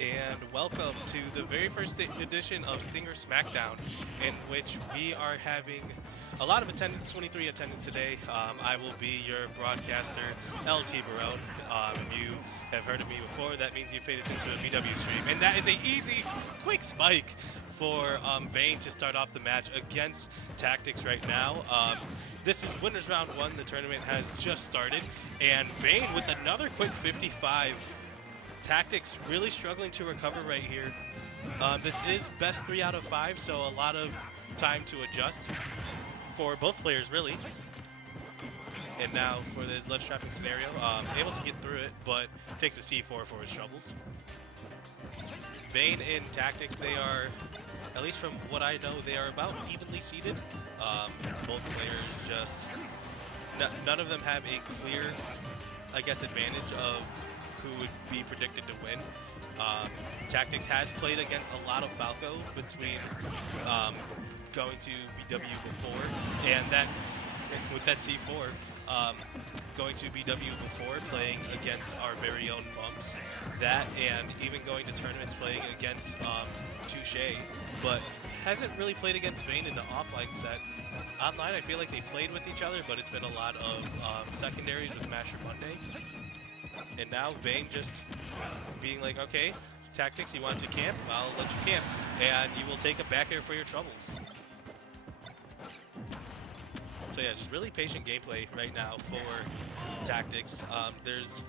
and welcome to the very first edition of Stinger Smackdown, in which we are having a lot of attendance, 23 attendance today. I will be your broadcaster, LT Barone. If you have heard of me before, that means you've paid attention to a VW stream, and that is a easy, quick spike for Vayne to start off the match against Tactics right now. This is winners round 1. The tournament has just started, and Vayne with another quick 55. Tactics really struggling to recover right here. This is best 3 out of 5, so a lot of time to adjust for both players, really. And now for this ledge trapping scenario, able to get through it, but takes a C4 for his troubles. Vayne and Tactics, they are, at least from what I know, they are about evenly seated. Both players just, none of them have a clear, I guess, advantage of who would be predicted to win. Tactics has played against a lot of Falco between going to BW before, and that with that C4, going to BW before, playing against our very own Bumps, that and even going to tournaments playing against Touche, but hasn't really played against Vayne in the offline set. Online, I feel like they played with each other, but it's been a lot of secondaries with Masher Monday. And now Vayne just being like, okay, Tactics, you want to camp? I'll let you camp, and you will take a back air for your troubles. So yeah, just really patient gameplay right now for Tactics. There's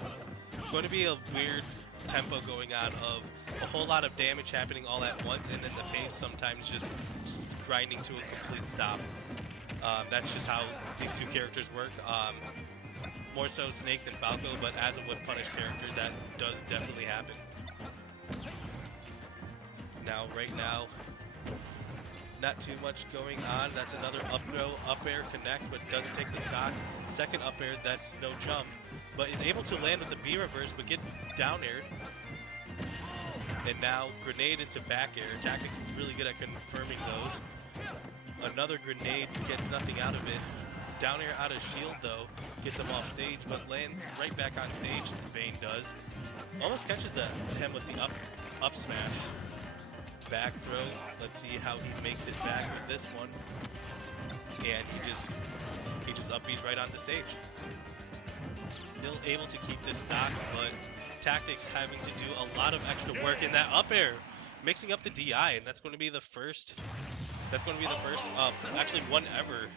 going to be a weird tempo going on of a whole lot of damage happening all at once, and then the pace sometimes just grinding to a complete stop. That's just how these two characters work. More so Snake than Falco, but as a whip punish character, that does definitely happen. Now, right now, not too much going on. That's another up throw, up air connects, but doesn't take the stock. Second up air, that's no jump, but is able to land with the B reverse, but gets down aired. And now grenade into back air. Tactics is really good at confirming those. Another grenade, gets nothing out of it. Down air out of shield though, gets him off stage, but lands right back on stage. Vayne does. Almost catches him with the up smash. Back throw. Let's see how he makes it back with this one. And he just up B's right onto stage. Still able to keep this stock, but Tactics having to do a lot of extra work in that up air, mixing up the DI, and that's going to be the first. That's going to be the first, actually one ever.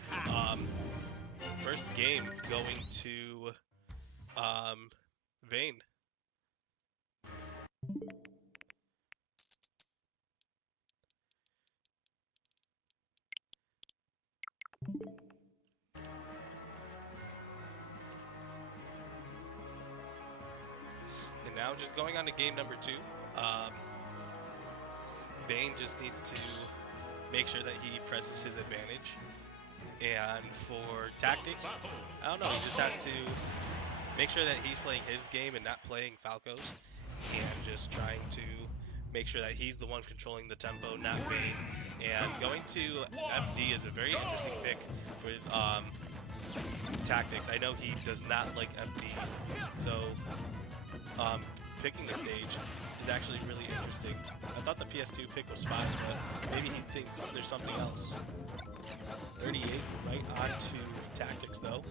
First game going to Vayne. And now just going on to game number 2. Vayne just needs to make sure that he presses his advantage. And for Tactics, I don't know, he just has to make sure that he's playing his game and not playing Falco's, and just trying to make sure that he's the one controlling the tempo, not Vayne. And going to FD is a very interesting pick with Tactics. I know he does not like FD, so picking the stage is actually really interesting. I thought the PS2 pick was fine, but maybe he thinks there's something else. 38 right onto Tactics though.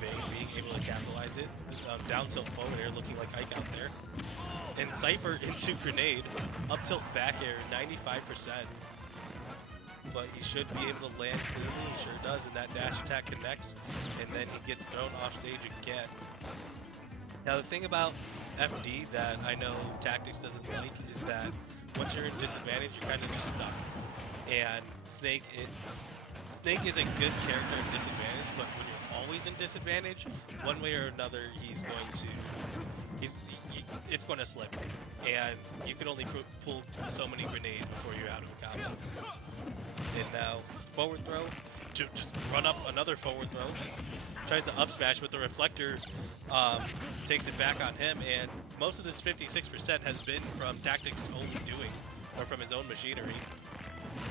Vayne being able to capitalize it. Down tilt forward air looking like Ike out there. And Cypher into grenade. Up tilt back air 95%. But he should be able to land cleanly. He sure does. And that dash attack connects. And then he gets thrown off stage again. Now the thing about FD that I know Tactics doesn't like is that once you're in disadvantage, you're kind of just stuck. And Snake is a good character in disadvantage, but when you're always in disadvantage, one way or another, it's going to slip, and you can only pull so many grenades before you're out of a combo. And now forward throw, just run up another forward throw, tries to up smash, but the reflector takes it back on him, and most of this 56% has been from Tactics only doing, or from his own machinery.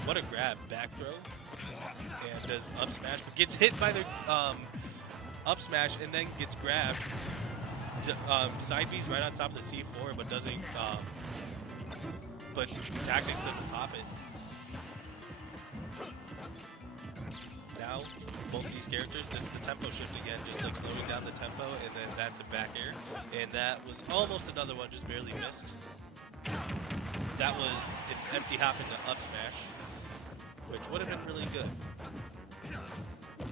What a grab, back throw, and does up smash, but gets hit by the up smash and then gets grabbed. Side B's right on top of the C4, but doesn't. But Tactics doesn't pop it. Now, both these characters, this is the tempo shift again, just like slowing down the tempo, and then that's a back air. And that was almost another one, just barely missed. That was an empty hop into up smash, which would have been really good. But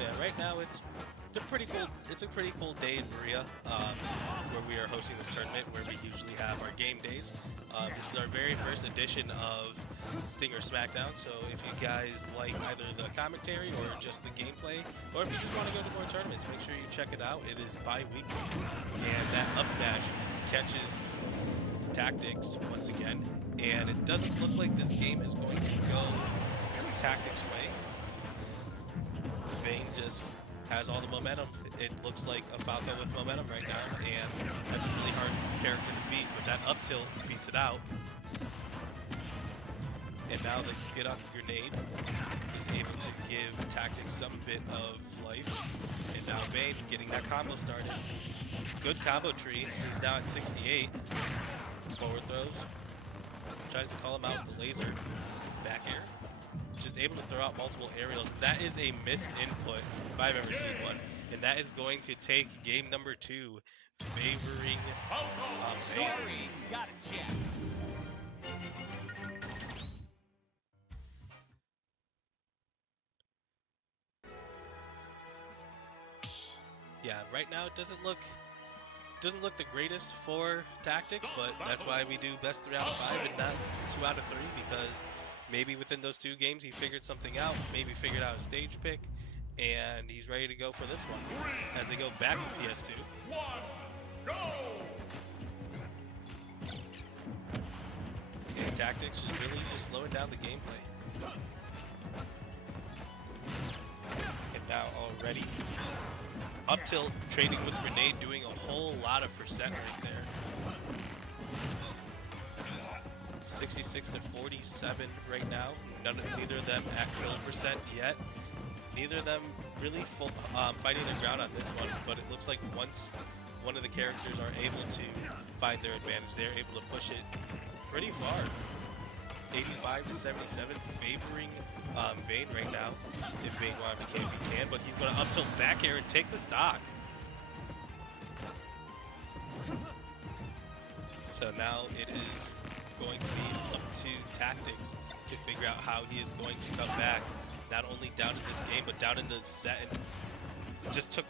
yeah, right now it's a pretty cool. It's a pretty cool day in Maria, where we are hosting this tournament, where we usually have our game days. This is our very first edition of Stinger Smackdown, so if you guys like either the commentary or just the gameplay, or if you just want to go to more tournaments, make sure you check it out. It is bi-weekly, and that up smash catches Tactics once again, and it doesn't look like this game is going to go Tactics' way. Vayne just has all the momentum. It looks like a Falco with momentum right now, and that's a really hard character to beat, but that up tilt beats it out. And now the get up grenade is able to give Tactics some bit of life. And now Vayne getting that combo started. Good combo tree. He's now at 68. Forward throws. Tries to call him out with the laser. Back air. Just able to throw out multiple aerials. That is a missed input if I've ever seen one. And that is going to take game number 2, favoring Vayne. Got it, Jack. Yeah, right now it doesn't look the greatest for Tactics, but that's why we do best 3 out of 5 and not 2 out of 3, because maybe within those 2 games he figured something out, maybe figured out a stage pick, and he's ready to go for this one as they go back to PS2. 1, go! And Tactics is really just slowing down the gameplay. And now already up tilt, trading with grenade, doing a whole lot of percent right there. 66 to 47 right now. Neither of them at kill percent yet. Neither of them really fighting their ground on this one, but it looks like once one of the characters are able to find their advantage, they're able to push it pretty far. 85 to 77, favoring Vayne right now. If Vayne wants to be can, but he's going to up tilt back air and take the stock. So now it is going to be up to Tactics to figure out how he is going to come back, not only down in this game, but down in the set. And just took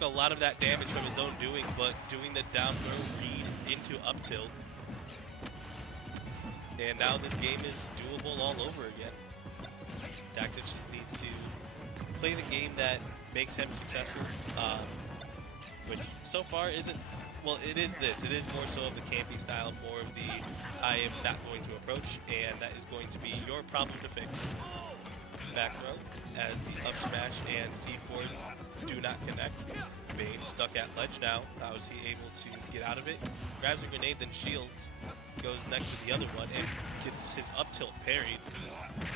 a lot of that damage from his own doing, but doing the down throw read into up tilt. And now this game is doable all over again. Tactics just needs to play the game that makes him successful, which so far isn't. Well, it is this. It is more so of the campy style, more of the I am not going to approach, and that is going to be your problem to fix. Back throw as the up smash and C4 do not connect. Vayne stuck at ledge now. How is he able to get out of it? Grabs a grenade, then shields. Goes next to the other one and gets his up tilt parried.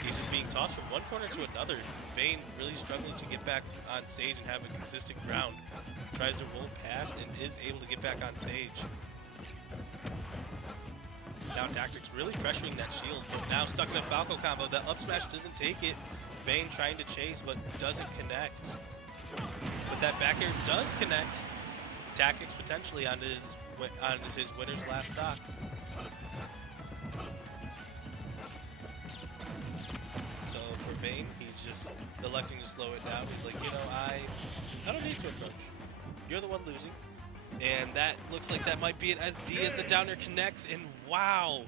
He's just being tossed from one corner to another. Vayne really struggling to get back on stage and have a consistent ground. Tries to roll past and is able to get back on stage. Now Tactics really pressuring that shield, but now stuck in a Falco combo. That up smash doesn't take it. Vayne trying to chase, but doesn't connect. But that back air does connect. Tactics potentially on his winner's last stock. So for Vayne, he's just electing to slow it down. He's like, you know, I don't need to approach. You're the one losing. And that looks like that might be an SD as the downer connects, and wow!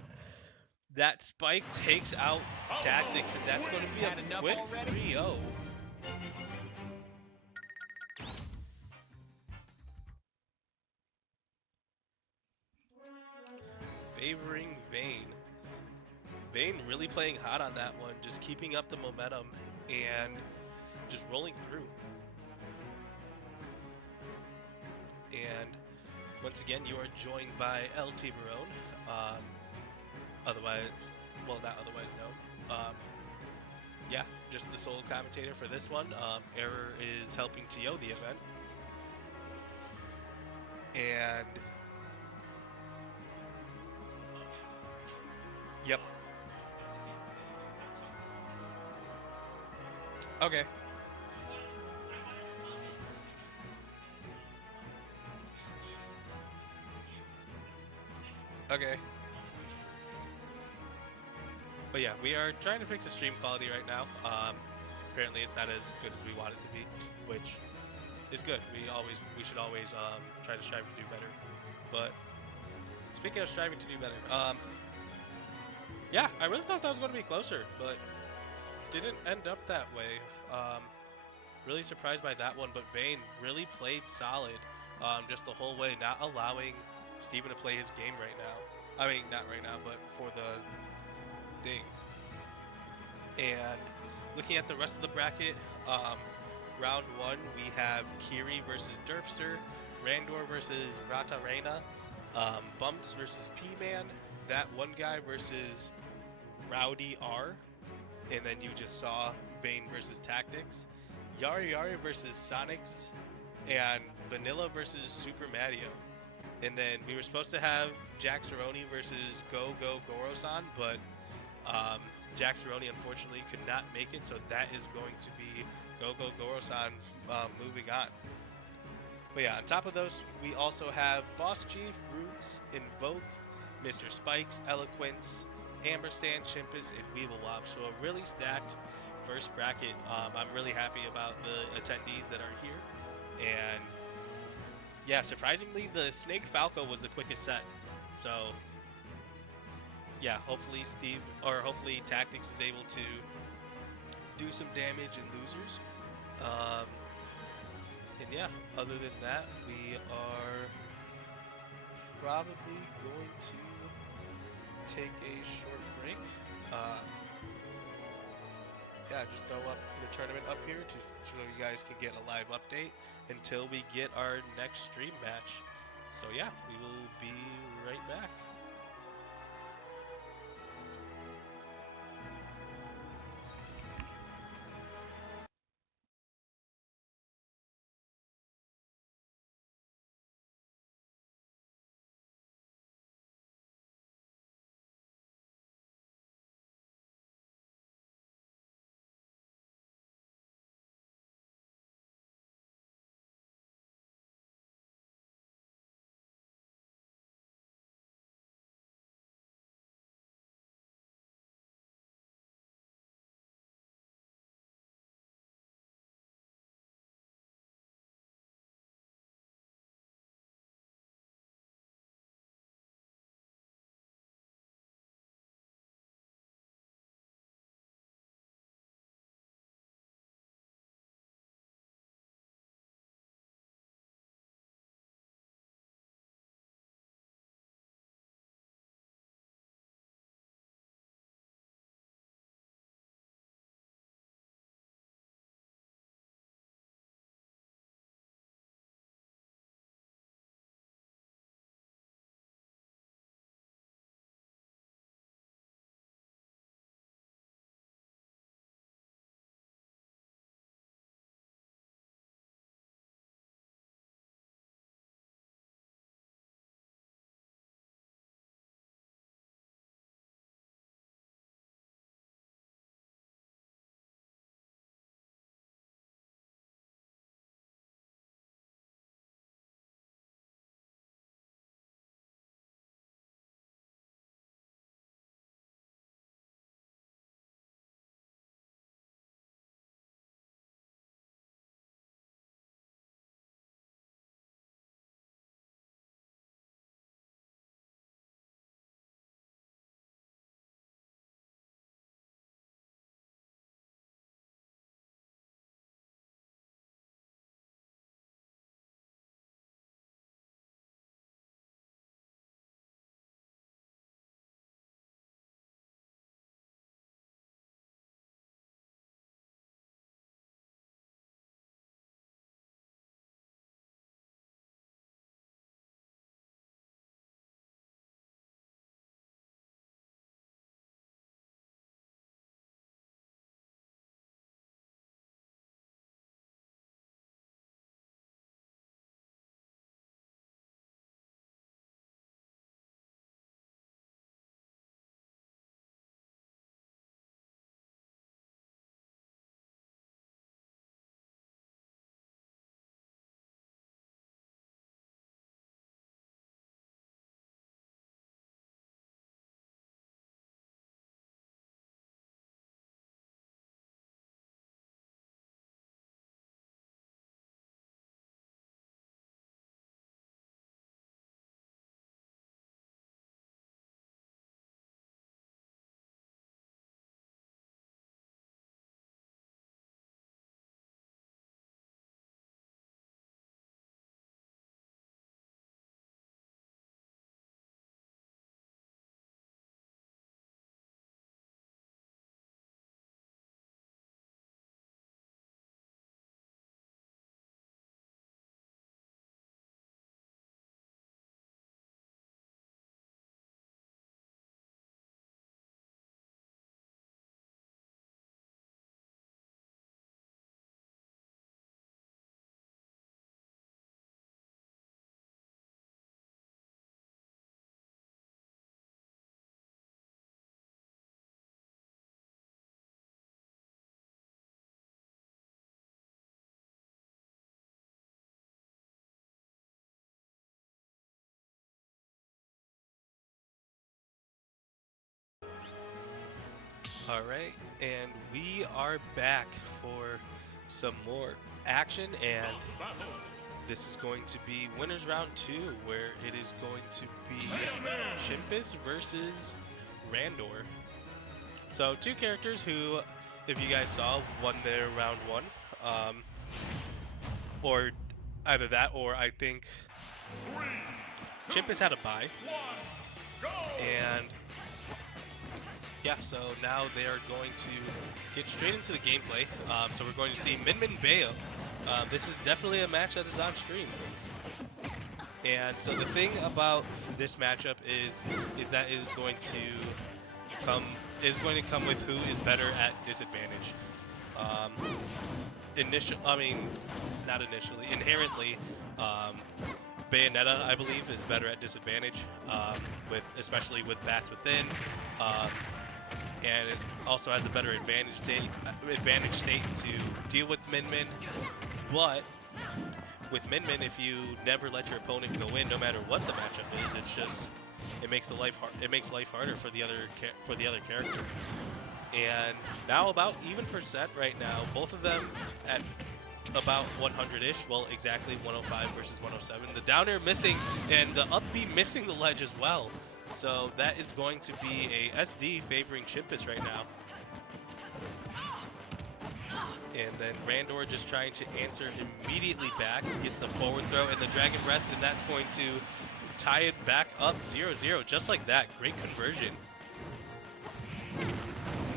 That spike takes out Tactics, and that's going to be a quick 3-0. Favoring Vayne. Vayne really playing hot on that one, just keeping up the momentum and just rolling through. And once again, you are joined by LT Barone, otherwise, well, not otherwise known. Yeah, just the sole commentator for this one. Error is helping TO the event. And yep. Okay. Okay. But yeah, we are trying to fix the stream quality right now. Apparently it's not as good as we want it to be, which is good. We should always try to strive to do better. But speaking of striving to do better, yeah, I really thought that was going to be closer, but didn't end up that way. Um, really surprised by that one, but Vayne really played solid just the whole way, not allowing Steven to play his game right now. I mean, not right now, but for the thing. And looking at the rest of the bracket, round one, we have Kiri versus Derpster, Randor versus Ratarena, Bumps versus P-Man, that one guy versus Rowdy R, and then you just saw Vayne versus Tactics, Yari Yari versus Sonics, and Vanilla versus Super Mario. And then we were supposed to have Jack Cerrone versus Go Go Gorosan, but Jack Cerrone unfortunately could not make it, so that is going to be Go Go Gorosan moving on. But yeah, on top of those, we also have Boss Chief, Roots, Invoke, Mr. Spikes, Eloquence, Amberstan, Chimpus, and Weeblewop. So a really stacked first bracket. I'm really happy about the attendees that are here. And yeah, surprisingly, the Snake Falco was the quickest set. So yeah, hopefully hopefully Tactics is able to do some damage in losers. And yeah, other than that, we are probably going to take a short break. Yeah, just throw up the tournament up here so you guys can get a live update until we get our next stream match. So yeah, we will be right back. All right, and we are back for some more action, and this is going to be winners round 2, where it is going to be Chimpus versus Randor. So 2 characters who, if you guys saw, won their round 1, or either that, or I think Chimpus had a bye, and yeah, so now they are going to get straight into the gameplay. So we're going to see Min Min Bayo. This is definitely a match that is on stream. And so the thing about this matchup is that it is going to come with who is better at disadvantage. Inherently, Bayonetta, I believe, is better at disadvantage, especially with bats within. And it also has a better advantage state to deal with Min Min. But with Min Min, if you never let your opponent go in, no matter what the matchup is, it makes life harder for the other character. And now about even percent right now, both of them at about 100-ish, well, exactly 105 versus 107. The down air missing and the up B missing the ledge as well. So that is going to be a SD favoring Chimpus right now. And then Randor just trying to answer immediately back, gets the forward throw and the Dragon Breath, and that's going to tie it back up 0-0, just like that. Great conversion.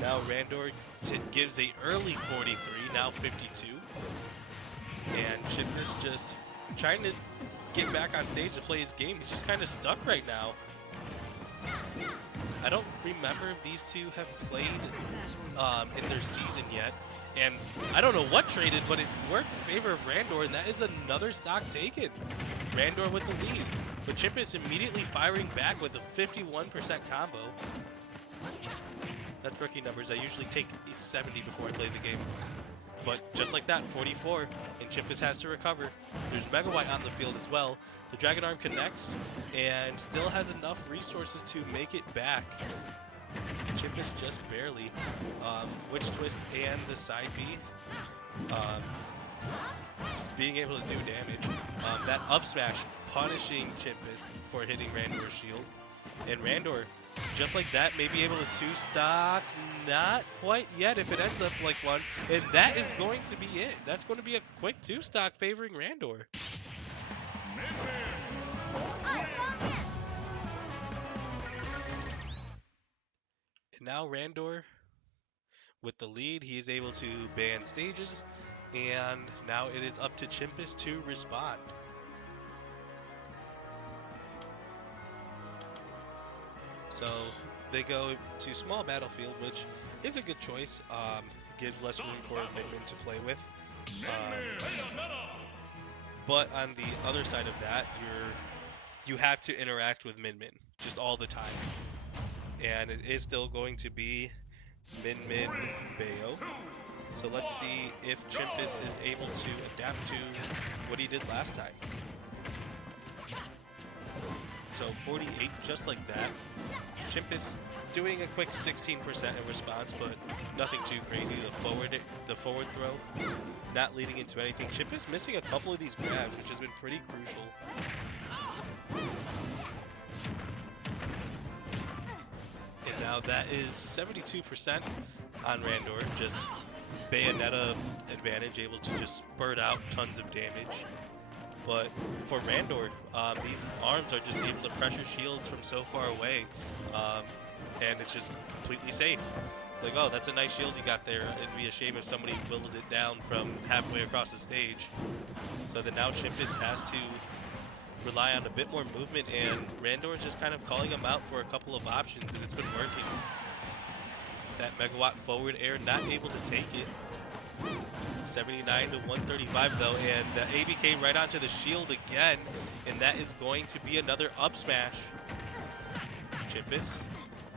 Now Randor gives a early 43, now 52. And Chimpus just trying to get back on stage to play his game. He's just kind of stuck right now. I don't remember if these two have played in their season yet. And I don't know what traded, but it worked in favor of Randor, and that is another stock taken. Randor with the lead. But Chimpus immediately firing back with a 51% combo. That's rookie numbers. I usually take 70 before I play the game. But just like that, 44, and Chimpus has to recover. There's Mega White on the field as well. The Dragon Arm connects and still has enough resources to make it back. Chimpus just barely. Witch Twist and the side B. Just being able to do damage. That up smash punishing Chimpus for hitting Randor's shield. And Randor, just like that, may be able to 2-stock. Not quite yet if it ends up like one. And that is going to be it. That's going to be a quick 2-stock favoring Randor. And now Randor, with the lead, he is able to ban stages. And now it is up to Chimpus to respond. So they go to small battlefield, which is a good choice. Gives less room for Min Min to play with. But on the other side of that, you have to interact with Min Min just all the time. And it is still going to be Min Min Bayo. So let's see if Chimpus is able to adapt to what he did last time. So 48, just like that. Chimpus doing a quick 16% in response, but nothing too crazy. The forward throw, not leading into anything. Chimpus missing a couple of these grabs, which has been pretty crucial. And now that is 72% on Randor, just Bayonetta advantage, able to just spurt out tons of damage. But for Randor, these arms are just able to pressure shields from so far away, and it's just completely safe. Like, oh, that's a nice shield you got there. It'd be a shame if somebody whittled it down from halfway across the stage. So then now Chimpus has to rely on a bit more movement, and Randor is just kind of calling him out for a couple of options, and it's been working. That Megawatt forward air, not able to take it. 79 to 135 though, and the ABK right onto the shield again, and that is going to be another up smash. Chimpus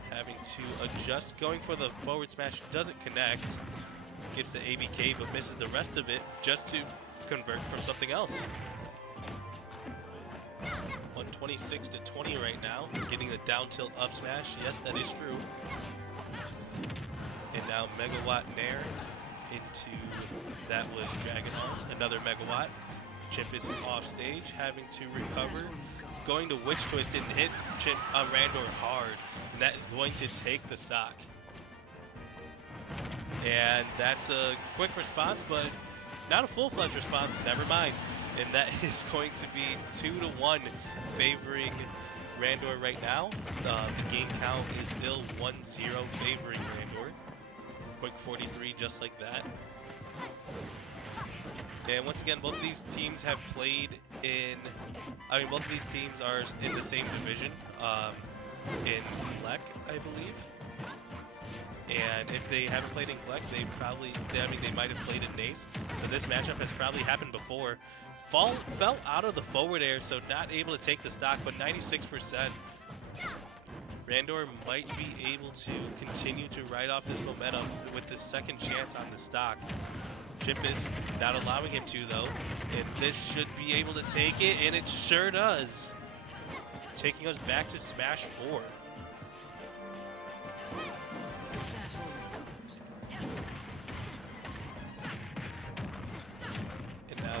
having to adjust, going for the forward smash, doesn't connect, gets the ABK but misses the rest of it just to convert from something else. 126 to 20 right now, getting the down tilt up smash. Yes, that is true. now Megawatt Nair into, that was Dragon Arm, another Megawatt. Chimpus is off stage, having to recover. Going to Witch Choice didn't hit Randor hard, and that is going to take the stock. And that's a quick response, but not a full-fledged response, never mind. And that is going to be 2-1 favoring Randor right now. The game count is still 1-0 favoring Randor. Quick 43 just like that. And once again, both of these teams have played in, both of these teams are in the same division, in Black, I believe. And if they haven't played in Gleck, they might have played in Nace. So this matchup has probably happened before. Fell out of the forward air, so not able to take the stock, but 96%. Randor might be able to continue to ride off this momentum with this second chance on the stock. Chimpus not allowing him to, though. And this should be able to take it, and it sure does. Taking us back to Smash 4.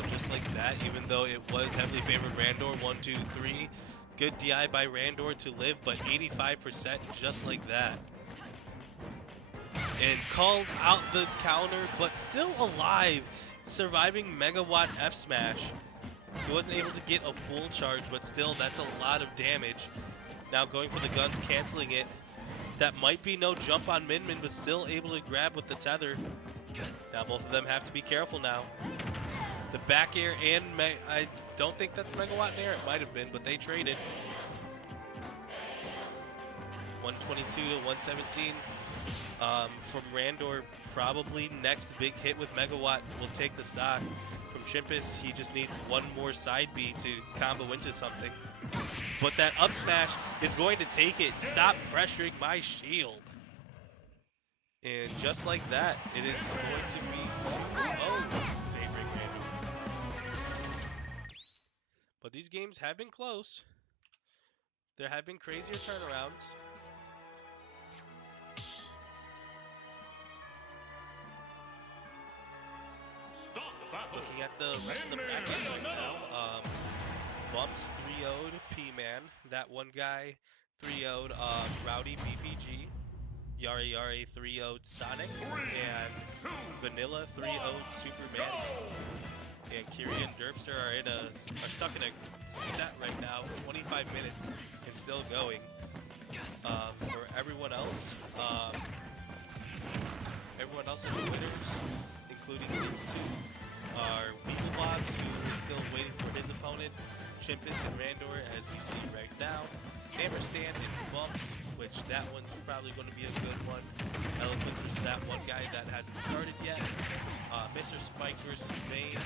Just like that, even though it was heavily favored Randor, 1, 2, 3. Good DI by Randor to live, but 85% just like that. And called out the counter, but still alive, surviving Megawatt F Smash. He wasn't able to get a full charge, but still, that's a lot of damage. Now going for the guns, canceling it. That might be no jump on Min Min, but still able to grab with the tether. Now both of them have to be careful now. The back air and I don't think that's Megawatt Nair. It might have been, but they traded. 122 to 117. From Randor, probably next big hit with Megawatt will take the stock. From Chimpus, he just needs one more side B to combo into something. But that up smash is going to take it. Stop pressuring my shield. And just like that, it is going to be 2-0. But these games have been close. There have been crazier turnarounds. Looking at the rest of the bracket right now, Bumps 3-0'd P-Man. That one guy 3-0'd Rowdy BPG. Yari Yari 3-0'd Sonics. And Vanilla 3-0'd Super Manny. And Kiri and Derpster are stuck in a set right now, 25 minutes and still going. For everyone else in the winners, including these two, are Weeblebobs, who is still waiting for his opponent, Chimpus and Randor, as we see right now. Hammerstand and Bumps, which that one's probably going to be a good one. Eloquence versus that one guy that hasn't started yet. Mr. Spikes versus Vayne.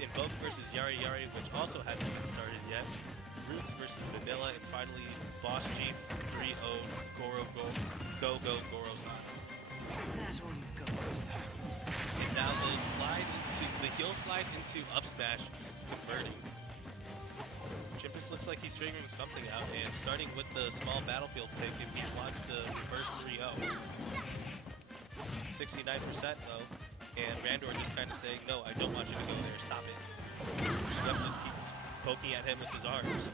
Invoke versus Yari Yari, which also hasn't been started yet. Roots versus Vanilla, and finally Boss Chief 3-0 Goro Goro-san. Is that all you've got? And now the heel slide into up smash, converting. Chimpus looks like he's figuring something out, and starting with the small battlefield pick if he wants to reverse 3-0. 69% though, and Randor just kind of saying, no, I don't want you to go there, stop it. Yep, just keeps poking at him with his arms.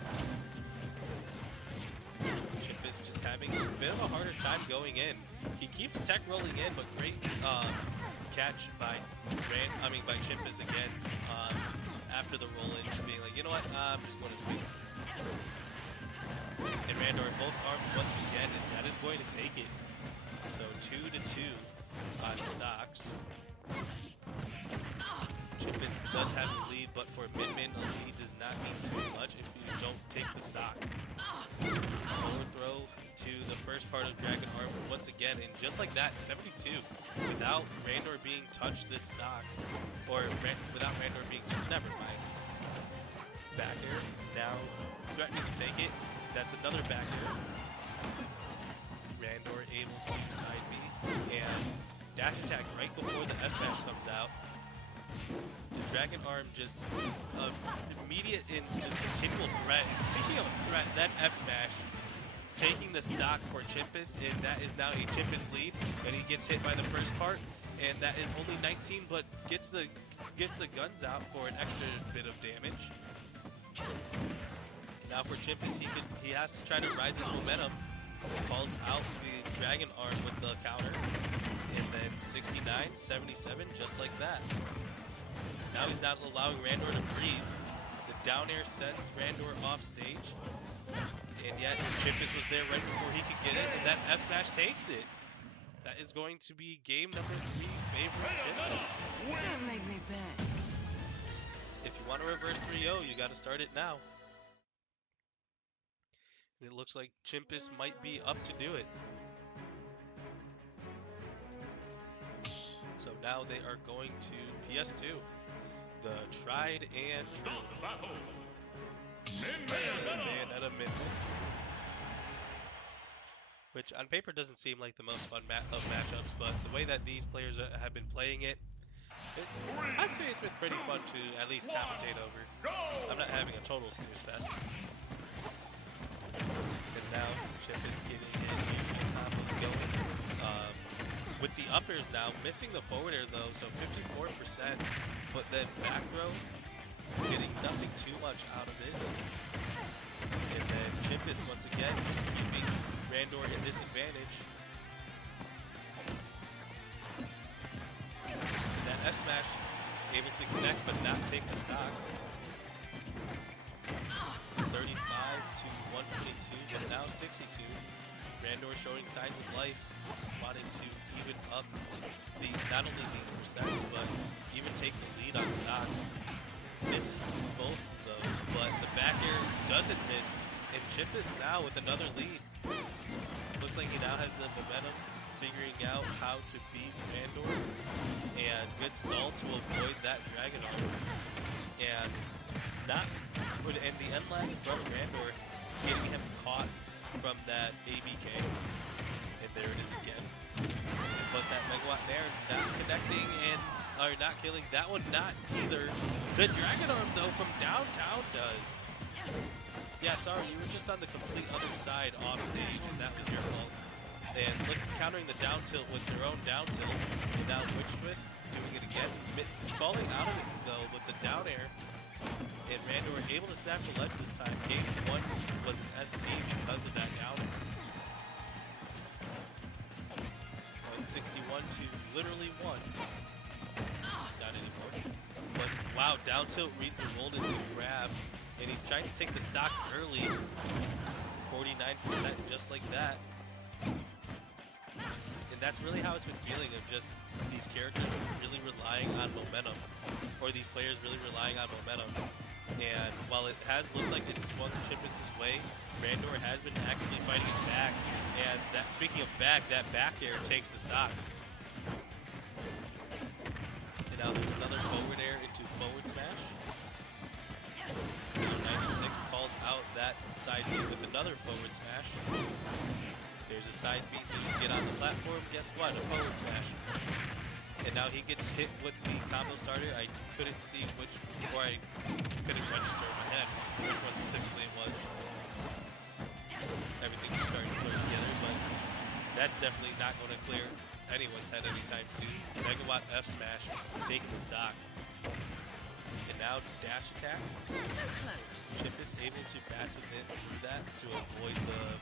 Chimpus just having a bit of a harder time going in. He keeps tech rolling in, but great catch by Chimpus again. After the roll-in, being like, you know what, I'm just going to speed. And Randor both arms once again, and that is going to take it. So 2-2 on stocks. Chimpus does have the lead, but for Min Min, a lead does not mean too much if you don't take the stock. Forward throw to the first part of Dragon Arm once again, and just like that, 72. Without Randor being touched this stock, or without Randor being touched, never mind. Back air, now threatening to take it. That's another back air. Randor able to side B, and dash attack right before the F smash comes out. The Dragon Arm just immediate and just continual threat. And speaking of threat, that F smash taking the stock for Chimpus, and that is now a Chimpus lead, and he gets hit by the first part, and that is only 19, but gets the guns out for an extra bit of damage. Now for Chimpus, he has to try to ride this momentum. Calls out the Dragon Arm with the counter, and then 69, 77, just like that. Now he's not allowing Randor to breathe. The down air sends Randor off stage, and yet Chimpus was there right before he could get it, and that F smash takes it. That is going to be game number 3, favorite Chimpus. Don't make me beg. If you want to reverse 3-0, you got to start it now. And it looks like Chimpus might be up to do it. So now they are going to PS2. The tried and true. Bayonetta Min. Which on paper doesn't seem like the most fun of matchups, but the way that these players have been playing it, I'd say it's been pretty fun to at least commentate over. I'm not having a total snooze fest. And now Chimpus getting his usual combo going. With the uppers now, missing the forward air though, so 54%, but then back throw, getting nothing too much out of it. And then Chimpus once again just keeping Randor in disadvantage. And that F smash able to connect but not take the stock. 35 to 122, but now 62. Randor showing signs of life, wanting to even up not only these percents, but even take the lead on stocks. Misses both of those, but the back air doesn't miss, and Chimpus now with another lead. Looks like he now has the momentum, figuring out how to beat Randor, and good stall to avoid that Dragon Arm. And the end lag from Randor, getting him caught from that ABK. And there it is again. But that Megawatt there not connecting or not killing. That one not either. The Dragon Arm though from downtown does. Yeah, sorry, you were just on the complete other side off stage, and that was your fault. And look, countering the down tilt with their own down tilt. And now Witch Twist, doing it again. Falling out of it though with the down air. And Randor able to snatch the ledge this time. Game 1 was an SD because of that down air. 61 to literally 1. Not anymore. But wow, down tilt reads a rolled into grab. And he's trying to take the stock early. 49% just like that. And that's really how it's been feeling, of just these characters really relying on momentum. Or these players really relying on momentum. And while it has looked like it's swung Chimpus' way, Randor has been actively fighting it back. And that, speaking of back, that back air takes the stock. And now there's another forward air into forward smash. Now 96 calls out that side B with another forward smash. There's a side B to get on the platform. Guess what? A forward smash. And now he gets hit with the combo starter. I couldn't see which, or I couldn't register in my head which one specifically it was. Everything just started to blur together, but that's definitely not going to clear anyone's head anytime soon. Megawatt F smash, taking the stock. And now dash attack. Chimpus able to bat with it through that to avoid the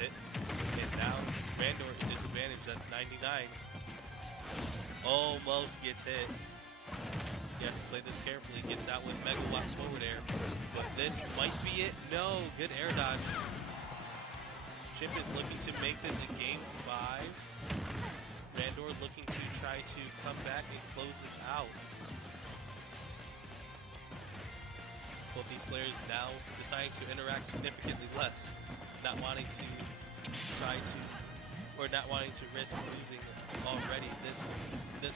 hit. And now Randor at disadvantage, that's 99. Almost gets hit. He has to play this carefully, gets out with Megawatt's forward air. But this might be it. No, good air dodge. Chimpus looking to make this a game 5. Randor looking to try to come back and close this out. Both these players now deciding to interact significantly less, not wanting to not wanting to risk losing already this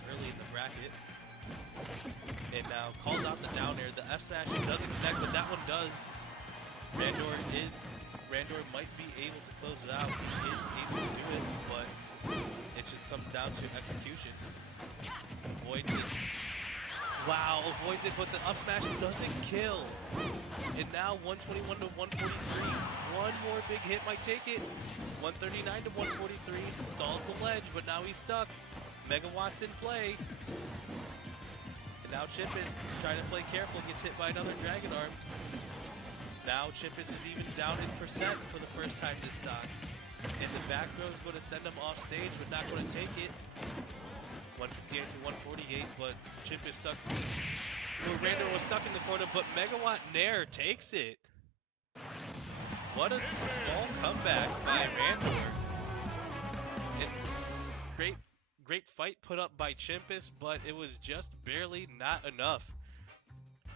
early in the bracket. And now calls out the down air. The F smash doesn't connect, but that one does. Randor might be able to close it out. He is able to do it, but it just comes down to execution. Wow, avoids it, but the up smash doesn't kill. And now 121 to 143. One more big hit might take it. 139 to 143. Stalls the ledge, but now he's stuck. Megawatts in play. And now Chimpus trying to play careful, gets hit by another Dragon Arm. Now Chimpus is even down in percent for the first time this stock. And the back row is going to send him off stage, but not going to take it. 158 to 148, but Chimpus stuck. Randor was stuck in the corner, but Megawatt Nair takes it. What a small comeback by Randor. And great fight put up by Chimpus, but it was just barely not enough.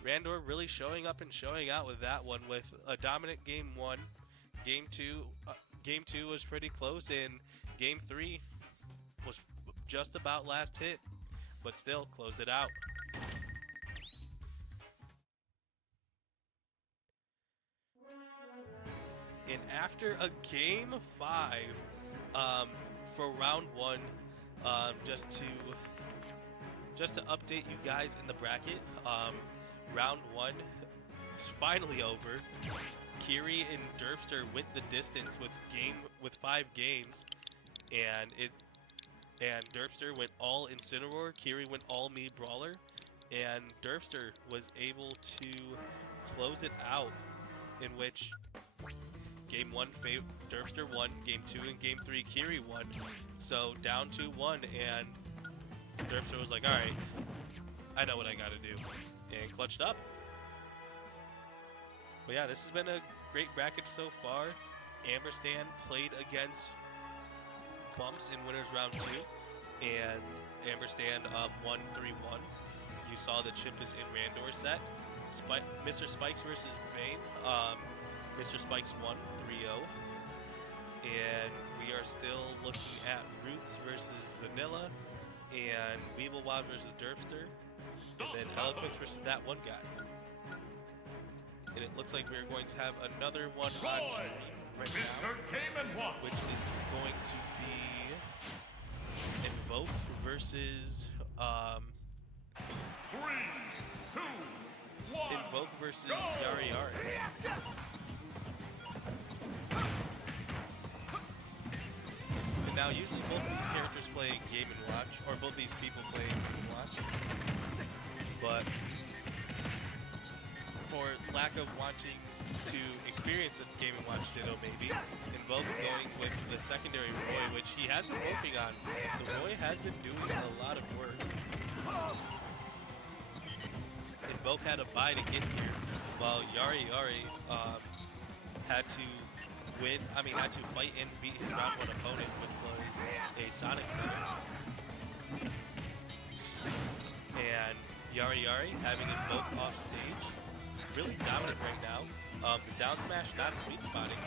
Randor really showing up and showing out with that one, with a dominant game 1. Game 2 was pretty close, and game 3 was just about last hit, but still closed it out. And after a game 5 for round 1, just to update you guys in the bracket, round 1 is finally over. Kiri and Derpster went the distance with 5 games, and Derpster went all Incineroar, Kiri went all Mii Brawler, and Derpster was able to close it out, in which game 1 Derpster won, game 2 and game 3 Kiri won, so down 2-1, and Derpster was like, alright, I know what I gotta do, and clutched up. But yeah, this has been a great bracket so far. Amberstan played against Bumps in winners round 2, and Amberstan won 3-1. You saw the Chimpus and Randor set. Mr. Spikes versus Vayne. Mr. Spikes won 3-0. And we are still looking at Roots versus Vanilla, and Weeble versus Derpster, and then Eloquence versus that one guy. And it looks like we're going to have another one on stream right now, which is going to be Invoke versus Invoke versus Yari Yari. And now usually both of these characters play Game & Watch, or both these people play Game & Watch, but for lack of wanting to experience a Game & Watch Ditto maybe, Invoke going with the secondary Roy, which he has been working on. The Roy has been doing a lot of work. Invoke had a bye to get here, while Yari had to fight and beat his round 1 opponent, which was a Sonic player. And Yari having Invoke off stage, really dominant right now. The down smash not sweet spotting,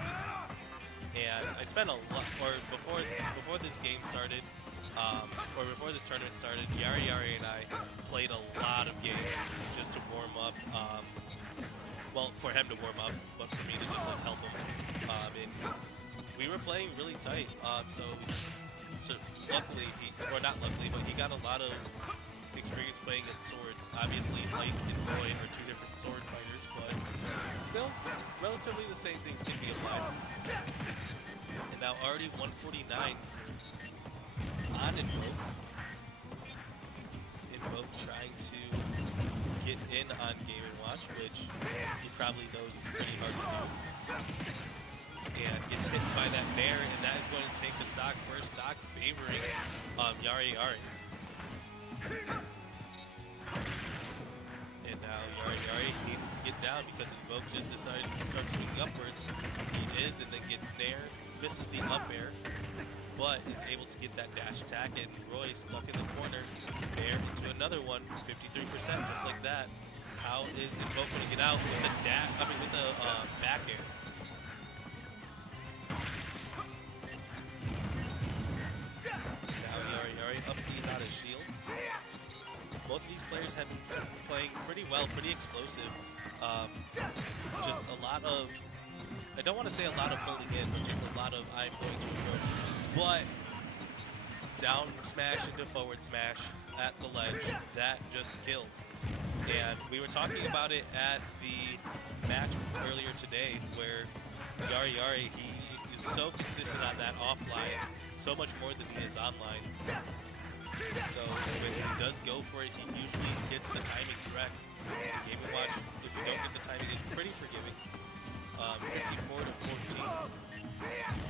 and I spent a lot, or before this game started, or before this tournament started, Yari and I played a lot of games just to warm up. Well, for him to warm up, but for me to just like help him. And we were playing really tight. So luckily, or not luckily, but he got a lot of experience playing in swords. Obviously, Light and Roy are 2 different sword fighters, but still, relatively the same things can be applied. And now already 149 on Invoke. Invoke trying to get in on Game & Watch, which he probably knows is pretty hard to do. And gets hit by that Nair, and that is going to take the stock, first stock favoring Yari. And now Yari needs to get down because Invoke just decided to start swinging upwards. He is, and then gets Nair, misses the up air, but is able to get that dash attack, and Roy stuck in the corner. Nair into another one, 53%, just like that. How is Invoke going to get out with the back air? Now Yari up these out of shield. Both of these players have been playing pretty well, pretty explosive. Just a lot of, I don't want to say a lot of holding in, but just a lot of I'm going to approach. But down smash into forward smash, at the ledge, that just kills. And we were talking about it at the match earlier today where Yari, he is so consistent on that offline, so much more than he is online. So when he does go for it, he usually gets the timing correct. Game & Watch, if you don't get the timing, it's pretty forgiving. 54 to 14.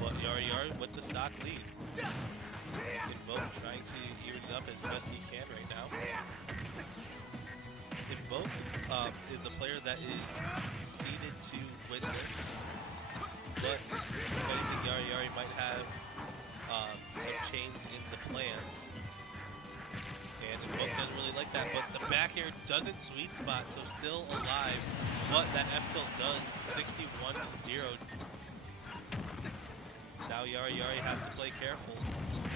But Yari with the stock lead. Invoke trying to even it up as best he can right now. Invoke is the player that is seeded to win this, but I think Yari might have some change in the plans, and Invoke doesn't really like that, but the back air doesn't sweet spot, so still alive, but that F tilt does 61 to 0. Now Yari has to play careful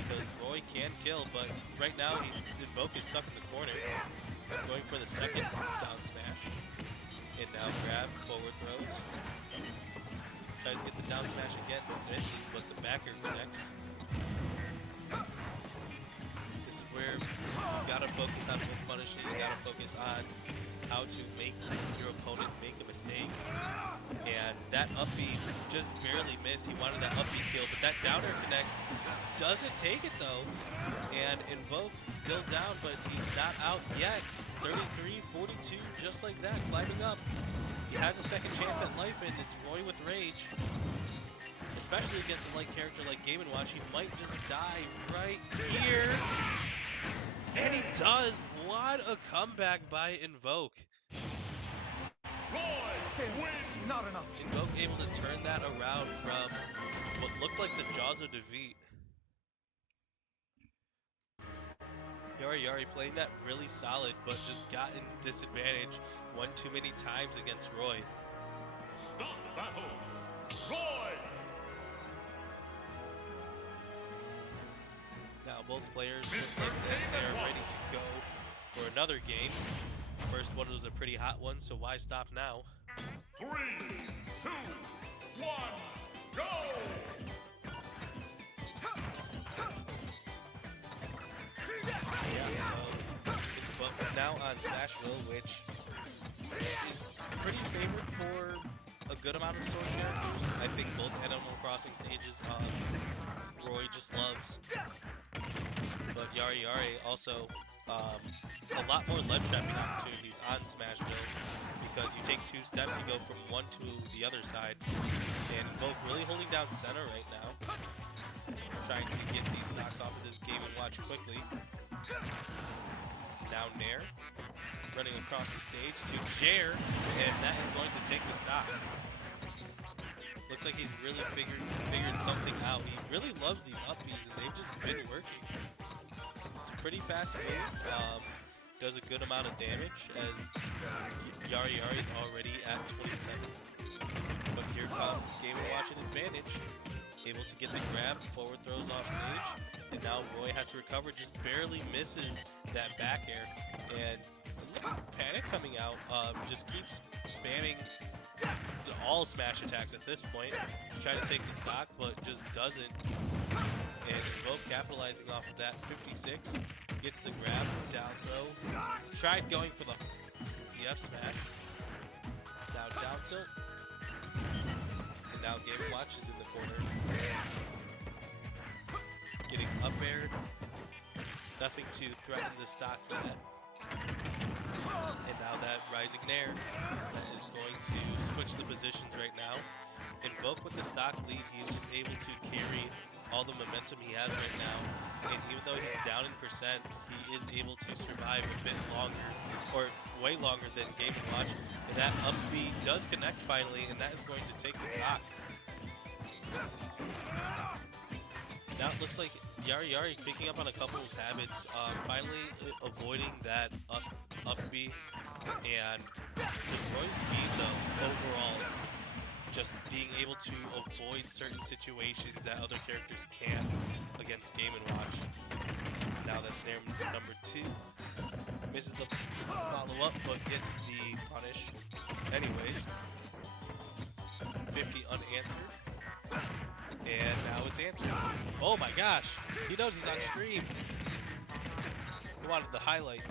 because Roy can kill, but right now Invoke is stuck in the corner. Going for the second down smash. And now grab, forward throws. Tries to get the down smash again, but misses, but the backer connects. This is where you gotta focus on win punishing, you gotta focus on how to make your opponent make a mistake. And that up B just barely missed. He wanted that up B kill, but that down air connects. Doesn't take it though. And Invoke still down, but he's not out yet. 33-42, just like that, climbing up. He has a second chance at life, and it's Roy with rage. Especially against a light character like Game & Watch, he might just die right here. And he does. What a comeback by Invoke. Not an option. Invoke able to turn that around from what looked like the jaws of defeat. Yari playing that really solid, but just got in disadvantage one too many times against Roy. Stop battle. Roy. Now both players looks like they are ready to go for another game. First one was a pretty hot one, so why stop now? 3, 2, 1, go! But now on Smashville, which is pretty favored for a good amount of sword characters. I think both Animal Crossing stages Roy just loves. But Yari also a lot more ledge trapping opportunities on Smashville because you take 2 steps, you go from one to the other side. And Invoke really holding down center right now. Trying to get these stocks off of this Game & Watch quickly. Now Nair running across the stage to Jair, and that is going to take the stock. Looks like he's really figured something out. He really loves these up Bs, and they've just been working. It's a pretty fast move. Does a good amount of damage as Yari's already at 27. But here comes Game & Watch an advantage. Able to get the grab, forward throws off stage, and now Roy has to recover, just barely misses that back air, and Panic coming out, just keeps spamming all smash attacks at this point, trying to take the stock, but just doesn't, and Invoke capitalizing off of that. 56, gets the grab, down throw, tried going for the F smash, now down tilt. Now Game & Watch is in the corner. Getting up aired. Nothing to threaten the stock yet. And now that rising Nair is going to switch the positions right now. Invoke with the stock lead, he's just able to carry all the momentum he has right now. And even though he's down in percent, he is able to survive a bit longer, or way longer than Game & Watch. And that up B does connect finally, and that is going to take the stock. Now it looks like Yari picking up on a couple of habits, finally avoiding that up B, and with Roy's speed though, overall, just being able to avoid certain situations that other characters can't against Game & Watch. Now that's Nair number 2. Misses the follow-up, but gets the punish anyways. 50 unanswered. And now it's answered. Oh my gosh! He knows he's on stream. wanted the highlight,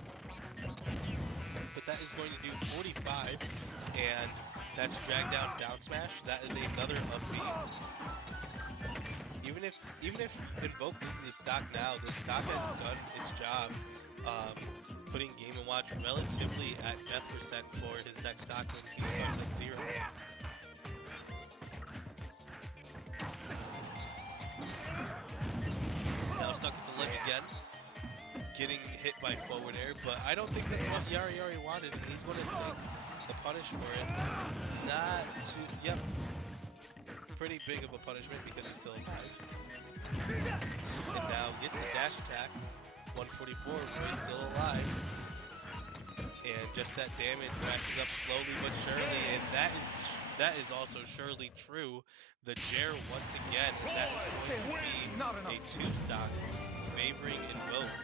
but that is going to do 45, and that's drag down down smash. That is another up B. Even if Invoke loses his stock now, the stock has done its job, putting Game & Watch relatively at death percent for his next stock when he starts at 0. Now stuck at the ledge again, getting hit by forward air, but I don't think that's what Yari wanted, and he's going to take the punish for it. Not too, yep, pretty big of a punishment because he's still alive. And now gets a dash attack, 144, but he's still alive. And just that damage racking up slowly but surely, and that is also surely true. The Jer once again, and that is going to be a 2-stock favoring Invoke.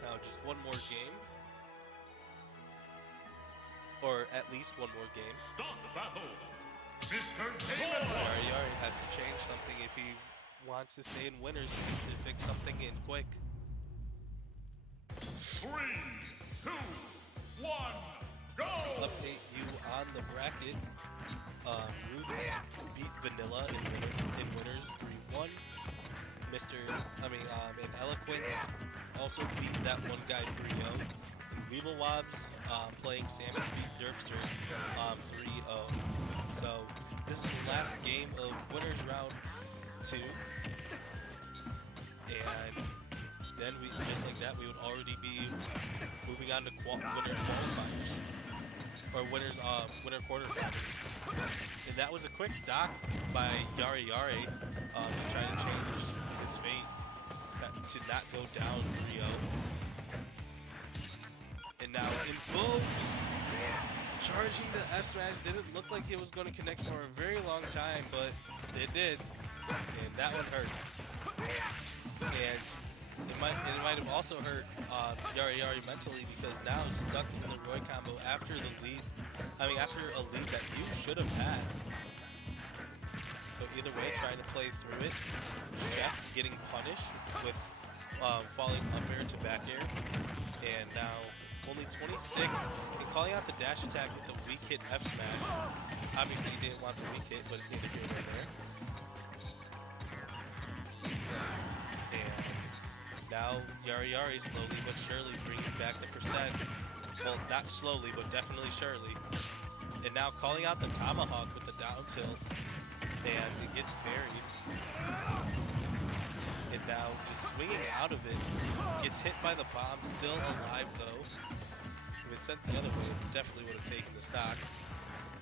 Now just one more game. Or at least one more game. Stop the battle. Mr. Yari has to change something if he wants to stay in winners. He needs to fix something in quick. 3, 2, 1, go! Update you on the bracket. Roots beat Vanilla in winners 3-1. And Eloquence also beat that one guy 3-0. Weeblewobs playing Samus beat Derpster 3-0. So this is the last game of winners round 2. And then we, just like that, we would already be moving on to winner qualifiers. Or winner quarterfinals. And that was a quick stock by Yari to try to change his fate to not go down 3-0. And now Invoke charging the F smash didn't look like it was going to connect for a very long time, but it did, and that one hurt. And it might have also hurt Yari mentally, because now he's stuck in the Roy combo after the lead. After a lead that you should have had. So either way, trying to play through it. Chef getting punished with falling up air to back air, and now only 26, and calling out the dash attack with the weak hit F smash. Obviously he didn't want the weak hit, but it's neither here nor there. And now Yari slowly but surely bringing back the percent. Well, not slowly, but definitely surely. And now calling out the tomahawk with the down tilt, and it gets buried. And now just swinging out of it, gets hit by the bomb, still alive though. If it sent the other way, it definitely would have taken the stock.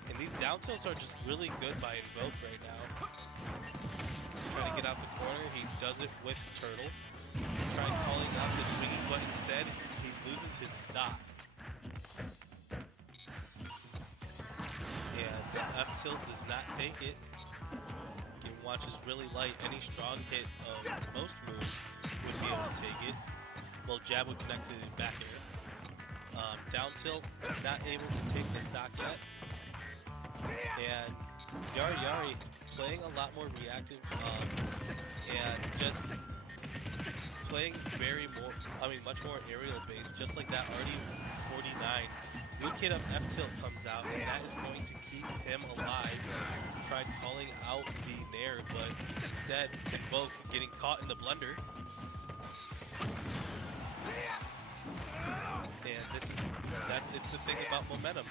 And these down tilts are just really good by Invoke right now. Trying to get out the corner, he does it with Turtle. Trying calling out the swinging, but instead he loses his stock. And the F tilt does not take it. Game Watch is really light. Any strong hit of most moves would be able to take it. Well, jab would connect to the back air. Down tilt, not able to take the stock yet. And Yari playing a lot more reactive, and just playing much more aerial based, just like that RD49. Weak hit up F tilt comes out, and that is going to keep him alive. Tried calling out the Nair, but instead Invoke getting caught in the blender. And it's the thing about momentum.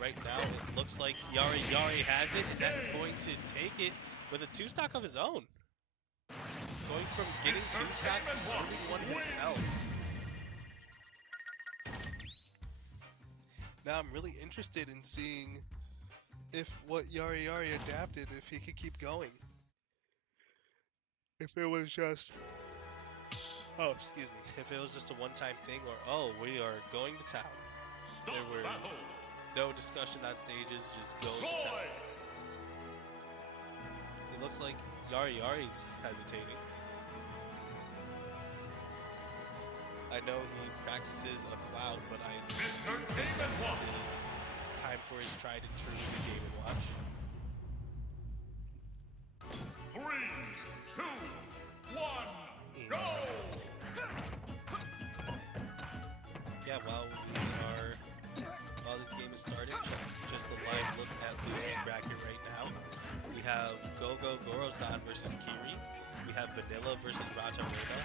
Right now it looks like Yari has it, and that is going to take it with a 2-stock of his own. Going from getting 2 stocks to serving one himself. Now I'm really interested in seeing if what Yari adapted, if he could keep going. If it was just... Oh, excuse me. If it was just a one-time thing, or, oh, we are going to town. There were no discussion on stages, just going to town. It looks like Yari's hesitating. I know he practices a cloud, but I think that this is time for his tried and true Game & Watch. 3, 2, yeah, while this game is starting, just a live look at losers bracket right now. We have Gogo Gorosan versus Kiri. We have Vanilla versus Rata Reina.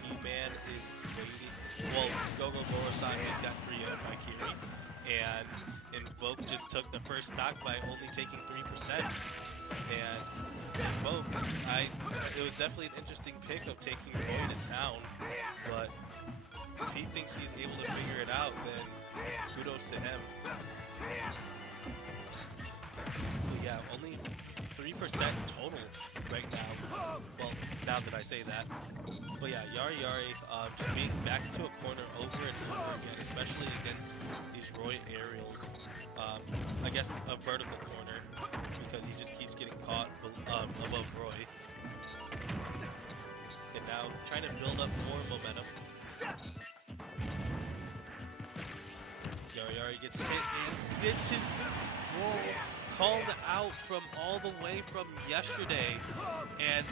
P-Man is waiting. Well, Gogo Gorosan just got 3-0'd by Kiri. And Invoke just took the first stock by only taking 3%. And Invoke, it was definitely an interesting pick of taking Roy to town. But if he thinks he's able to figure it out, then kudos to him. But yeah, only 3% total right now. Well, now that I say that. But yeah, Yari just being back into a corner over and over again, especially against these Roy aerials. I guess a vertical corner, because he just keeps getting caught above Roy. And now trying to build up more momentum. Yari gets hit and gets his roll called out from all the way from yesterday, and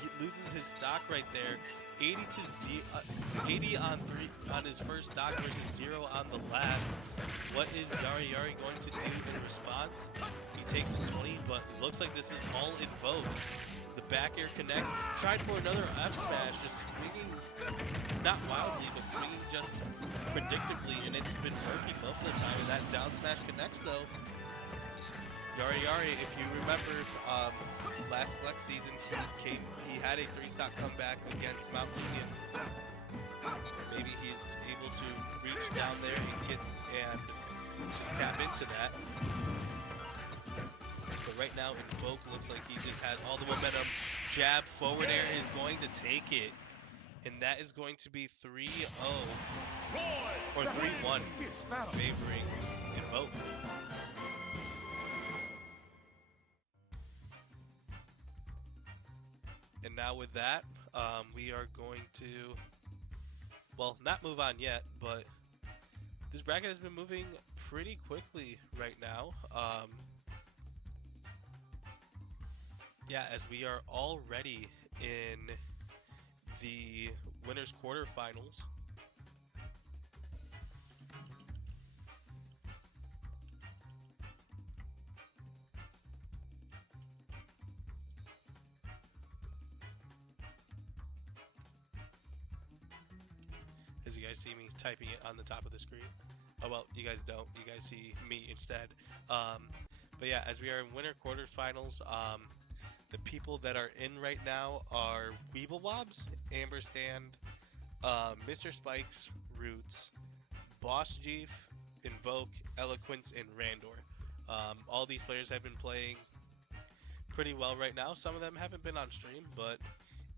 he loses his stock right there. 80 on his first stock versus 0 on the last. What is Yari going to do in response? He takes a 20, but looks like this is all invoked. The back air connects. Tried for another F smash, just swinging, not wildly, but swinging just predictably, and it's been working most of the time. And that down smash connects though. Yari, if you remember, last Flex season, he had a 3-stock comeback against Mount Union. Maybe he's able to reach down there and just tap into that. But right now, Invoke looks like he just has all the momentum. Jab, forward air is going to take it. And that is going to be 3-0. Or 3-1, favoring Invoke. And now with that, we are going to, well, not move on yet, but this bracket has been moving pretty quickly right now. Yeah, as we are already in the winners quarterfinals. As you guys see me typing it on the top of the screen. Oh well, you guys don't. You guys see me instead. But yeah, as we are in winter quarterfinals, the people that are in right now are Weeblewobs, Amberstand, Mr. Spikes, Roots, Boss Jeef, Invoke, Eloquence, and Randor. All these players have been playing pretty well right now. Some of them haven't been on stream, but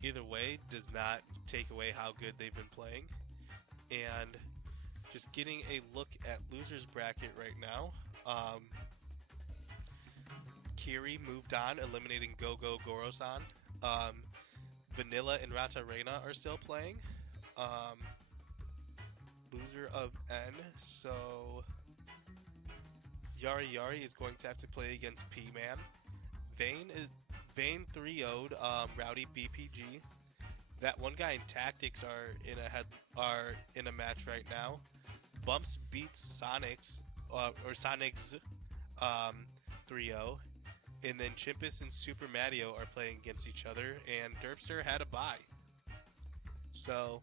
either way does not take away how good they've been playing. And just getting a look at losers bracket right now. Kiri moved on, eliminating Gogo Gorosan. Vanilla and Rata Reina are still playing. Loser of N, so Yari is going to have to play against P-Man. Vane 3-0'd Rowdy BPG. That one guy in Tactics are in a match right now. Bumps beats Sonics 3-0. And then Chimpus and Super Mario are playing against each other, and Derpster had a bye. So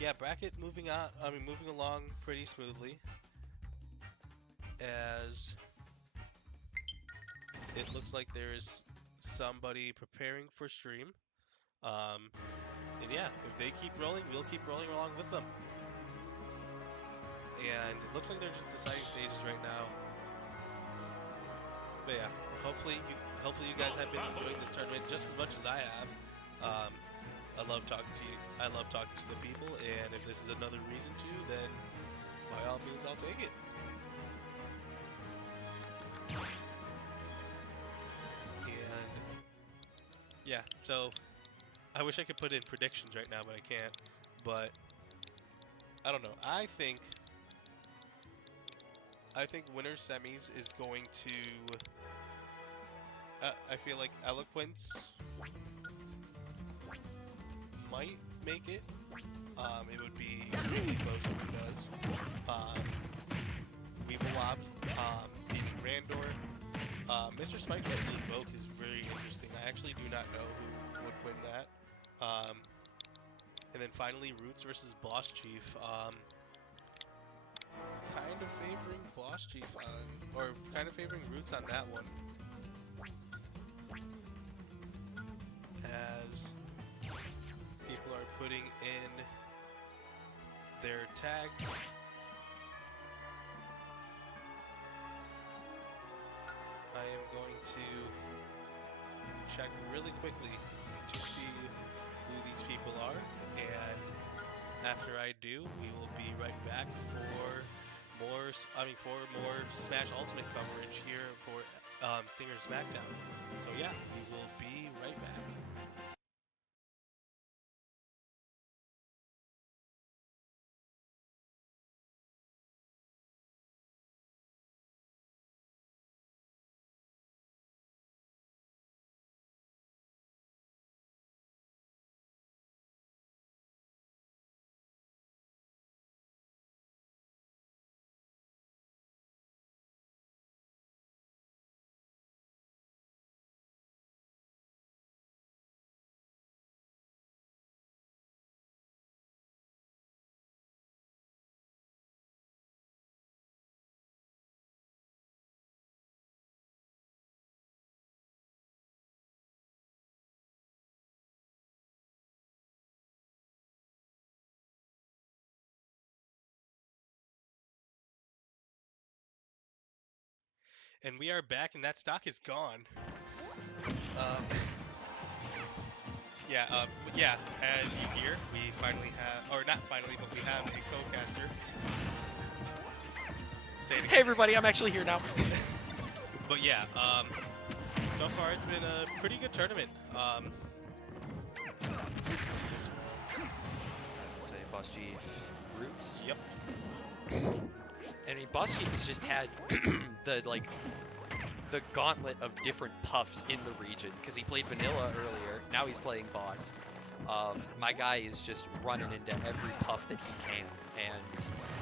yeah, bracket moving along pretty smoothly, as it looks like there's somebody preparing for stream. And yeah, if they keep rolling, we'll keep rolling along with them. And it looks like they're just deciding stages right now. But yeah, hopefully you guys have been enjoying this tournament just as much as I have. I love talking to you. I love talking to the people, and if this is another reason to, then by all means, I'll take it. And yeah, so I wish I could put in predictions right now, but I can't. But I don't know. I think winners semis is going to. I feel like Eloquence might make it, it would be extremely close to who does. Weeble beating Randor. Mr. Spike versus Invoke is very interesting. I actually do not know who would win that. And then finally, Roots versus Boss Chief. Kind of favoring Boss Chief or kind of favoring Roots on that one. As people are putting in their tags. I am going to check really quickly to see who these people are, and after I do, we will be right back for more Smash Ultimate coverage here for Stinger's Smackdown. So yeah, we will be right back. And we are back, and that stock is gone. Yeah, as you hear, we finally have, or not finally, but we have a co-caster. Say it again. Hey everybody, I'm actually here now. But yeah, so far it's been a pretty good tournament. As I say, Boss Chief Roots. Yep. I mean, Boss Chief has just had the gauntlet of different puffs in the region because he played Vanilla earlier. Now he's playing Boss. My guy is just running into every puff that he can, and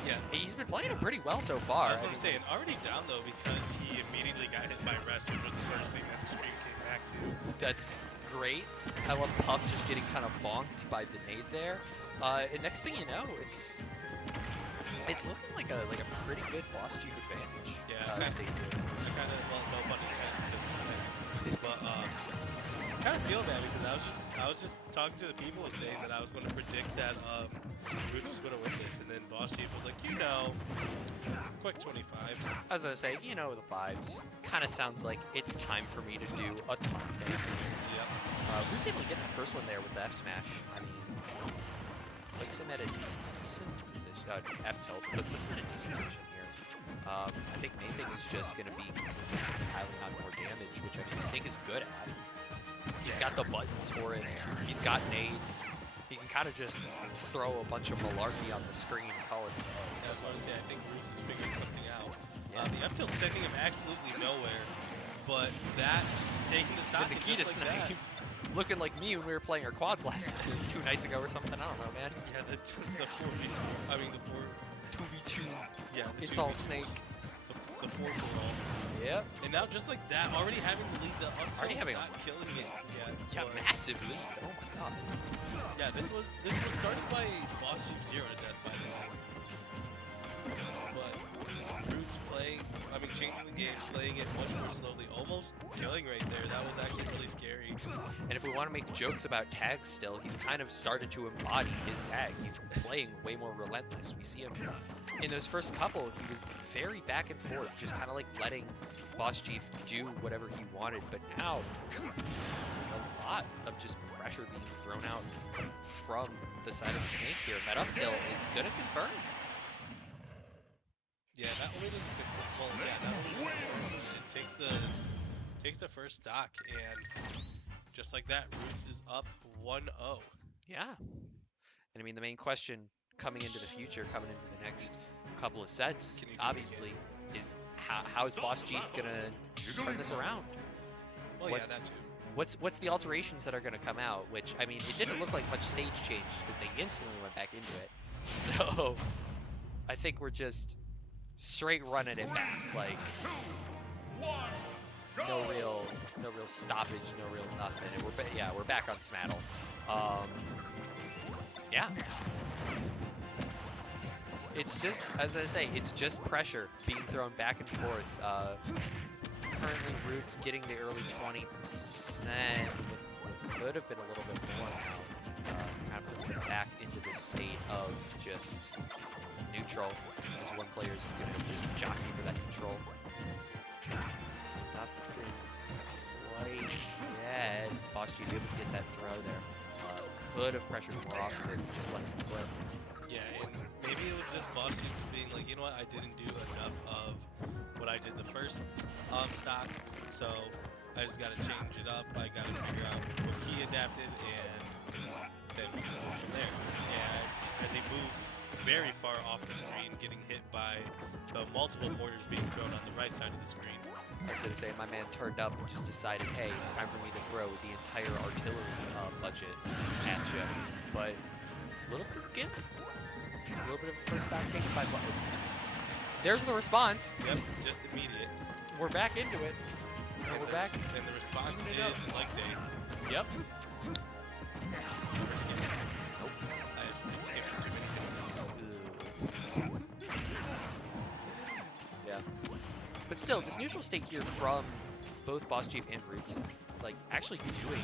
Yeah. he's been playing it pretty well so far. I was going to say, and already down though because he immediately got hit by rest, which was the first thing that the stream came back to. That's great. I love Puff just getting kind of bonked by the nade there. And next thing you know, it's looking like a pretty good Boss Chief advantage. Yeah, Stadium. I kind of, well, no pun intended because it's that. But I kind of feel bad because I was just talking to the people and saying that I was going to predict that Roots was going to win this, and then Boss Chief was like, quick 25. I was gonna say, the vibes. Kind of sounds like it's time for me to do a ton of damage. Yep. Who's able to get that first one there with the F smash? I mean, puts him at a decent position. F tilt, but puts him in a decent position here. I think main thing is just gonna be consistently piling on more damage, which I think is good at. He's got the buttons for it. He's got nades. He can kind of just throw a bunch of malarkey on the screen and call it. Yeah, I was about to say, I think Roots is figuring something out. Yeah. The F tilt sending him absolutely nowhere, but that taking the stock The is Nikita just like that. snipe. Looking like me when we were playing our quads last 2 nights ago or something. I don't know, man. Yeah, the 2v2. yeah, the It's 2v2, all snake. the 4-for-all. Yep. And now just like that, already having the lead, the up tilt, Already having not killing it yet. Yeah, but- massive lead. Oh my god. Yeah, this was started by Boss Chief 0 to death, by the way. But Roots changing the game, playing it much more slowly, almost killing right there. That was actually really scary. And if we want to make jokes about tags still, he's kind of started to embody his tag. He's playing way more relentless. We see him in those first couple, he was very back and forth, just kind of like letting Boss Chief do whatever he wanted. But now, a lot of just pressure being thrown out from the side of the snake here. That up tilt is gonna confirm. Yeah, not only does it not only it takes the first stock, and just like that, Roots is up 1-0. Yeah. And I mean, the main question coming into the future, coming into the next couple of sets, Can you do it obviously, is how is Boss Chief gonna turn this around? Well, yeah, that too. what's the alterations that are going to come out? Which, I mean, it didn't look like much stage change because they instantly went back into it. So I think we're just straight running it back, like no real stoppage, no real nothing. And we're back on Smaddle. Yeah. It's just, as I say, it's just pressure being thrown back and forth. Currently, Roots getting the early 20%, with could have been a little bit more now. Kind of puts them back into this state of just neutral, as one player is going to just jockey for that control. Nothing quite yet. Boss G able to get that throw there. Could have pressured more often, but just lets it slip. Yeah, and maybe it was just Boss G just being like, you know what, I didn't do enough of what I did the first stock, so I just got to change it up. I got to figure out what he adapted, and then we go from there. And as he moves very far off the screen, getting hit by the multiple mortars being thrown on the right side of the screen. I was going to say, my man turned up and just decided, hey, it's time for me to throw the entire artillery budget at you. But a little bit of gift. A little bit of a first stock taken by Butler. There's the response. Yep, just immediate. We're back into it. And we're back. And the response is like day. Yep. First game. Nope. I have skipped for too many games. Yeah. But still, this neutral state here from both Boss Chief and Roots, like, actually doing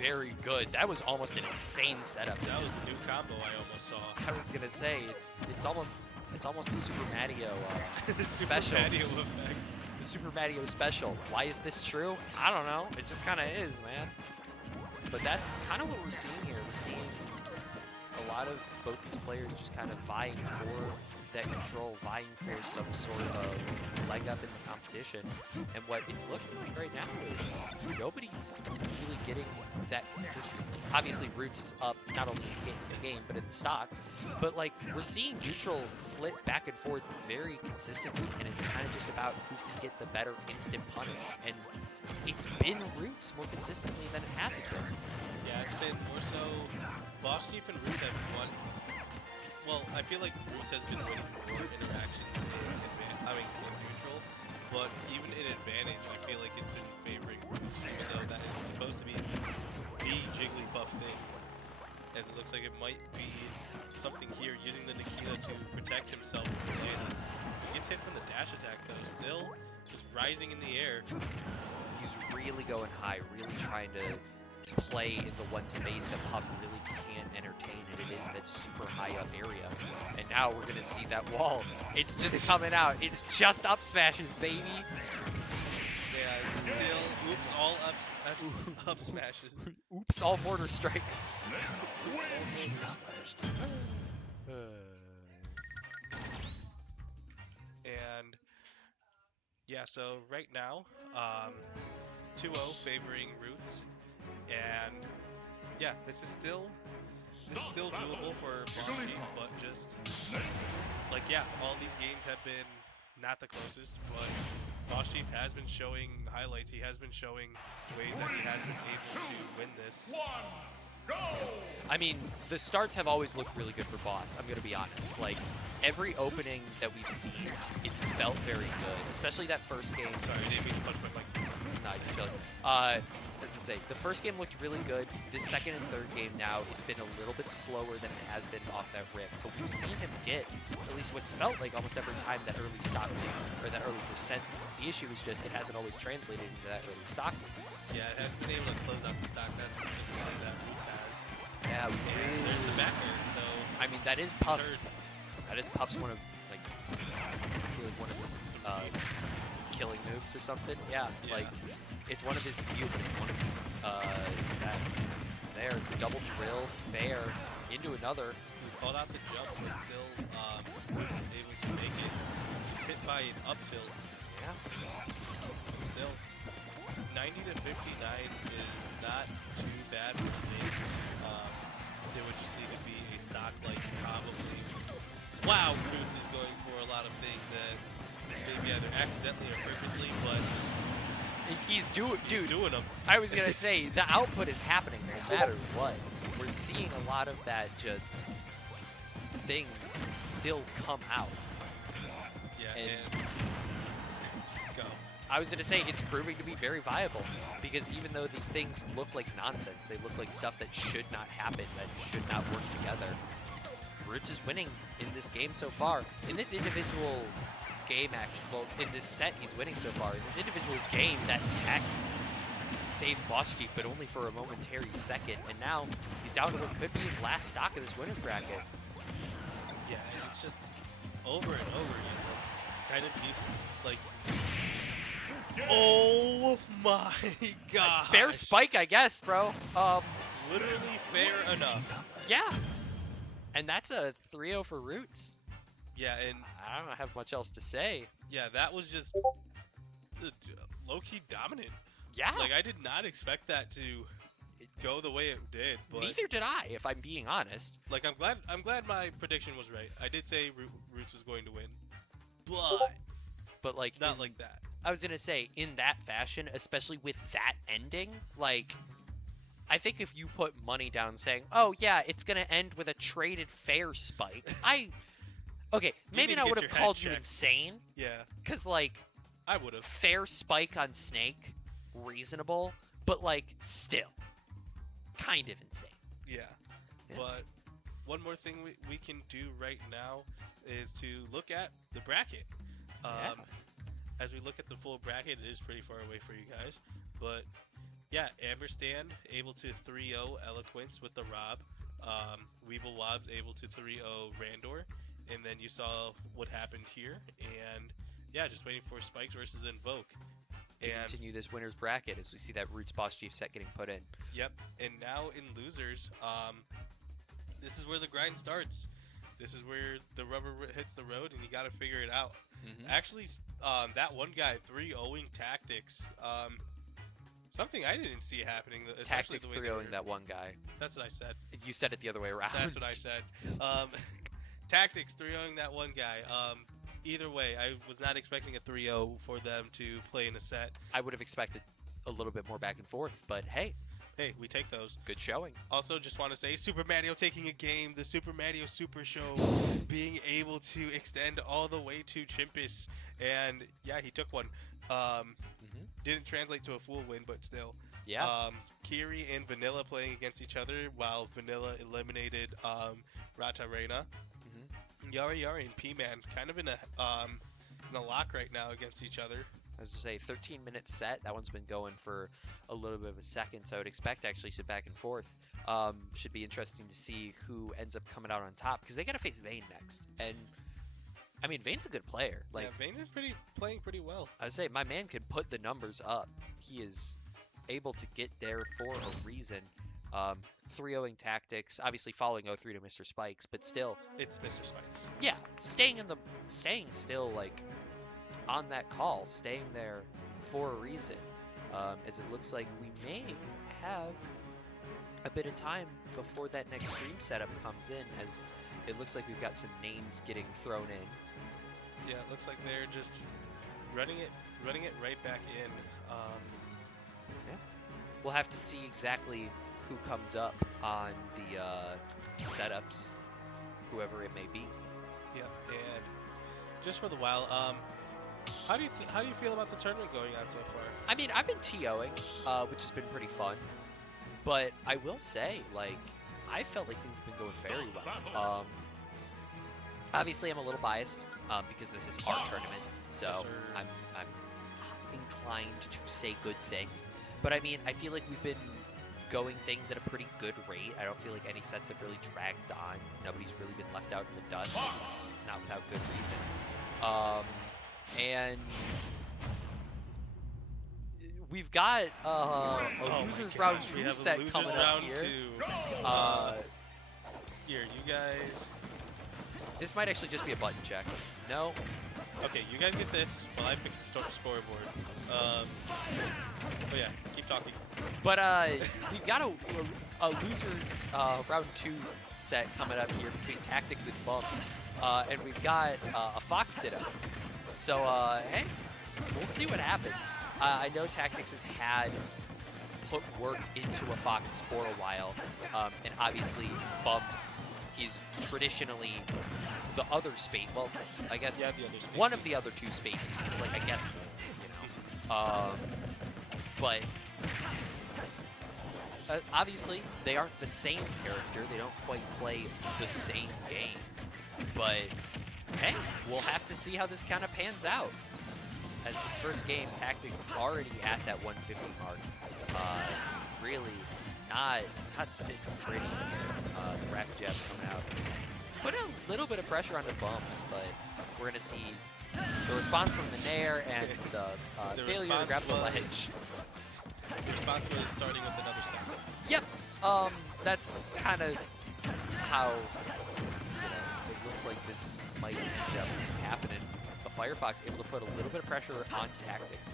very good. That was almost an insane setup. That was the new combo I almost saw. I was gonna say, it's almost the Super Mario The Super special. Mario effect. The Super Mario special. Why is this true? I don't know. It just kind of is, man. But that's kind of what we're seeing here. We're seeing a lot of both these players just kind of vying for that control, vying for some sort of leg up in the competition. And what it's looking like right now is nobody's really getting that consistently. Obviously, Roots is up not only in the game, but in the stock. But like, we're seeing neutral flip back and forth very consistently, and it's kind of just about who can get the better instant punish. And it's been Roots more consistently than it hasn't been. Yeah, it's been more so. Boss Chief and Roots have won. Well, I feel like Roots has been winning more interactions in neutral, but even in advantage, I feel like it's been favoring Roots, even though that is supposed to be the Jigglypuff thing, as it looks like it might be something here, using the Nikita to protect himself from the landing. He gets hit from the dash attack though, still just rising in the air. He's really going high, really trying to play in the one space that Puff really can't entertain, and it is that super high up area. And now we're gonna see that wall. It's just coming out. It's just up smashes, baby. Yeah, still, oops, all up smashes. Oops, all mortar strikes. And yeah, so right now, 2-0 favoring Roots, and yeah, this is still doable for Boss Chief, but just like, yeah, all these games have been not the closest, but Boss Chief has been showing highlights. He has been showing ways that he has been able to win this. I mean, the starts have always looked really good for Boss, I'm gonna be honest. Like, every opening that we've seen, it's felt very good, especially that first game. Sorry, I didn't mean to punch my mic. No, you're chilling. As I say, the first game looked really good. The second and third game now, it's been a little bit slower than it has been off that rip. But we've seen him get, at least what's felt like almost every time, that early stock lead, or that early percent. The issue is just it hasn't always translated into that early stock lead. Yeah, it hasn't been able to close out the stocks as consistently that Roots has. Yeah, And there's the back air, so I mean, that is Puff's. That is Puff's one of, like, I feel like one of his killing moves or something. Yeah, Yeah. like, it's one of his few, but it's one of his best. There, the double drill, fair, into another. we called out the jump, but still Roots able to make it. It's hit by an up tilt. Yeah. Still, 90 to 59 is not too bad for Snake. There would just need to be a stock like probably. Wow, Roots is going for a lot of things that maybe either accidentally or purposely, but He's doing, He's dude. doing them. I was gonna say the output is happening no matter what. We're seeing a lot of that just things still come out. Yeah, And- and go. I was gonna say it's proving to be very viable because even though these things look like nonsense, they look like stuff that should not happen, that should not work together. Roots is winning in this game so far. In this individual game, well, in this set, he's winning so far. In this individual game, that tech saves Boss Chief, but only for a momentary second. And now he's down to what could be his last stock of this winner's bracket. Yeah, and it's just over and over again. Kind of like, oh my god. Fair spike, I guess, bro. Literally fair enough. Yeah. And that's a 3-0 for Roots. Yeah, and I don't have much else to say. yeah, that was just low-key dominant. Yeah. Like, I did not expect that to go the way it did, but Neither did I, if I'm being honest. like, I'm glad my prediction was right. I did say Roots was going to win, but But not like that. I was gonna say, in that fashion, especially with that ending, like, I think if you put money down saying, oh yeah, it's gonna end with a traded fair spike, okay, maybe need to I get would have your head called you checked. insane, Yeah, cause like, I would have. fair spike on Snake, reasonable, but like, still, kind of insane. Yeah. Yeah. But one more thing we can do right now is to look at the bracket. Yeah. As we look at the full bracket, it is pretty far away for you guys. But yeah, Amberstand able to 3-0 Eloquence with the Rob. Weeble Wobbs able to 3-0 Randor. And then you saw what happened here. And yeah, just waiting for Spikes versus Invoke. To And continue this winner's bracket as we see that Roots Boss Chief set getting put in. yep, and now in losers, this is where the grind starts. This is where the rubber hits the road, and you got to figure it out. Actually, that one guy 3-0ing Tactics, something I didn't see happening. Especially Tactics the way they 3-0ing were- that one guy. That's what I said. You said it the other way around. That's what I said. Tactics 3-0ing that one guy. Either way, I was not expecting a 3-0 for them to play in a set. I would have expected a little bit more back and forth, but hey, Hey, we take those. good showing. Also, just want to say, Super Mario taking a game, the Super Mario Super Show being able to extend all the way to Chimpus, and yeah, he took one. Didn't translate to a full win, but still. Yeah. Kiri and Vanilla playing against each other, while Vanilla eliminated Rata Reina. Yari and P-Man kind of in a lock right now against each other. As I say, 13-minute set. That one's been going for a little bit of a second, so I would expect actually some back and forth. Should be interesting to see who ends up coming out on top because they got to face Vayne next. And I mean, Vayne's a good player. Like, yeah, Vayne is playing pretty well. I would say, my man can put the numbers up. He is able to get there for a reason. 3-0ing Tactics, obviously following 0-3 to Mr. Spikes, but still, It's Mr. Spikes. yeah, staying still like on that call, staying there for a reason. As it looks like we may have a bit of time before that next stream setup comes in, as it looks like we've got some names getting thrown in. Yeah, it looks like they're just running it right back in. We'll have to see exactly who comes up on the setups, whoever it may be. Yeah, and just for the while, how do you feel about the tournament going on so far? I mean, I've been TOing, which has been pretty fun, but I will say, like, I felt like things have been going very well. Obviously, I'm a little biased because this is our tournament, so Yes, sir. I'm inclined to say good things. But I mean, I feel like we've been going things at a pretty good rate. I don't feel like any sets have really dragged on. Nobody's really been left out in the dust, at least not without good reason. And we've got a losers round gosh, 2 set losers coming up round here. 2. Here, you guys. This might actually just be a button check. No. Okay, you guys get this while I fix the scoreboard. Oh yeah, keep talking. But we've got a losers round 2 set coming up here between Tactics and Bumps. And we've got a Fox Ditto. So, hey, we'll see what happens. I know Tactics has had put work into a Fox for a while, and obviously Bumps is traditionally the other space. Well, I guess Yeah, the other space. one of the other two spaces. Because, like, I guess, you know. But obviously, they aren't the same character. They don't quite play the same game. But hey, we'll have to see how this kind of pans out. As this first game, Tactics already at that 150 mark. Really not sitting pretty here. The Rack Jab coming out. Put a little bit of pressure on the Bumps, but we're going to see the response from the Nair and the failure to grab the ledge. The response was starting with another stack. Yep. That's kind of how it looks like this might end up happening. The Firefox able to put a little bit of pressure on Tactics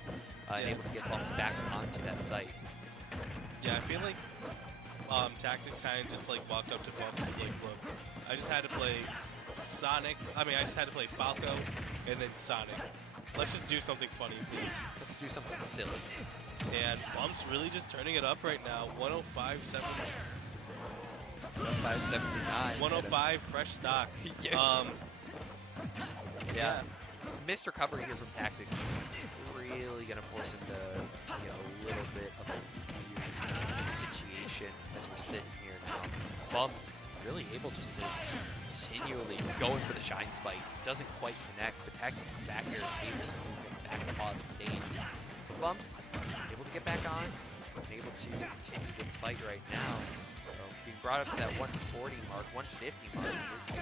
and able to get Bumps back onto that site. Yeah, I feel like Tactics kind of just like walked up to Bumps and like, look, I just had to play Sonic. I just had to play Falco and then Sonic. Let's just do something funny, please. Let's do something silly. And Bumps really just turning it up right now. 105.7. 105.79. 105 fresh stock. Yeah. Missed recovery here from Tactics is really going to force him to get a little bit of a weird situation as we're sitting here now. Bumps really able just to continually going for the Shine Spike. Doesn't quite connect, but Tactics back here is able to move him back off stage. Bumps able to get back on, and able to continue this fight right now. So being brought up to that 140 mark, 150 mark is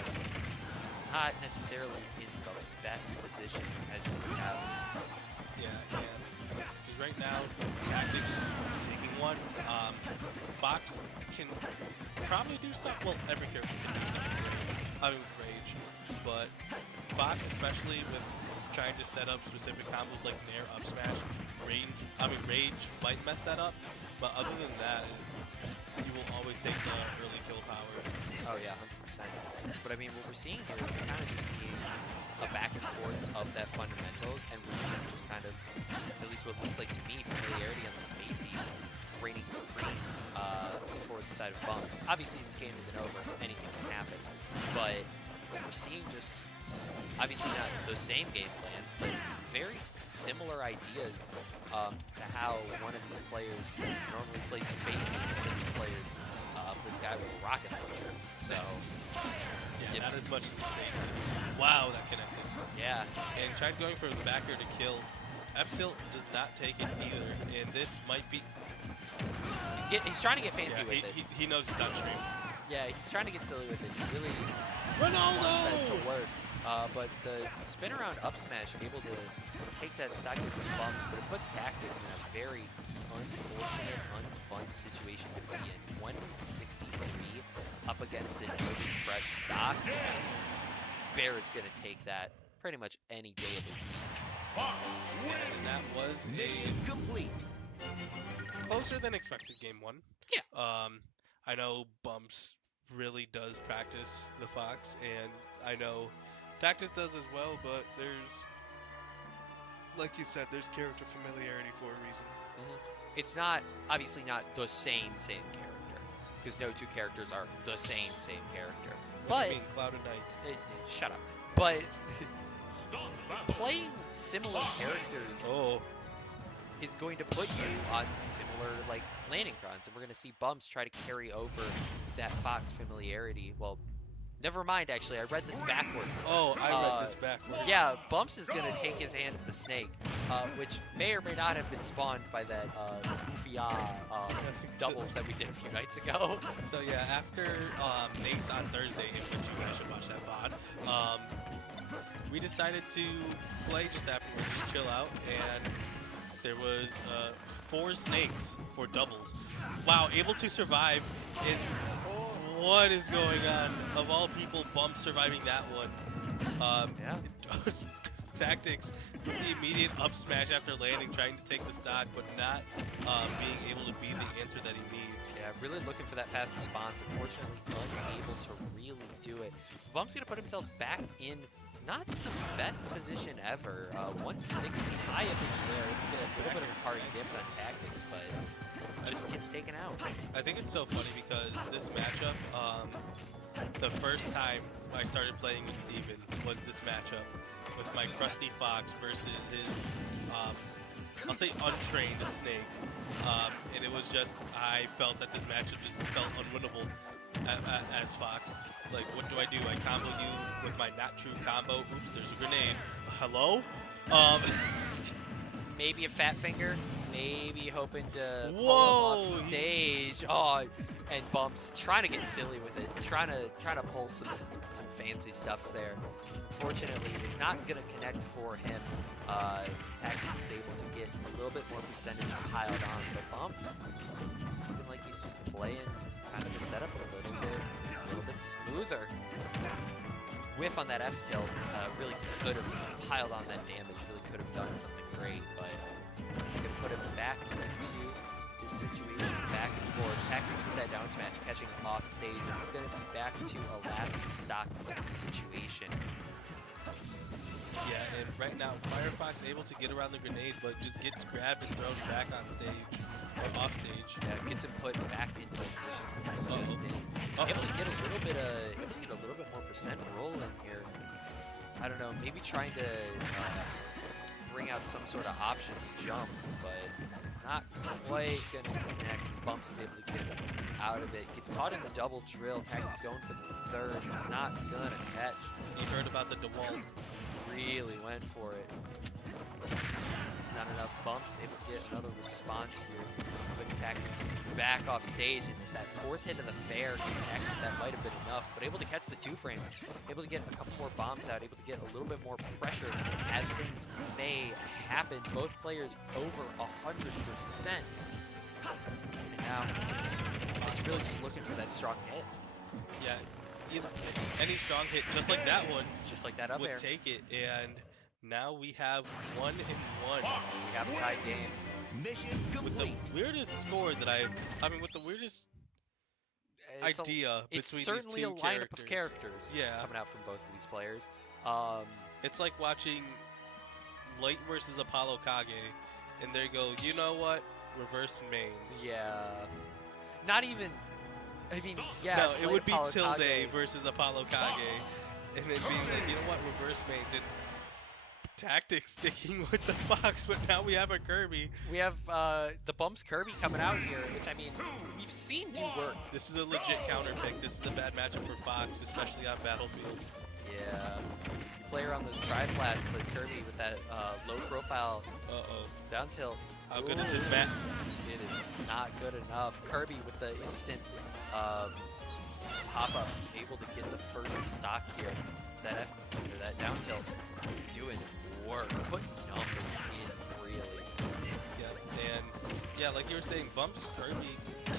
not necessarily in the best position as we have. Yeah, because right now, Tactics taking one. Fox can probably do stuff. Well, every character can do stuff. With Rage, but Fox, especially with trying to set up specific combos like Nair, up smash, Rage might mess that up. But other than that, you will always take the early kill power. Oh yeah, 100%. But I mean, what we're seeing here, we're kind of just seeing a back and forth of that fundamentals, and we're seeing just kind of, at least what looks like to me, familiarity on the Spacies reigning supreme for the side of Bumps. Obviously, this game isn't over; anything can happen. But we're seeing just, obviously not the same game plans, but very similar ideas to how one of these players normally plays the Spacies, and one of these players plays a guy with a rocket launcher. So. Yeah, not as much as the space. Wow, that connected. Yeah. And tried going for the backer to kill. F-tilt does not take it either, and this might be... He's trying to get fancy with it. He knows he's on stream. Yeah, he's trying to get silly with it. He really Ronaldo! wants that to work. But the spin around up smash able to take that stock here from Bumps, but it puts Tactics in a very unfortunate, unfun situation to be in. 163 up against an early fresh stock. Bear is going to take that pretty much any day of the week. And that was Mission complete. closer than expected game one. Yeah. I know Bumps really does practice the Fox, and I know Tactics does as well, but there's, like you said, there's character familiarity for a reason. It's not, obviously not the same character, because no two characters are the same character. What But, do you mean, Cloud and Night? shut up. But, playing similar characters is going to put you on similar, like, landing fronts, and we're going to see Bumps try to carry over that Fox familiarity. Well, never mind, actually, I read this backwards. Oh, I read this backwards. Yeah, Bumps is going to take his hand at the snake, which may or may not have been spawned by that goofy doubles that we did a few nights ago. So yeah, after Nace on Thursday, which you guys should watch that VOD, we decided to play just afterwards, just chill out, and there was 4 snakes for doubles. Wow, able to survive in... What is going on? Of all people, Bump surviving that one. Yeah. Tactics, the immediate up smash after landing, trying to take the stock, but not being able to be the answer that he needs. Yeah, really looking for that fast response. Unfortunately, unable to really do it. Bump's going to put himself back in not the best position ever. 160 high up in the air. Get a little bit of a hard dip on tactics, but just gets taken out. I think it's so funny because this matchup, the first time I started playing with Steven was this matchup with my crusty Fox versus his, I'll say untrained Snake. And it was just, I felt that this matchup just felt unwinnable as Fox. Like, what do? I combo you with my not true combo. Oops, there's a grenade. Hello? Maybe a fat finger. Maybe hoping to pull him Whoa! off stage. Oh, and Bumps trying to get silly with it, trying to pull some fancy stuff there. Fortunately, it's not gonna connect for him. His tactics is able to get a little bit more percentage piled on, but Bumps looking like he's just playing kind of the setup a little bit smoother. Whiff on that F tilt really could have piled on that damage. Really could have done something great, but it's gonna put him back into this situation, back and forth. Tactics with that down smash, catching him off stage, and it's gonna be back to a last stock situation. Yeah, and right now Firefox able to get around the grenade, but just gets grabbed and thrown back on stage, or off stage. Yeah, gets him put back into the position he was just in. Able to get a little bit more percent roll in here. I don't know, maybe trying to bring out some sort of option to jump, but not quite gonna connect. Bumps is able to get out of it. Gets caught in the double drill. Tactics going for the third. He's not gonna catch. You heard about the DeWalt. Really went for it. Not enough. Bumps able to get another response here. But Tactics back off stage, and if that fourth hit of the fair connect, that might have been enough. But able to catch the two frame, able to get a couple more bombs out, able to get a little bit more pressure as things may happen. Both players over 100%. And now it's really just looking for that strong hit. Yeah, any strong hit, just like that one, Just like that up would air. take it. And now we have 1-1 We have a tied game. Mission with the complete. weirdest score that I mean, with the weirdest It's idea it's between certainly these a two lineup of characters Yeah. coming out from both of these players. It's like watching Light versus Apollo Kage, and they go, you know what? Reverse mains. Yeah. Not even. I mean, yeah. No, it's it like would be Apollo Tilde Kage. versus Apollo Kage, and then being like, you know what? Reverse mains and Tactics sticking with the Fox, but now we have a Kirby. We have the Bumps Kirby coming out here, which I mean, we've seen do work. This is a legit counter pick. This is a bad matchup for Fox, especially on Battlefield. Yeah. You play around those tri-flats, but Kirby with that low profile Uh-oh. down tilt. How good is his mat? It is not good enough. Kirby with the instant pop-up, able to get the first stock here. That down tilt doing work, putting numbers in really. Yeah, and yeah, like you were saying, Bumps Kirby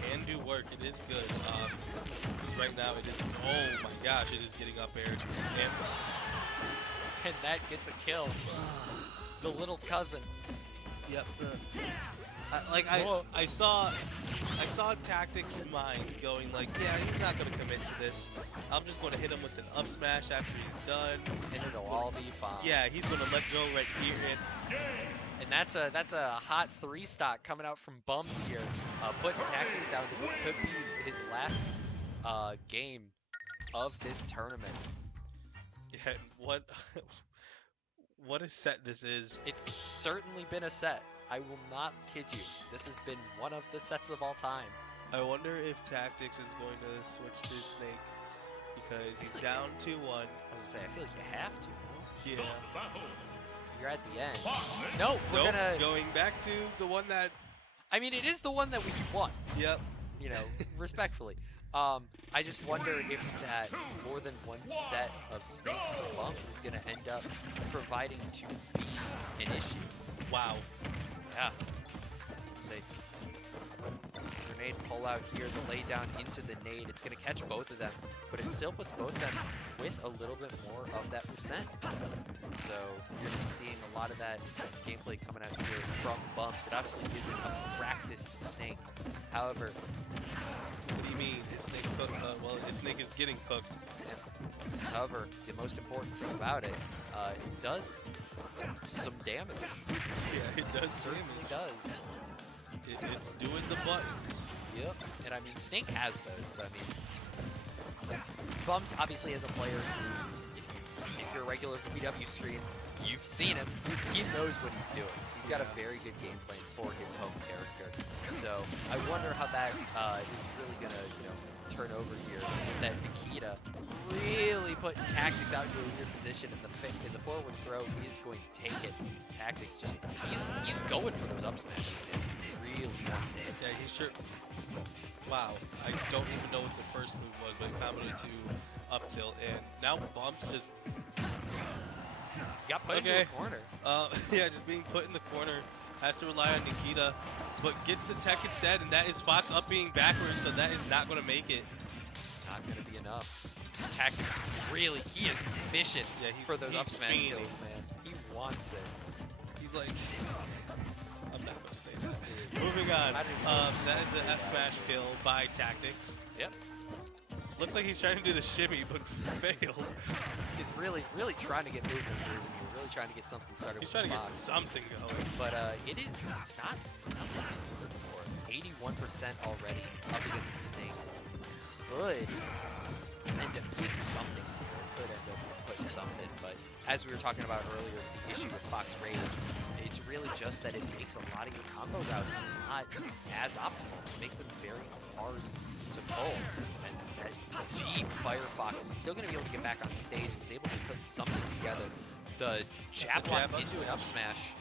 can do work. It is good. 'Cause right now it is. Oh my gosh, it is getting up air. And that gets a kill. The little cousin. Yep. I saw Tactics mind going like, yeah, he's not gonna commit to this. I'm just gonna hit him with an up smash after he's done, And it'll all be fine. yeah, he's gonna let go right here. And And that's a hot 3 stock coming out from Bumps here, putting Tactics down to what could be his last game of this tournament. yeah, what a set this is. It's certainly been a set. I will not kid you. This has been one of the sets of all time. I wonder if Tactics is going to switch to Snake because he's down 2-1. I was gonna say, I feel like you have to. No? Yeah. Battle. You're at the end. No, we're Nope, gonna. going back to the one that. I mean, it is the one that we won. Yep. You know, respectfully. I just wonder if that more than one set of Snake and Bumps is gonna end up providing to be an issue. Wow. Yeah. Say, grenade pull out here, the lay down into the nade. It's gonna catch both of them, but it still puts both of them with a little bit more of that percent. So you're gonna be seeing a lot of that gameplay coming out here from Bumps. It obviously isn't a practiced Snake. However, do you mean? His snake well, his snake is getting cooked. However, the most important thing about it, it does some damage. Yeah, it does Certainly damage. does. It's doing the buttons. Yep. And I mean, Snake has those. I mean, Bumps obviously as a player who, if you're a regular for BW stream, you've seen him. He knows what he's doing. He's got a very good game plan for his home character. So I wonder how that is really gonna, turn over here. That Nikita really putting Tactics out into a weird position in the forward throw. He is going to take it. Tactics just he's going for those up smashes. He really wants to hit. Yeah, he's sure. Wow, I don't even know what the first move was, but it comboed to up tilt, and now Bumps just Got put into a corner. yeah, just being put in the corner. Has to rely on Nikita, but gets the tech instead, and that is Fox up being backwards, so that is not going to make it. It's not going to be enough. Tactics really, he is efficient for those up smash kills, man. He wants it. He's like, I'm not going to say that. Moving on. That is an F smash kill by Tactics. Yep. Looks like he's trying to do the shimmy, but failed. He's really trying to get movement through here. Really trying to get something started. He's trying to get something going. But it's not good for it. 81% already up against the Snake. Could end up getting something. Could end up putting something. But as we were talking about earlier, the issue with Fox Rage, it's really just that it makes a lot of your combo routes not as optimal. It makes them very hard to pull. And that deep Firefox is still going to be able to get back on stage and is able to put something together. The jab block into an up smash.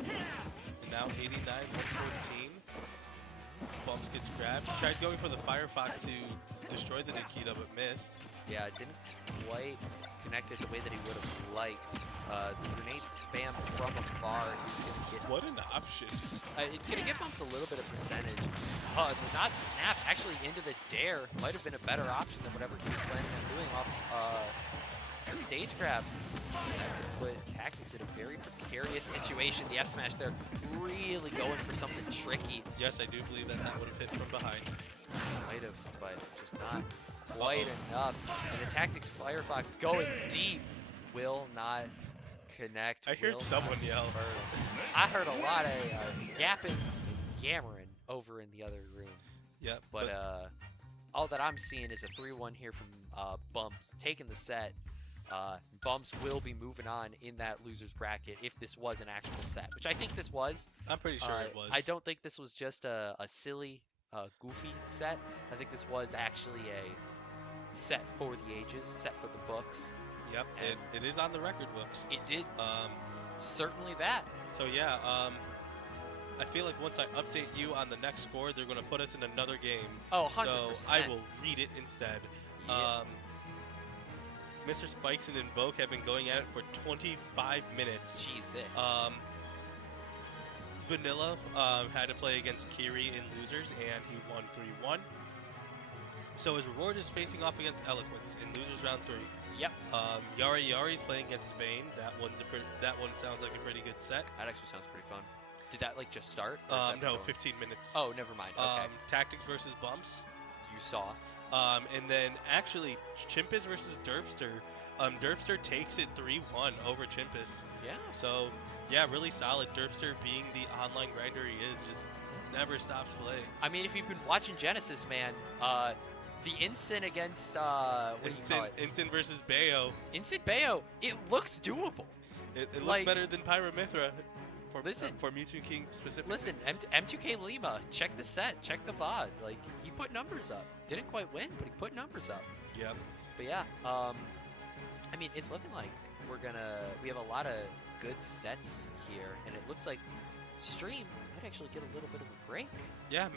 And now 89-114. Bumps gets grabbed. He tried going for the Firefox to destroy the Nikita, but missed. Yeah, it didn't quite connect it the way that he would have liked. The grenade spam from afar is going to get... What an option. It's going to give Bumps a little bit of percentage. The not snap actually into the dare might have been a better option than whatever he was planning on doing off the stage grab. That could put Tactics in a very precarious situation. The F smash there really going for something tricky. Yes, I do believe that would have hit from behind. Might have, but just not quite enough. And the Tactics Firefox going deep will not connect. I heard someone yell. I heard a lot of yapping and yammering over in the other room. Yep. But all that I'm seeing is a 3-1 here from Bumps taking the set. Bumps will be moving on in that loser's bracket if this was an actual set, which I think this was. I'm pretty sure it was. I don't think this was just a silly, goofy set. I think this was actually a set for the ages, set for the books. Yep, it is on the record books. It did. Certainly that. So yeah, I feel like once I update you on the next score, they're going to put us in another game. Oh, 100%. So I will read it instead. Yeah. Mr. Spikes and Invoke have been going at it for 25 minutes. Jesus. Vanilla had to play against Kiri in losers, and he won 3-1. So his reward is facing off against Eloquence in losers round 3. Yep. Yari's playing against Vayne. That one sounds like a pretty good set. That actually sounds pretty fun. Did that like just start? Or is that No, going? 15 minutes. Oh, never mind. Okay. Tactics versus Bumps. You saw. And then actually Chimpus versus Derpster. Derpster takes it 3-1 over Chimpus. Yeah. So yeah, really solid. Derpster, being the online grinder he is, just never stops playing. I mean, if you've been watching Genesis, man, the Incin against what do you call it? Incin versus Bayo. Incin Bayo, it looks doable. It looks Like, better than Pyromithra. For Mewtwo King specifically. Listen, M2K Lima, check the set, check the VOD. Like, he put numbers up. Didn't quite win, but he put numbers up. Yep. But yeah, I mean, it's looking like we have a lot of good sets here, and it looks like Stream might actually get a little bit of a break. Yeah,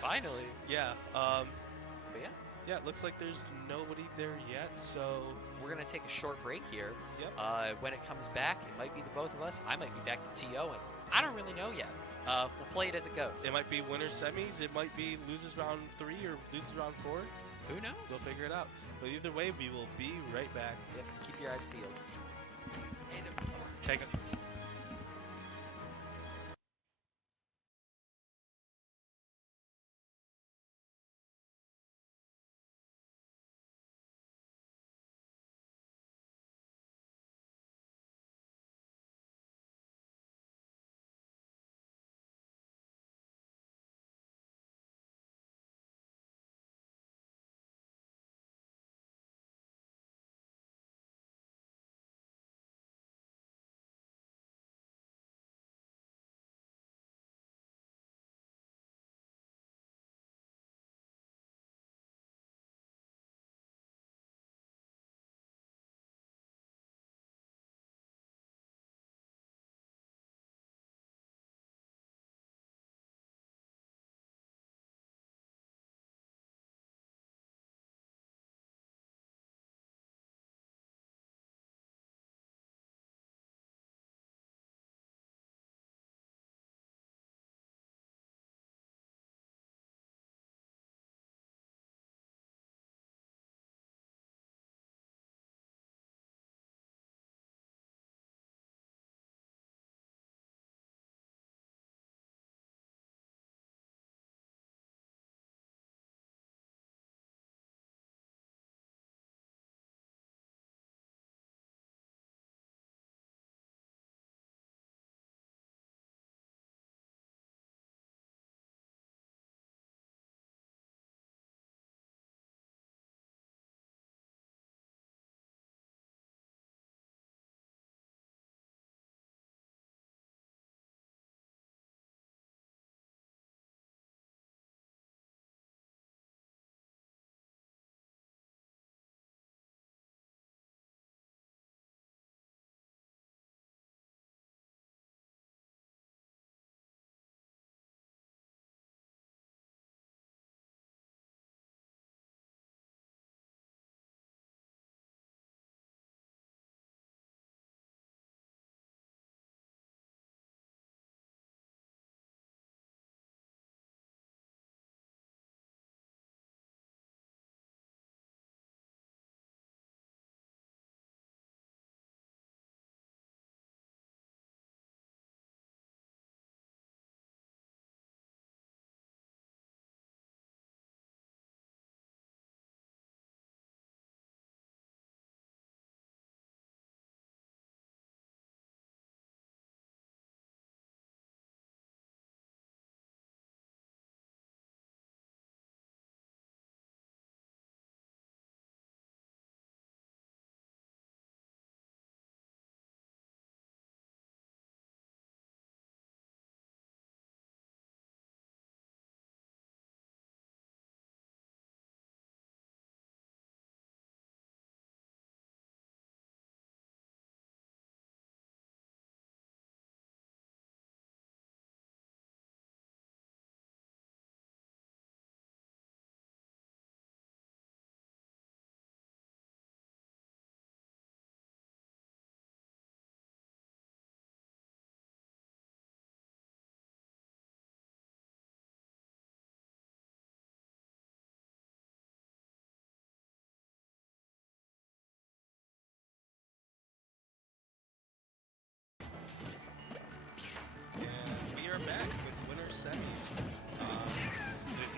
finally. Yeah. But yeah. Yeah, it looks like there's nobody there yet, so we're gonna take a short break here. Yep. When it comes back, it might be the both of us. I might be back to TO, and I don't really know yet. We'll play it as it goes. It might be winner semis. It might be losers round 3 or losers round 4. Who knows? We'll figure it out. But either way, we will be right back. Yep. Keep your eyes peeled. And of course, Take it.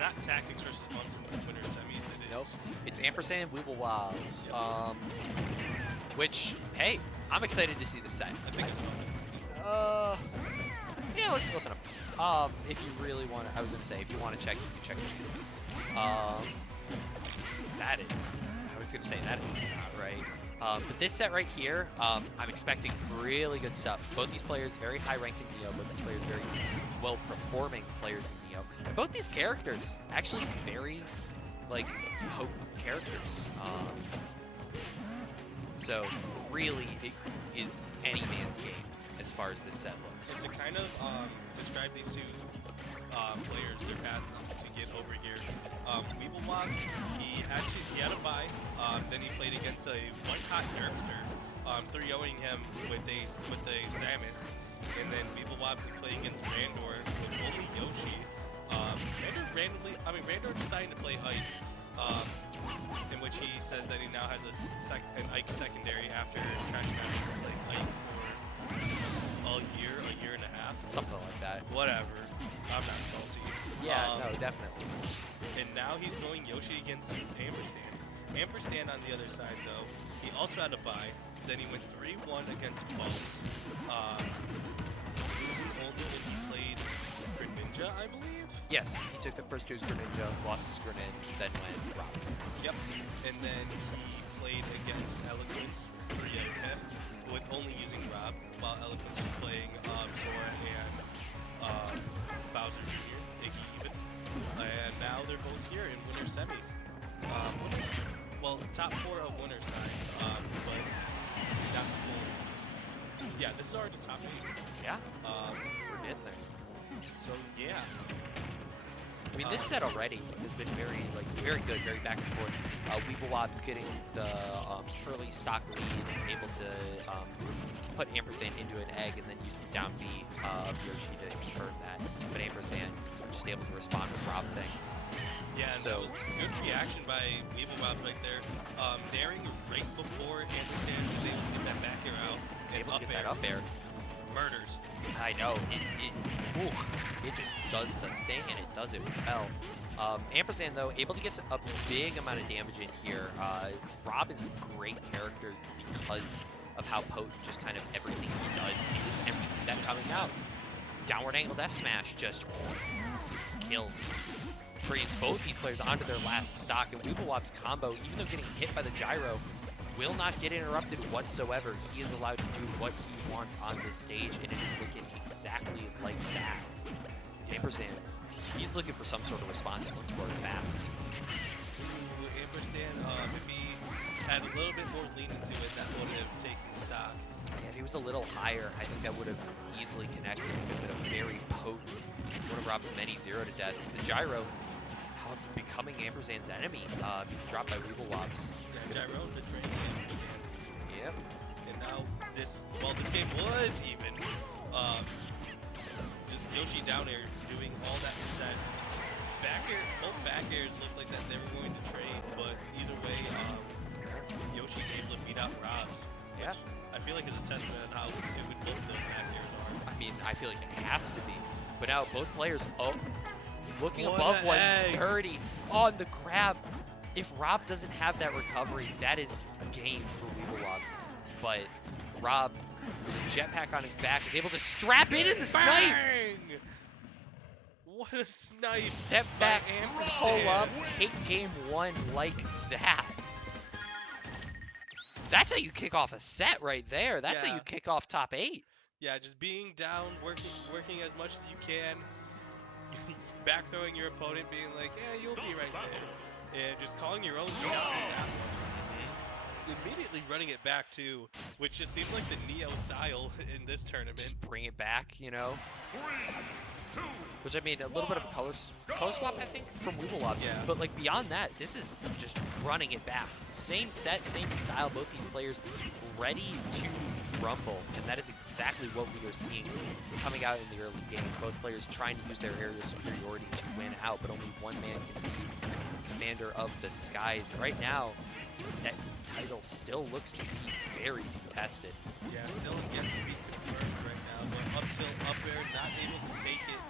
not Tactics versus Ultimate Winner semis. It is. Nope. It's Ampersand Weeblewobs. Yep. Which, hey, I'm excited to see the set. I think that's fine. Yeah, it looks close enough. If you really want to, I was gonna say, if you want to check, you can check the that is, I was gonna say that is not right. But this set right here, I'm expecting really good stuff. Both these players very high ranked in Neo, both these players very well performing players in Neo. And both these characters actually very like potent characters. So really it is any man's game as far as this set looks. And to kind of describe these two players, their paths to get over here. Weeblewobs, he had a bye. Then he played against a one-hot Nerfster, 3-0ing him with a Samus. And then Weeblewobs would play against Randor with only Yoshi. Randor decided to play Ike, in which he says that he now has an Ike secondary after crashing out and playing Ike for a year and a half. Something like that. Whatever. I'm not salty. Yeah, no, definitely. And now he's going Yoshi against Ampersand. Ampersand on the other side, though, he also had a bye. Then he went 3-1 against Pulse. Losing only when he played Greninja, I believe? Yes, he took the first two Greninja, lost his Grenin, then went Rob. Yep. And then he played against Eloquence, 3-0'd him, with only using Rob, while Eloquence was playing Sora and Bowser Jr., Iggy even. And now they're both here in winner semis. Well, top 4 of winner side, but not full. Yeah, this is already top 8. Yeah, we're getting there. So yeah. I mean, this set already has been very good, very back and forth. Weeblewobs getting the early stock lead, able to put Ampersand into an egg and then use the down B of Yoshi to confirm that. But Ampersand just able to respond with Rob things. Yeah, and that was good reaction by Weeblewobs right there. Daring right before Ampersand was able to get that back air out. And Able to get that up air. Murders. I know, it just does the thing, and it does it well. Ampersand, though, able to get a big amount of damage in here. Rob is a great character because of how potent just kind of everything he does is, and we see that coming out. Downward angled F smash just kills. Bringing both these players onto their last stock, and Weeblewob's combo, even though getting hit by the gyro, will not get interrupted whatsoever. He is allowed to do what he wants on this stage, and it is looking exactly like that. Ampersand, he's looking for some sort of response, looking for it fast. Ampersand, if he had a little bit more lean into it, that would have taken stock. Yeah, if he was a little higher, I think that would have easily connected. It would have been a very potent, one of Rob's many 0-to-deaths. The gyro becoming Ampersand's enemy, being dropped by Weeblewobs. Yeah, gyro, the train. Yep. And now this game was even. Just Yoshi down air doing all that set. Back air, both back airs looked like that they were going to trade, but either way, Yoshi's able to beat out Rob's. Yeah. Which I feel like is a testament on how stupid both those back airs are. I mean, I feel like it has to be. But now both players, looking What above a 130 on the grab. If Rob doesn't have that recovery, that is game for Weeblewobs. But Rob, with a jetpack on his back, is able to strap in the snipe. Bang! What a snipe! Step by back, pull Ampersand. up, take game 1 like that. That's how you kick off a set right there. That's how Yeah. you kick off top 8. Yeah, just being down, working as much as you can, back throwing your opponent, being like, yeah, you'll be right there, and just calling your own shot with that one. Immediately running it back too, which just seems like the Neo style in this tournament. Just bring it back, you know? 3, 2, Which, I mean, a little bit of a color swap, I think, from Weeblewobs. Yeah. But, like, beyond that, this is just running it back. Same set, same style, both these players ready to rumble. And that is exactly what we are seeing coming out in the early game. Both players trying to use their area superiority to win out, but only one man can be commander of the skies. And right now, that title still looks to be very contested. Yeah, still yet to be confirmed right now, but up till up air, not able to take it.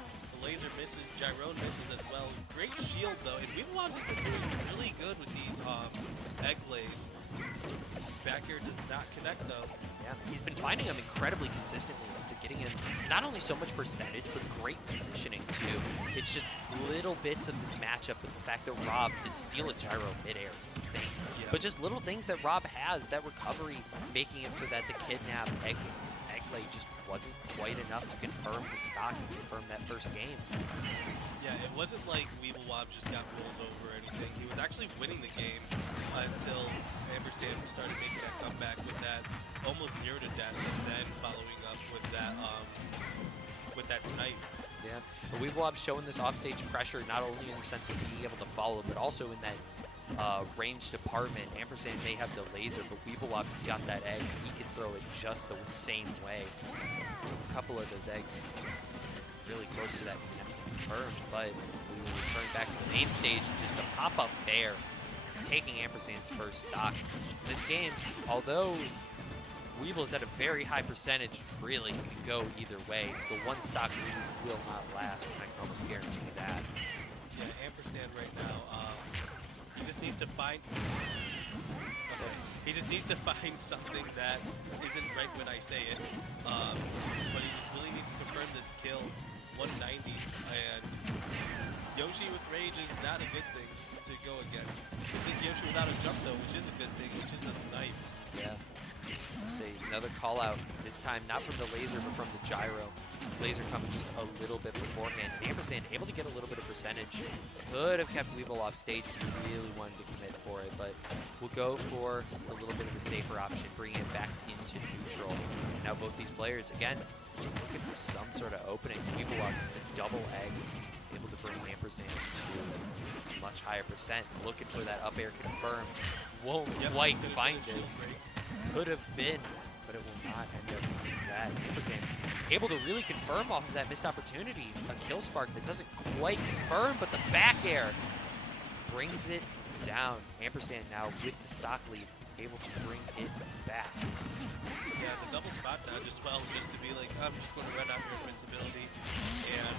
The laser misses, Gyron misses as well. Great shield though, and Weeblewobs has been doing really good with these egg lays. Back air does not connect though. Yeah, he's been finding them incredibly consistently, getting him not only so much percentage, but great positioning too. It's just little bits of this matchup, but the fact that Rob to steal a gyro midair is insane. Yeah. But just little things that Rob has, that recovery, making it so that the kidnap egg lay just wasn't quite enough to confirm the stock and confirm that first game. Yeah, it wasn't like Weeblewobs just got rolled over or anything. He was actually winning the game until Ampersand started making that comeback with that almost 0 to death, and then following up with that snipe. Yeah, but Weeblewobs showing this offstage pressure not only in the sense of being able to follow, but also in that range department. Ampersand may have the laser, but Weeblewobs got that egg. He can throw it just the same way. A couple of those eggs really close to that confirmed, but we will return back to the main stage and just a pop-up bear taking Ampersand's first stock. In this game, although Weeble's at a very high percentage, really can go either way. The one stock really will not last, and I can almost guarantee you that. Yeah, Ampersand right now, he just needs to find. Okay. He just needs to find something that isn't right when I say it. But he just really needs to confirm this kill. 190, and Yoshi with rage is not a good thing to go against. This is Yoshi without a jump though, which is a good thing, which is a snipe. Yeah. See, another call out, this time not from the laser, but from the gyro. Laser coming just a little bit beforehand. Ampersand able to get a little bit of percentage. Could have kept Weevil off stage if he really wanted to commit for it, but we'll go for a little bit of a safer option, bringing it back into neutral. Now both these players, again, just looking for some sort of opening. Weevil with the double egg, able to bring Ampersand to a much higher percent. Looking for that up air confirmed. Won't quite find it. Could have been, but it will not end up being that. Ampersand able to really confirm off of that missed opportunity. A kill spark that doesn't quite confirm, but the back air brings it down. Ampersand now with the stock lead, able to bring it back. Yeah, the double spot down just well, just to be like, I'm just going to run out your invincibility, and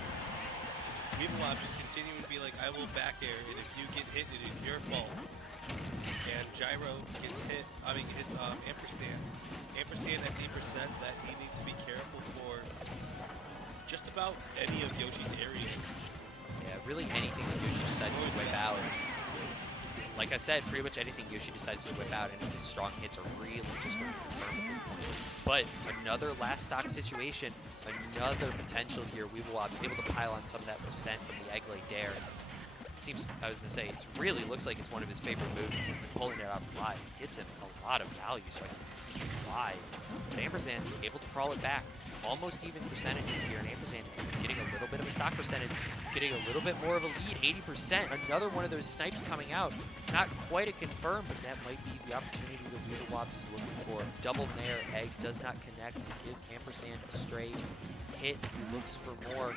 Weeblewobs just continuing to be like, I will back air, and if you get hit, it is your fault. And Gyro gets hit, hits Ampersand. Ampersand at 8% that he needs to be careful for just about any of Yoshi's areas. Yeah, really anything that Yoshi decides to whip out. Like I said, pretty much anything Yoshi decides to whip out, any of his strong hits are really just going to confirm at this point. But another last stock situation, another potential here. Weeblewobs able to pile on some of that percent from the egg lay dare. It seems, I was going to say, it really looks like it's one of his favorite moves. He's been pulling it out live. It gets him a lot of value, so I can see why. But Ampersand able to crawl it back. Almost even percentages here, and Ampersand getting a little bit of a stock percentage, getting a little bit more of a lead, 80%. Another one of those snipes coming out. Not quite a confirm, but that might be the opportunity that Weeblewobs is looking for. Double Nair, egg does not connect, and gives Ampersand a stray hit as he looks for more.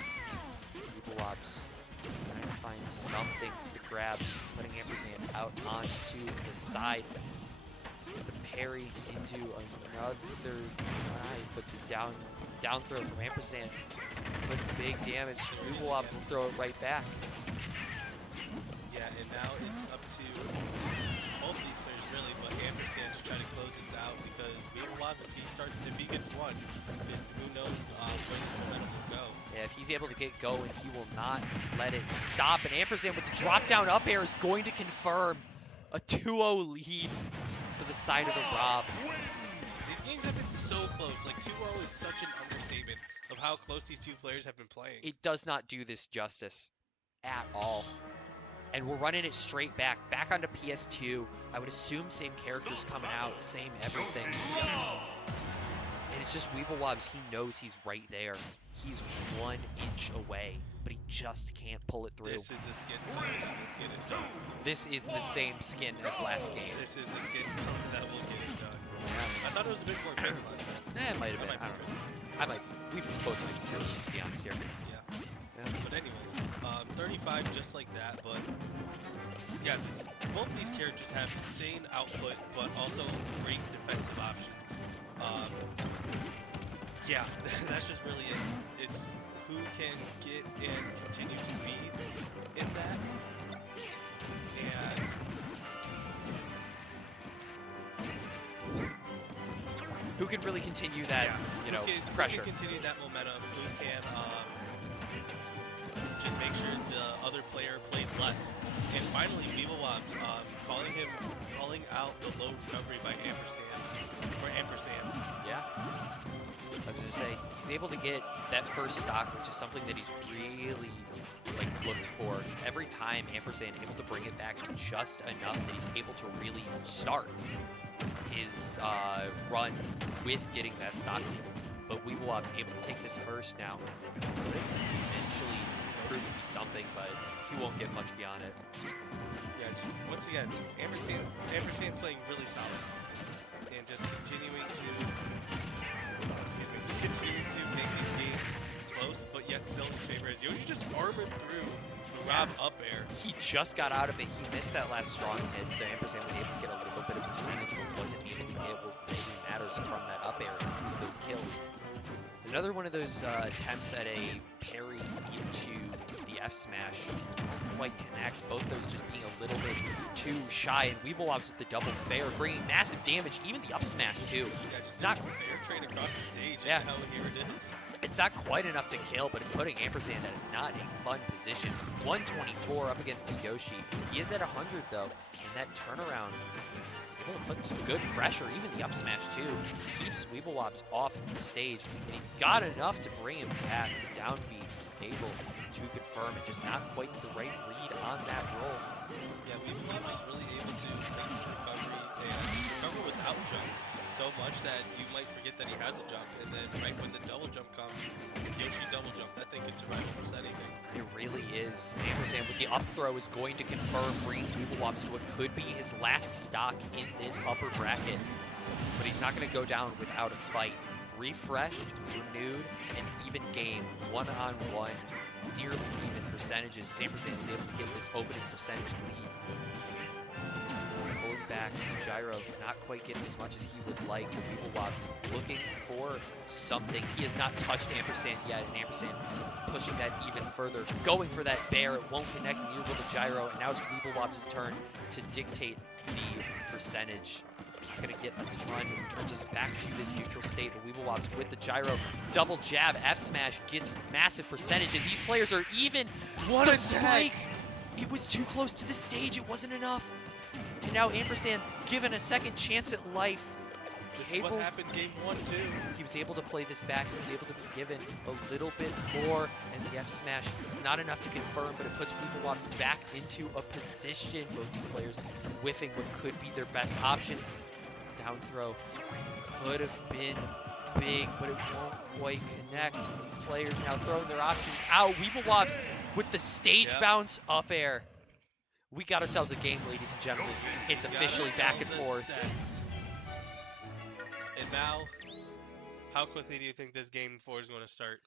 Weeblewobs trying to find something to grab, putting Ampersand out onto the side. With the parry into another right, but the down throw from Ampersand, but big damage. Weeblewobs will throw it right back. Yeah, and now it's up to both these players really, but Ampersand just trying to close this out because Weeblewobs, if he gets one, who knows where this momentum will go. Yeah, if he's able to get going, he will not let it stop. And Ampersand with the drop down up air is going to confirm a 2-0 lead for the side of the Rob. These games have been so close. Like 2-0 is such an understatement of how close these two players have been playing. It does not do this justice at all. And we're running it straight back onto PS2. I would assume same characters coming out, same everything. And it's just Weeblewobs, he knows he's right there. He's 1 inch away, but he just can't pull it through. This is the skin color that will get it done. This is the same skin as last game. This is the skin color that will get it done. Yeah. I thought it was a bit more clear last time. It might have been. I don't know. We both might be true, let's be honest here. Yeah. But anyways, 35 just like that, but yeah, both of these characters have insane output, but also great defensive options. Yeah, that's just really it. It's who can get and continue to be in that. And who can really continue that, you know, pressure. Who can continue that momentum, who can just make sure the other player plays less. And finally, Weeblewop calling out the low recovery by Ampersand. Yeah. I was gonna say, he's able to get that first stock, which is something that he's really looked for. Every time Ampersand able to bring it back just enough that he's able to really start his run with getting that stock. But Weeblewop's able to take this first now. Could eventually prove to be something, but he won't get much beyond it. Yeah, just once again, Ampersand's playing really solid. And just continuing to make these games close, but yet still in favor. As Yoshi just armored through the Rob up air. He just got out of it. He missed that last strong hit, so Ampersand was able to get a little bit of percentage, but wasn't able to get what really matters from that up air, is those kills. Another one of those attempts at a parry into the F smash. Didn't quite connect. Both those just being a little bit too shy. And Weeblewop's with the double fair, bringing massive damage. Even the up smash too. Yeah, just not fair train across the stage. Yeah. And how here it is. It's not quite enough to kill, but it's putting Ampersand at not a fun position. 124 up against the Yoshi. He is at 100 though, and that turnaround able to put some good pressure. Even the up smash too keeps Weeblewops off the stage, and he's got enough to bring him back. The down B able to confirm it, just not quite the right read on that roll. Yeah, Weeblewop is really able to make his recovery and recover without jump so much that you might forget that he has a jump, and then right when the double jump comes, with Yoshi double jump, that thing can survive almost anything. It really is. Ampersand with the up throw is going to confirm, bringing Weeblewops to what could be his last stock in this upper bracket. But he's not going to go down without a fight. Refreshed, renewed, and even game, one-on-one, nearly even percentages. Ampersand is able to get this opening percentage lead. Pulling back, Gyro not quite getting as much as he would like. Weeblewops looking for something. He has not touched Ampersand yet, and Ampersand pushing that even further. Going for that bear, it won't connect near with the Gyro, and now it's Weeblewops' turn to dictate the percentage. Not gonna get a ton, turns us back to this neutral state, but Weeblewops with the Gyro, double jab, F smash, gets massive percentage, and these players are even. What a spike! It was too close to the stage, it wasn't enough. And now Ampersand given a second chance at life. This is what happened game 1 too. He was able to play this back. He was able to be given a little bit more, and the F smash is not enough to confirm, but it puts Weeblewops back into a position. Both these players whiffing what could be their best options. Down throw could have been big, but it won't quite connect. These players now throwing their options out. Weeblewops with the stage bounce up air. We got ourselves a game, ladies and gentlemen. It's officially back and forth. And now, how quickly do you think this game 4 is going to start?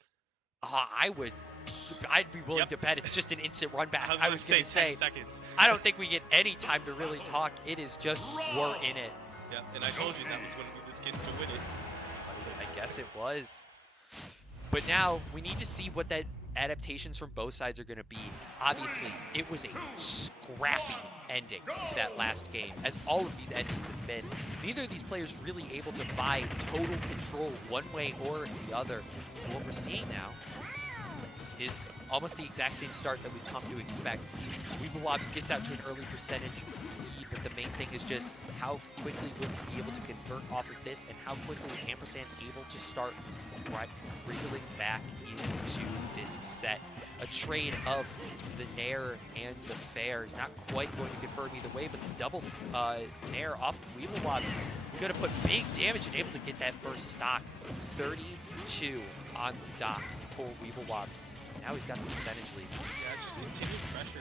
I'd be willing to bet it's just an instant run back. I was going to say 10 seconds. I don't think we get any time to really talk. It is just, we're in it. Yeah, and I told you that was going to be this kid to win it. I guess it was. But now, we need to see what that adaptations from both sides are going to be. Obviously, it was a scrappy ending to that last game, as all of these endings have been. Neither of these players really able to buy total control one way or the other. And what we're seeing now is almost the exact same start that we've come to expect. Weeblewops gets out to an early percentage lead, but the main thing is just how quickly will he be able to convert off of this, and how quickly is Ampersand able to start reeling back into this set. A trade of the Nair and the Fair is not quite going to confirm either way, but the double Nair off the Weeblewops going to put big damage and able to get that first stock. 32 on the dot for Weeblewops. Now he's got the percentage lead. Yeah, just continued pressure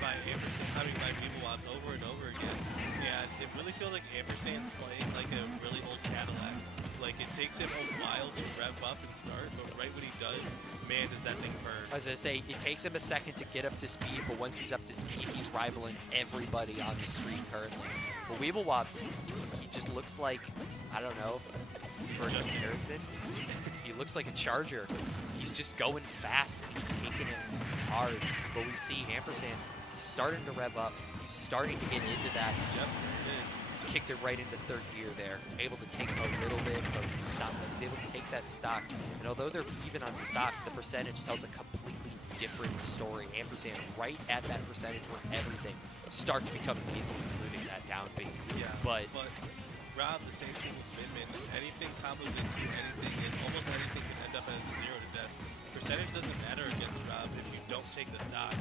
by Ampersand, having by Weeblewops over and over again. And it really feels like Ampersand's playing like a really old Cadillac. Like, it takes him a while to rev up and start, but right when he does, man, does that thing burn. I was going to say, it takes him a second to get up to speed, but once he's up to speed, he's rivaling everybody on the street currently. But Weeblewops, he just looks like, I don't know, for a comparison, reason. He looks like a charger. He's just going fast and he's taking it hard. But we see Ampersand starting to rev up. He's starting to get into that. Yep, it is. Kicked it right into third gear there. Able to take a little bit of stock. He's able to take that stock. And although they're even on stocks, the percentage tells a completely different story. Ampersand right at that percentage where everything starts becoming lethal, including that down B. Yeah, But Rob, the same thing with Midman. Anything combos into anything, and almost anything can end up as a 0 to death. Percentage doesn't matter against Rob if you don't take the stock.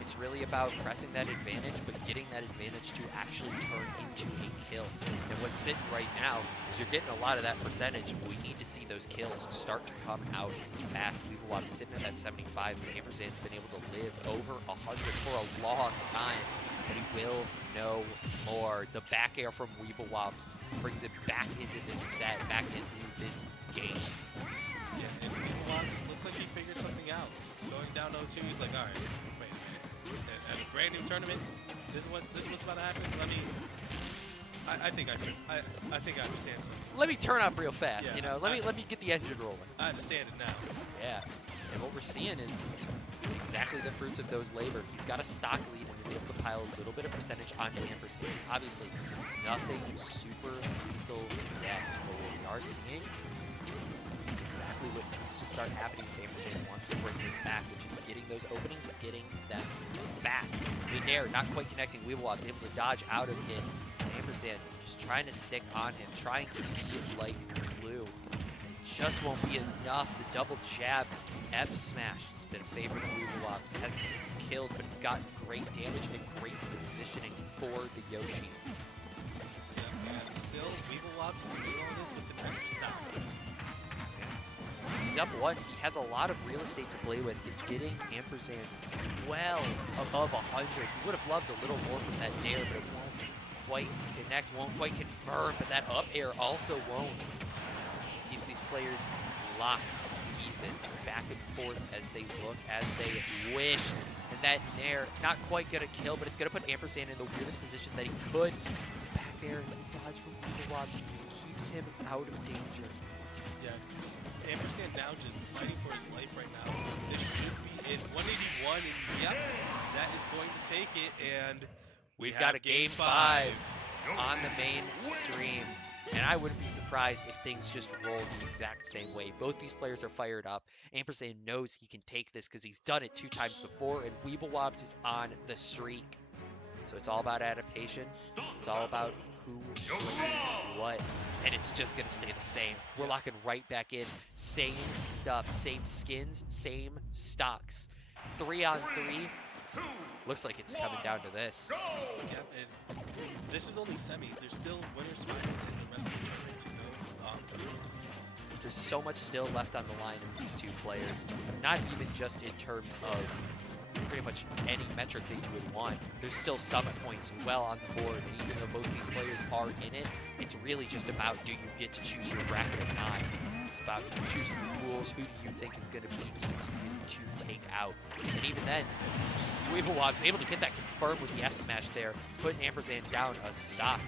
It's really about pressing that advantage, but getting that advantage to actually turn into a kill. And what's sitting right now is you're getting a lot of that percentage. We need to see those kills start to come out fast. Weebawob's sitting at that 75. Ampersand's been able to live over 100 for a long time, but he will know more. The back air from Weebawob's brings it back into this set, back into this game. Yeah, and Weebawob's, it looks like he figured something out. Going down 0-2, he's like, all right, wait a minute. At a brand new tournament, this is what's about to happen. I think I understand something. Let me turn up real fast, Yeah, you know. Let me get the engine rolling. I understand it now. Yeah, and what we're seeing is exactly the fruits of those labor. He's got a stock lead and is able to pile a little bit of percentage onto Ampersand. Obviously, nothing super lethal yet, but what we are seeing is exactly what needs to start happening if Ampersand wants to bring this back, which is getting those openings, getting them fast. The Nair not quite connecting. Weebawob's able to dodge out of it. Ampersand just trying to stick on him, trying to be like glue. Just won't be enough. The double jab F smash. It's been a favorite of Weebawob's. Hasn't killed, but it's gotten great damage and great positioning for the Yoshi. Yeah, and still, Weebawob's doing all this with the extra stock. He's up one. He has a lot of real estate to play with. And getting Ampersand well above 100. He would have loved a little more from that dare, but it won't quite connect, won't quite confirm. But that up air also won't. Keeps these players locked, even, back and forth as they look, as they wish. And that nair, not quite gonna kill, but it's gonna put Ampersand in the weirdest position that he could. The back air and the dodge from Weebawob's keeps him out of danger. Yeah. Ampersand now just fighting for his life right now. This should be it. 181, and yep, that is going to take it. And We've got a game 5 on the main stream. And I wouldn't be surprised if things just roll the exact same way. Both these players are fired up. Ampersand knows he can take this because he's done it 2 times before, and Weebawob's is on the streak. So it's all about adaptation. It's all about who brings what. And it's just going to stay the same. We're locking right back in. Same stuff. Same skins. Same stocks. 3-on-3. Looks like it's coming down to this. Yep, this is only semis. There's still winners, finals, and the rest of the tournament to go. There's so much still left on the line of these two players. Not even just in terms of pretty much any metric that you would want. There's still summit points well on the board, and even though both these players are in it, it's really just about, do you get to choose your bracket or not? It's about choosing your pools. Who do you think is going to be the easiest to take out? And even then, Weebawob's able to get that confirmed with the F smash there, putting Ampersand down a stock.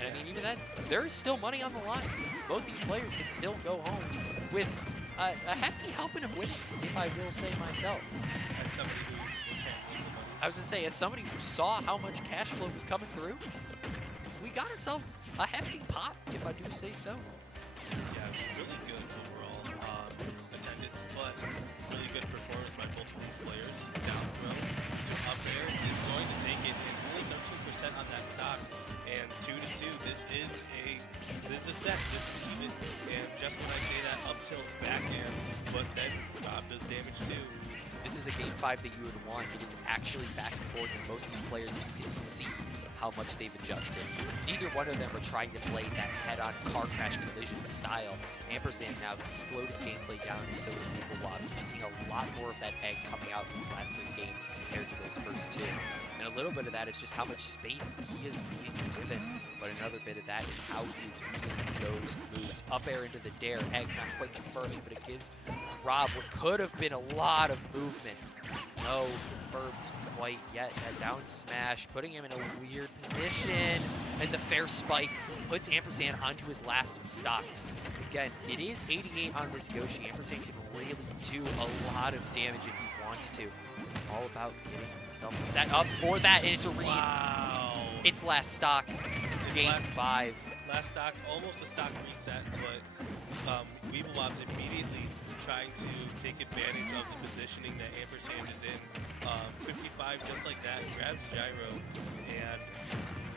And I mean, even then, there is still money on the line. Both these players can still go home with a hefty helping of winnings, if I will say myself. As somebody who is handling the money. I was going to say, as somebody who saw how much cash flow was coming through, we got ourselves a hefty pot, if I do say so. Yeah, really good overall attendance, but really good performance by both of these players. Down throw to up air is going to take it, and only 13% on that stock. And 2-2, this is a set. This is even. And just when I say that, up tilt back air, but then Rob does damage too. This is a game 5 that you would want. It is actually back and forth, and both these players, you can see how much they've adjusted. Neither one of them are trying to play that head-on car crash collision style. Ampersand now has slowed his gameplay down, and so is Weebawob's. We've seen a lot more of that egg coming out in these last 3 games compared to those first 2. And a little bit of that is just how much space he is being given. But another bit of that is how he is using those moves. Up air into the dare, egg not quite confirming, but it gives Rob what could have been a lot of movement. No confirms quite yet. That down smash, putting him in a weird position. And the fair spike puts Ampersand onto his last stock. again, it is 88 on this Yoshi. Ampersand can really do a lot of damage if he wants to. It's all about getting himself set up for that, and it's a read. Wow. It's last stock, It's game last- 5. Last stock, almost a stock reset, but Weeblewob's immediately trying to take advantage of the positioning that Ampersand is in. 55 just like that, grabs Gyro, and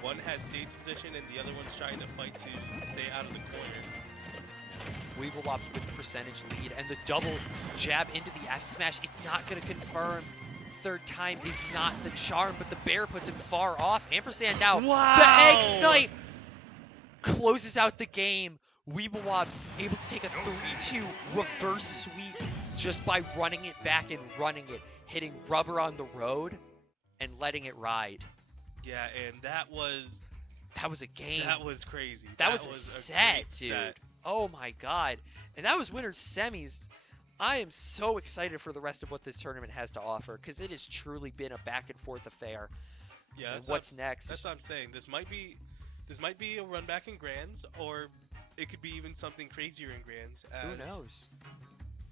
one has stage position and the other one's trying to fight to stay out of the corner. Weeblewobs with the percentage lead, and the double jab into the F smash. It's not going to confirm. Third time is not the charm, but the bear puts it far off. Ampersand now, Wow. the egg snipe closes out the game. Weeblewobs able to take a 3-2 reverse sweep just by running it back and running it, hitting rubber on the road and letting it ride. Yeah, and that was a game. that was crazy. That was a set, great dude. set. Oh my god. And that was winner's semis. I am so excited for the rest of what this tournament has to offer, because it has truly been a back and forth affair. Yeah, And that's what's next? That's what I'm saying. This might be a run back in Grands, or it could be even something crazier in Grands. Who As knows?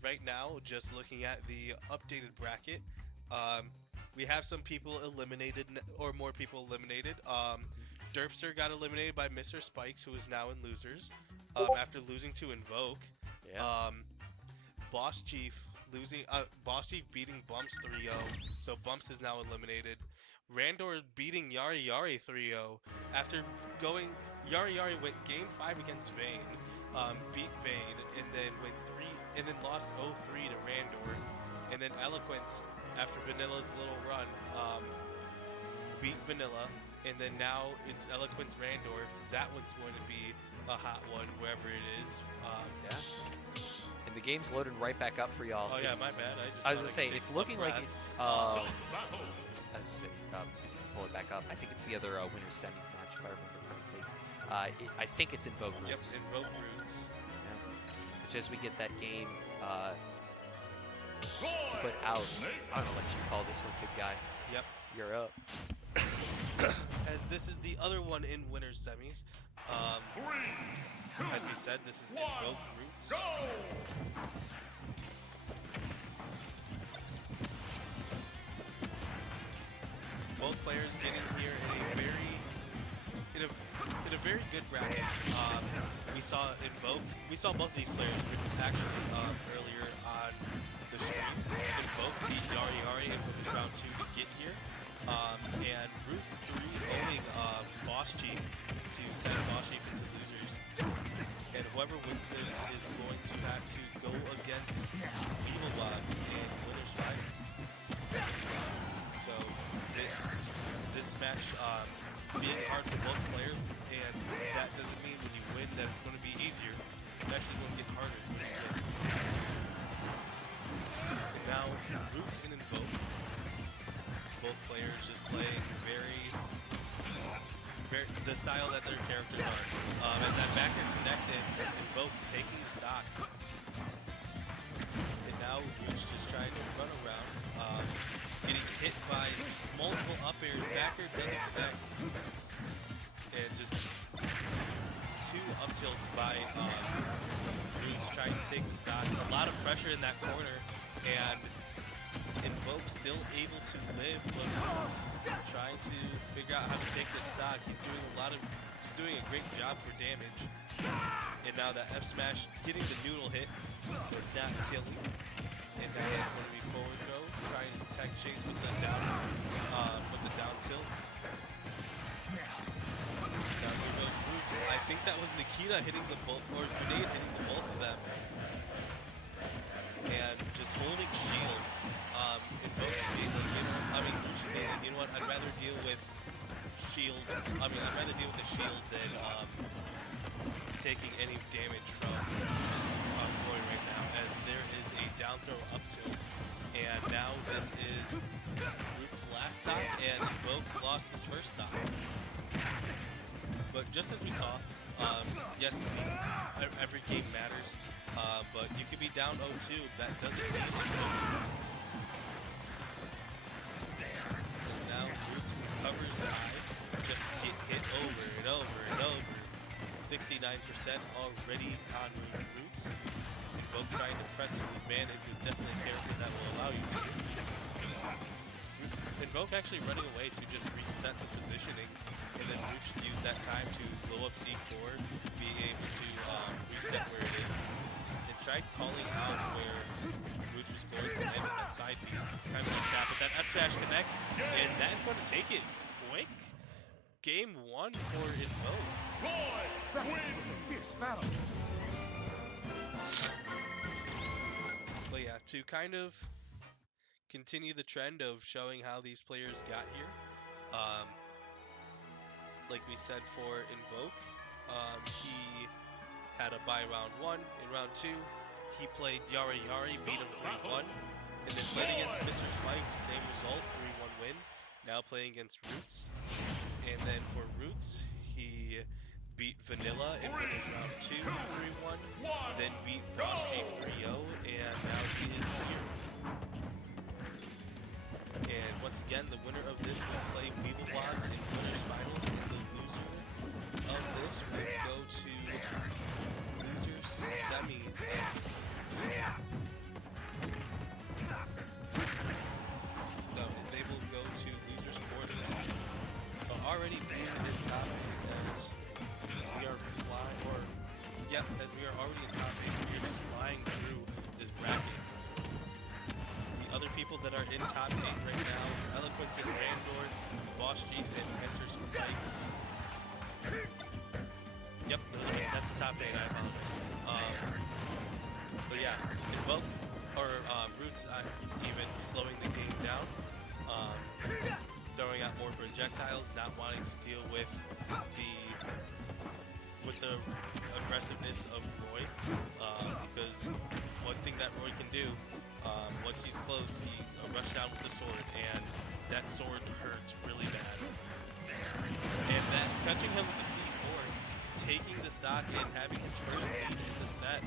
right now, just looking at the updated bracket, we have some people eliminated, or more people eliminated. Derpster got eliminated by Mr. Spikes, who is now in losers, after losing to Invoke. Yeah. Boss Chief beating Bumps 3-0, so Bumps is now eliminated. Randor beating Yari 3-0 after going. Yari went game 5 against Vayne, beat Vayne, and then lost 0-3 to Randor, and then Eloquence after Vanilla's little run beat Vanilla, and then now it's Eloquence Randor. That one's going to be a hot one wherever it is. Yeah. And the game's loading right back up for y'all. Oh yeah, It's- my bad. I was thought gonna say, could it's take a looking like breath. it's Battle. if you can pull it back up. I think it's the other winner's semis match, if I remember correctly. I think it's Invoke Yep, Roots. Invoke Roots. Which, as we get that game put out, I'm gonna let you call this one, big guy. Yep. You're up. As this is the other one in winners semis. As we said, this is Invoke Roots. Go! Both players getting here in a very good bracket. We saw both of these players actually earlier on the stream. Invoke beat Yari in Focus Round 2 to get here. And Roots 3 owning Boss Chief to send Boss Chief into losers. And whoever wins this is going to have to go against Weeblewobs in winner's final. So this match being hard for both players, and that doesn't mean when you win that it's going to be easier. It's actually going to get harder. And now Roots and Invoke, both players just playing very the style that their characters are. As that backer connects in, Invoke taking the stock. And now Roots just trying to run around, getting hit by multiple up airs. Backer doesn't connect. And just 2 up tilts by Roots trying to take the stock. A lot of pressure in that corner, and Invoke still able to live, but Roots trying to figure out how to take the stock. He's doing a great job for damage. And now that F smash getting the noodle hit, not killing. And now it's going to be forward throw, trying to tech chase with the down tilt. Now here goes Roots. I think that was Nikita hitting the both, or Grenade hitting the both of them. And just holding shield. Invoke being like, Roots being like, you know what, I'd rather deal with shield. I'd rather deal with the shield than taking any damage from Glory right now, as there is a down throw up tilt. And now this is Roots' last stock, and Invoke lost his first stock. But just as we saw, yes, every game matters, but you could be down 0-2. That doesn't mean it's over. And now Roots recovers high, just get hit over and over and over. 69% already on Roots. Both trying to press his advantage is definitely a character that will allow you to. Invoke actually running away to just reset the positioning, and then Roots use that time to blow up C4, be able to reset where it is, and tried calling out where Roots was going to end with that side B, kind of like that, but that F smash connects, and that is going to take it quick. Game 1 for Invoke. Roy wins. a fierce battle. But yeah, to kind of continue the trend of showing how these players got here, like we said for Invoke, he had a bye round 1. In round 2, he played Yari, beat him 3-1, and then played against Mr. Spike, same result, 3-1 win. Now playing against Roots, and then for Roots, he beat Vanilla in winners round 2, 3-1, then beat Brosty 3-0, and now he is here. And once again, the winner of this will play Weebleblots in winners finals, and the loser of this will go to loser semis. So they will go to losers quarters. But already being in top 8 as we are flying, or yep, as we are already in top 8, we are just flying through this bracket. The other people that are in top 8 right now, Eloquence and Randor, Boss Street, and Mr. Spikes. Yep, that's the top 8, I apologize. But yeah, Invoke, or Roots, even slowing the game down, throwing out more projectiles, not wanting to deal with the aggressiveness of Roy, because one thing that Roy can do, once he's close, he's a rush down with the sword, and that sword hurts really bad. And that catching him with the C4, taking the stock and having his first lead in the set.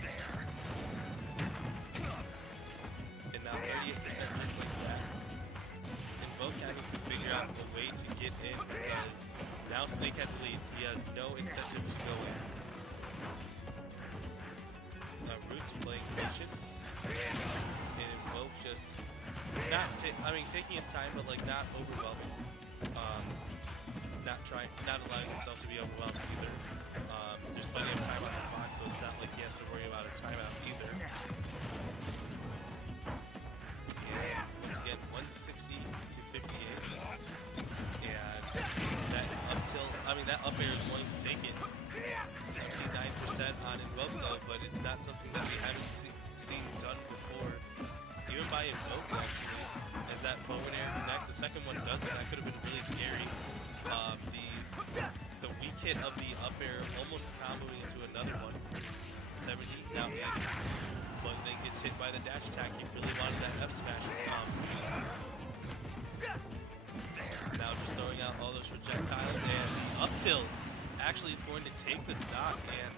And now 38% just like that. Invoke having to figure out a way to get in, because now Snake has a lead. He has no incentive to go in. Roots playing patient. And Invoke just taking his time, but like not overwhelming. Not allowing himself to be overwhelmed either. There's plenty of time on the clock, so it's not like he has to worry about a timeout either. And once again, 160 to 58. And that up air is going to take it. 79% on Invoke though, but it's not something that we haven't seen done before. Even by Invoke actually, as that forward air connects, the second one doesn't. That could have been really scary. The weak hit of the up air almost comboing into another one. 70 now hit, but then gets hit by the dash attack. He really wanted that F smash to come. Now just throwing out all those projectiles, and up tilt actually is going to take the stock, and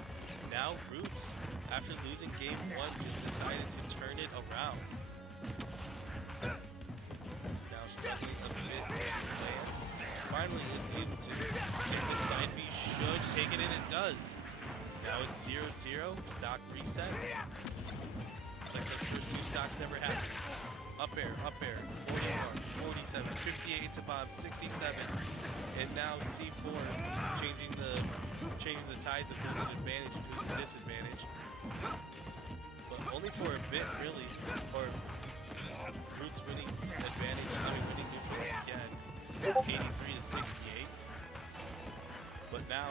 now Roots, after losing game 1, just decided to turn it around. Now struggling a bit to land. Finally is able to, and the side B should take it, and it does. Now it's 0-0, stock reset. It's like those first 2 stocks never happened. Up air, 41, 47, 58 to bomb, 67, and now C4 changing the tides of losing advantage to a disadvantage. But only for a bit really, or Roots winning winning neutral again. 83 to 68. But now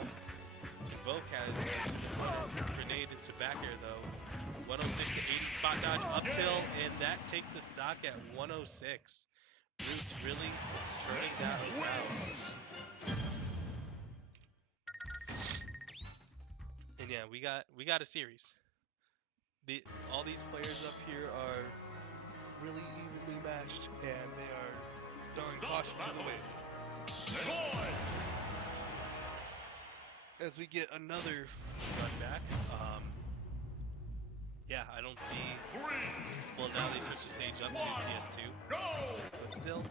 Invoke has grenade into back air though. 106 to 80, spot dodge up till, and that takes the stock at 106. Roots really turning that around. And yeah, we got a series. All these players up here are really evenly matched, and they are throwing caution to the wind. As we get another run back, yeah, I don't see. Well, now they switch the stage up to PS2, but still,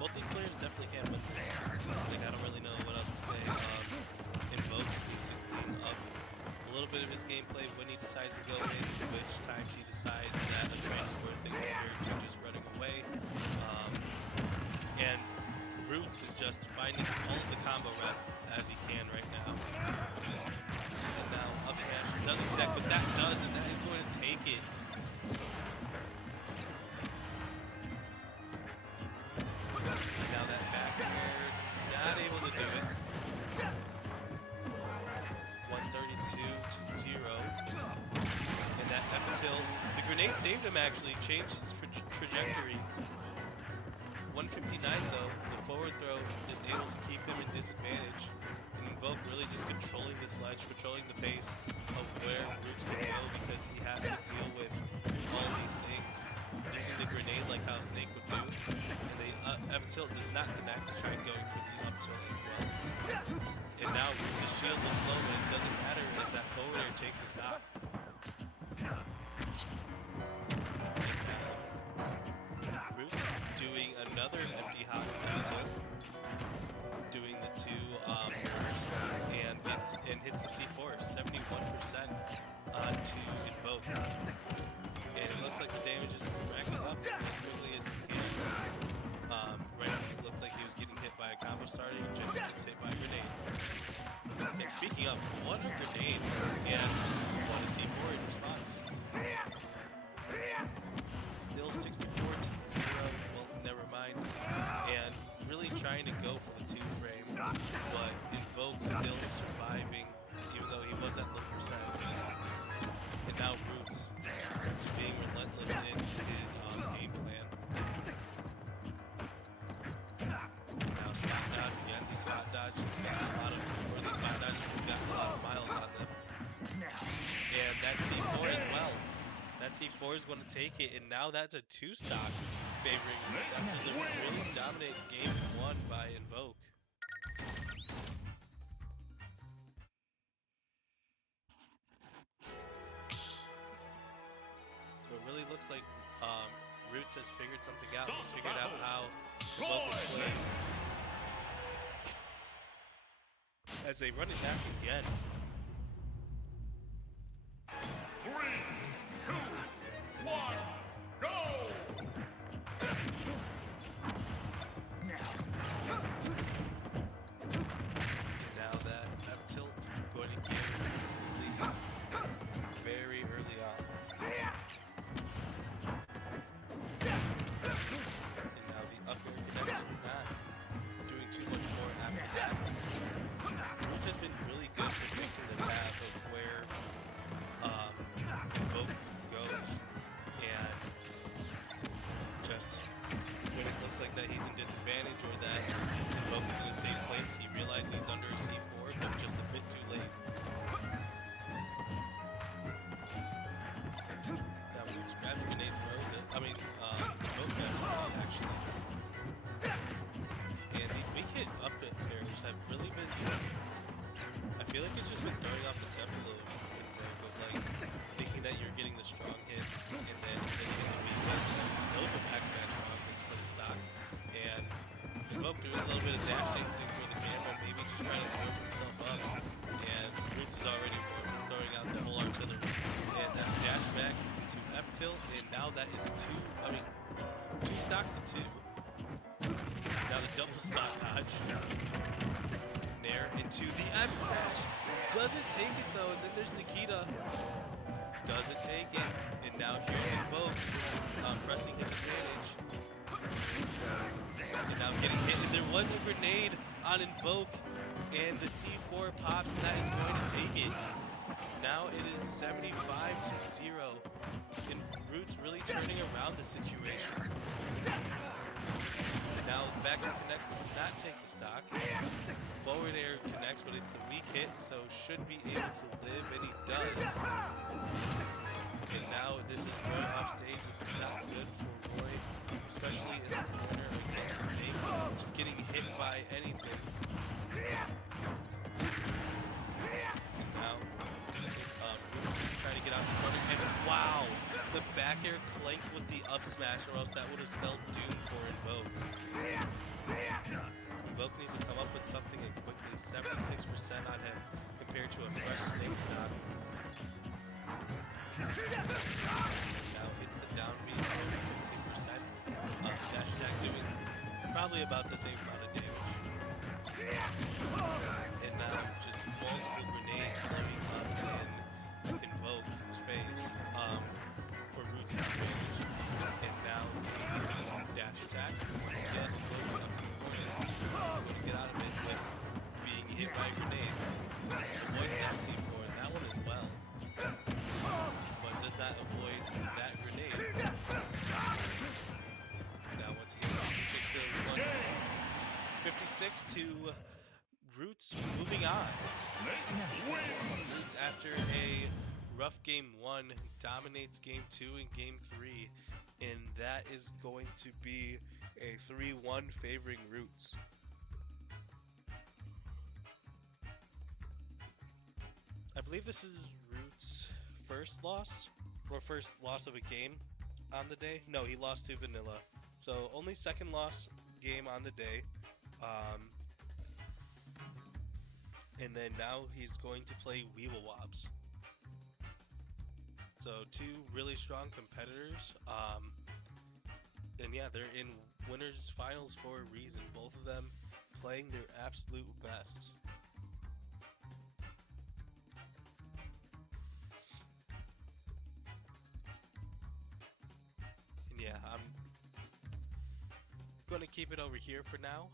both these players definitely can win this. Like, I don't really know what else to say. Invoke is basically up a little bit of his gameplay when he decides to go in, which times he decides that a trade is worth it compared to just running away. And Roots is just finding all of the combo rests as he can right now. And now up smash doesn't connect, but that does, and that is going to take it. Now that back air, not able to do it. 132 to 0. And that F tilt, the grenade saved him actually, changed his trajectory. 159 though, the forward throw is able to keep him in disadvantage. And Invoke really just controlling the sledge, controlling the pace of where Roots can go because he has to deal with all these things. Using the grenade like how Snake would do. And the F tilt does not connect, trying going for the up tilt as well. And now Roots' shield looks low, but it doesn't matter as that forward air takes a stop. Roots doing another empty hop doing the two and hits the C4 71% onto Invoke. And it looks like the damage is racking up as quickly as he can. Right after it looked like he was getting hit by a combo starter, he just gets hit by a grenade. And speaking of, what a grenade, and what a C4 in response. Still 64 to 0, well, never mind. And really trying to go for the 2-frame, but Invoke still surviving, even though he was at low percentage. And now Roots just being relentless in his game plan. Now spot dodge again. These spot dodges got a lot of, or these spot dodges got a lot of miles on them. And that C4 as well. That C4 is going to take it, and now that's a 2-stock favoring Roots after the really dominant game 1 by Invoke. So it really looks like Roots has figured something out. He's figured out how Invoke is playing. As they run it back again. 3, 2, 1, go! Now that F tilt going to give Roots the lead very early on. And now the up air connection not doing too much more after that. Roots has been really good predicting the path of where Invoke goes, and just when it looks like that he's in disadvantage or that Invoke is in a safe place, he realizes he's under a C4, but just a bit too late. Now Roots grabs a grenade, throws it. Invoke grabs a grenade actually. And these weak hit up airs have really been, I feel like it's just been throwing off the tempo of Invoke, of like thinking that you're getting the strong hit and then sending in the weak hit. Those are back match wrong hits for the stock. And Invoke doing a little bit of dash dancing for the camera, maybe just trying to throw himself up. And Roots is already throwing out the whole artillery. And that dash back to F tilt, and now that is two stocks to 2. Now the double spot dodge. Nair into the F smash. Doesn't take it though, and then there's Nikita. Doesn't take it. And now here's Invoke pressing his advantage. And now getting hit. And there was a grenade on Invoke. And the C4 pops, and that is going to take it. Now it is 75 to 0. And Roots really turning around the situation. And now back air connects, does not take the stock. Forward air connects, but it's the weak hit, so should be able to live, and he does. And now this is Roy off stage. This is not good for Roy, especially in the corner against Snake. Just getting hit by anything. And now Roots trying to get out in front of him, and wow! The back air clanked with the up smash, or else that would have spelled doom for Invoke. Invoke needs to come up with something and quickly. 76% on him compared to a fresh snake stock. Now hits the down B for 15%. Dash attack doing probably about the same amount of damage. And now just multiple grenades coming up in Invoke's face for Roots' advantage. And now the dash attack. Once again, Invoke's something going to get out of it with being hit by a grenade. Avoids that C4 and that one as well. But does not avoid that grenade. Now once again, 56 to 1. 56 to Roots moving on. Roots, after a rough game 1, dominates game 2 and game 3, and that is going to be a 3-1 favoring Roots. I believe this is Roots' first loss, or first loss of a game on the day. No, he lost to Vanilla. So only second loss game on the day. And then now he's going to play Weeblewobs. So two really strong competitors. And yeah, they're in winners finals for a reason. Both of them playing their absolute best. And yeah, I'm going to keep it over here for now.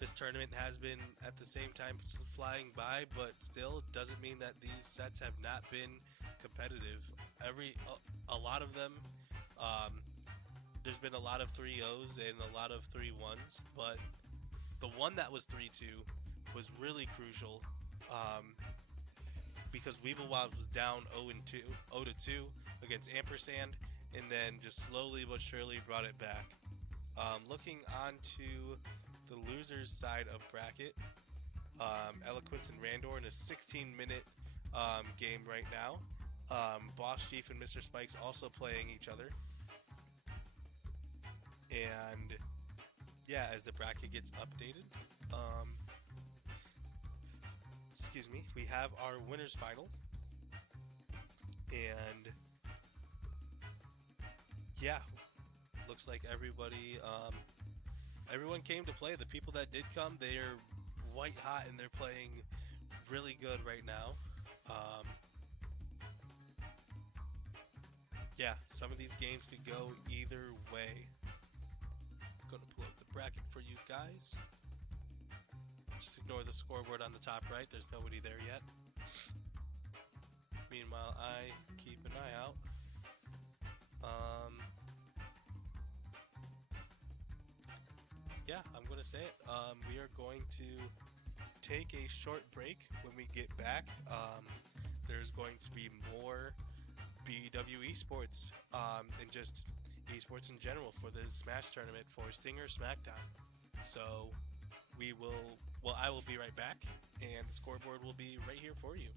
This tournament has been at the same time flying by, but still it doesn't mean that these sets have not been competitive. A lot of them, there's been a lot of 3-0s and a lot of 3-1s, but the one that was 3-2 was really crucial because Weeblewobs was down 0-2 against Ampersand, and then just slowly but surely brought it back. Looking on to the losers side of bracket, Eloquence and Randor in a 16-minute game right now. Boss Chief and Mr. Spikes also playing each other. And yeah, as the bracket gets updated, excuse me, we have our winners final. And yeah, looks like everybody everyone came to play. The people that did come, they are white hot and they're playing really good right now. Yeah, some of these games could go either way. I'm gonna pull up the bracket for you guys. Just ignore the scoreboard on the top right. There's nobody there yet. Meanwhile, I keep an eye out. Yeah, I'm going to say it. We are going to take a short break. When we get back, there's going to be more BW Esports and just esports in general for the Smash tournament for Stinger Smackdown. So I will be right back, and the scoreboard will be right here for you.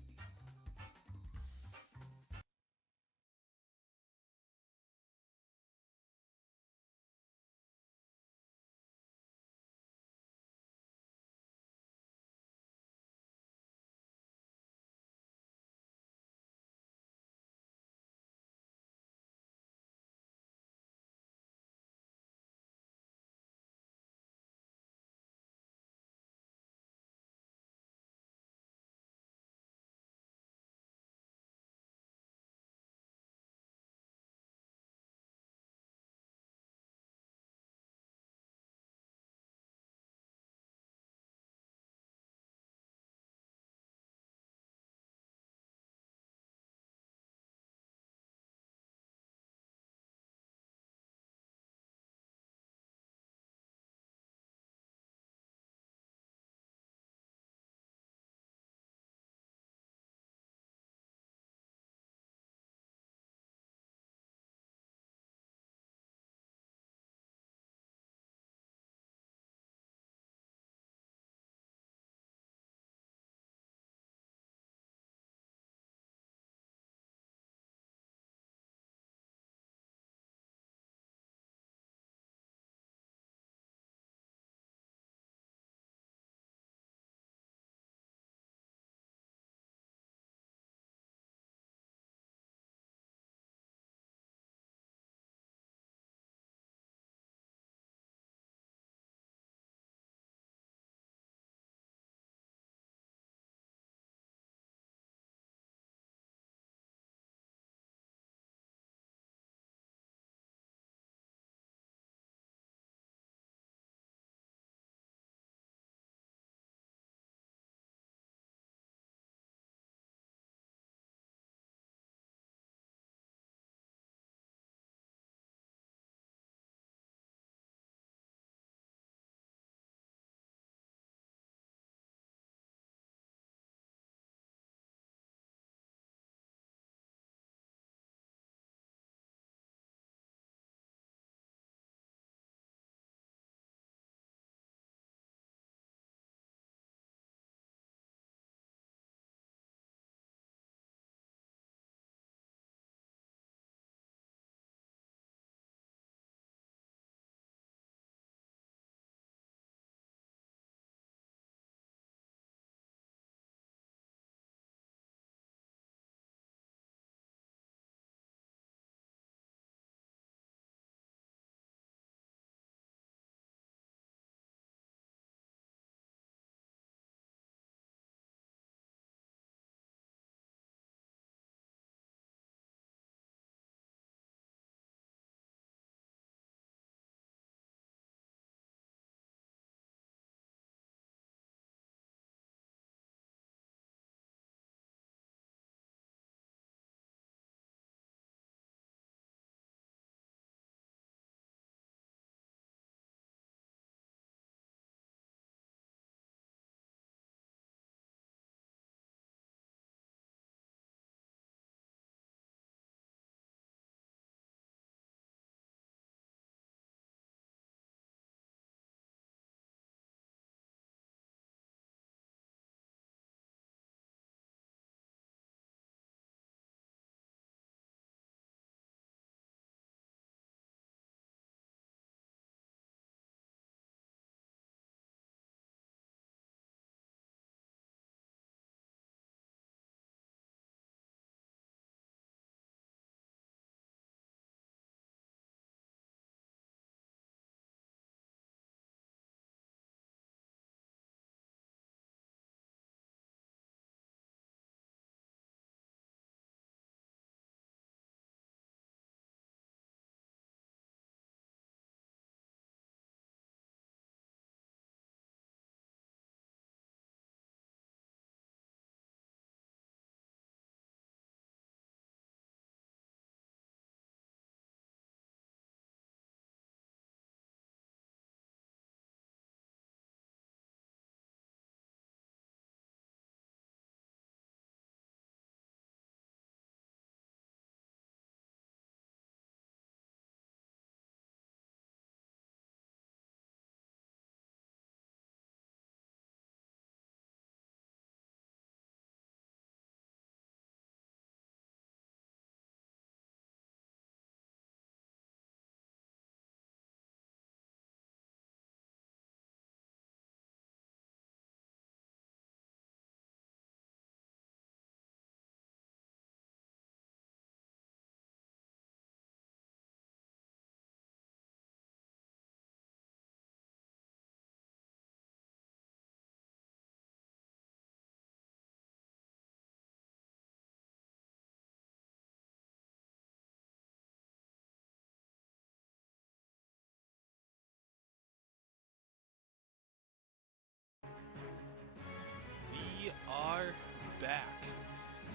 back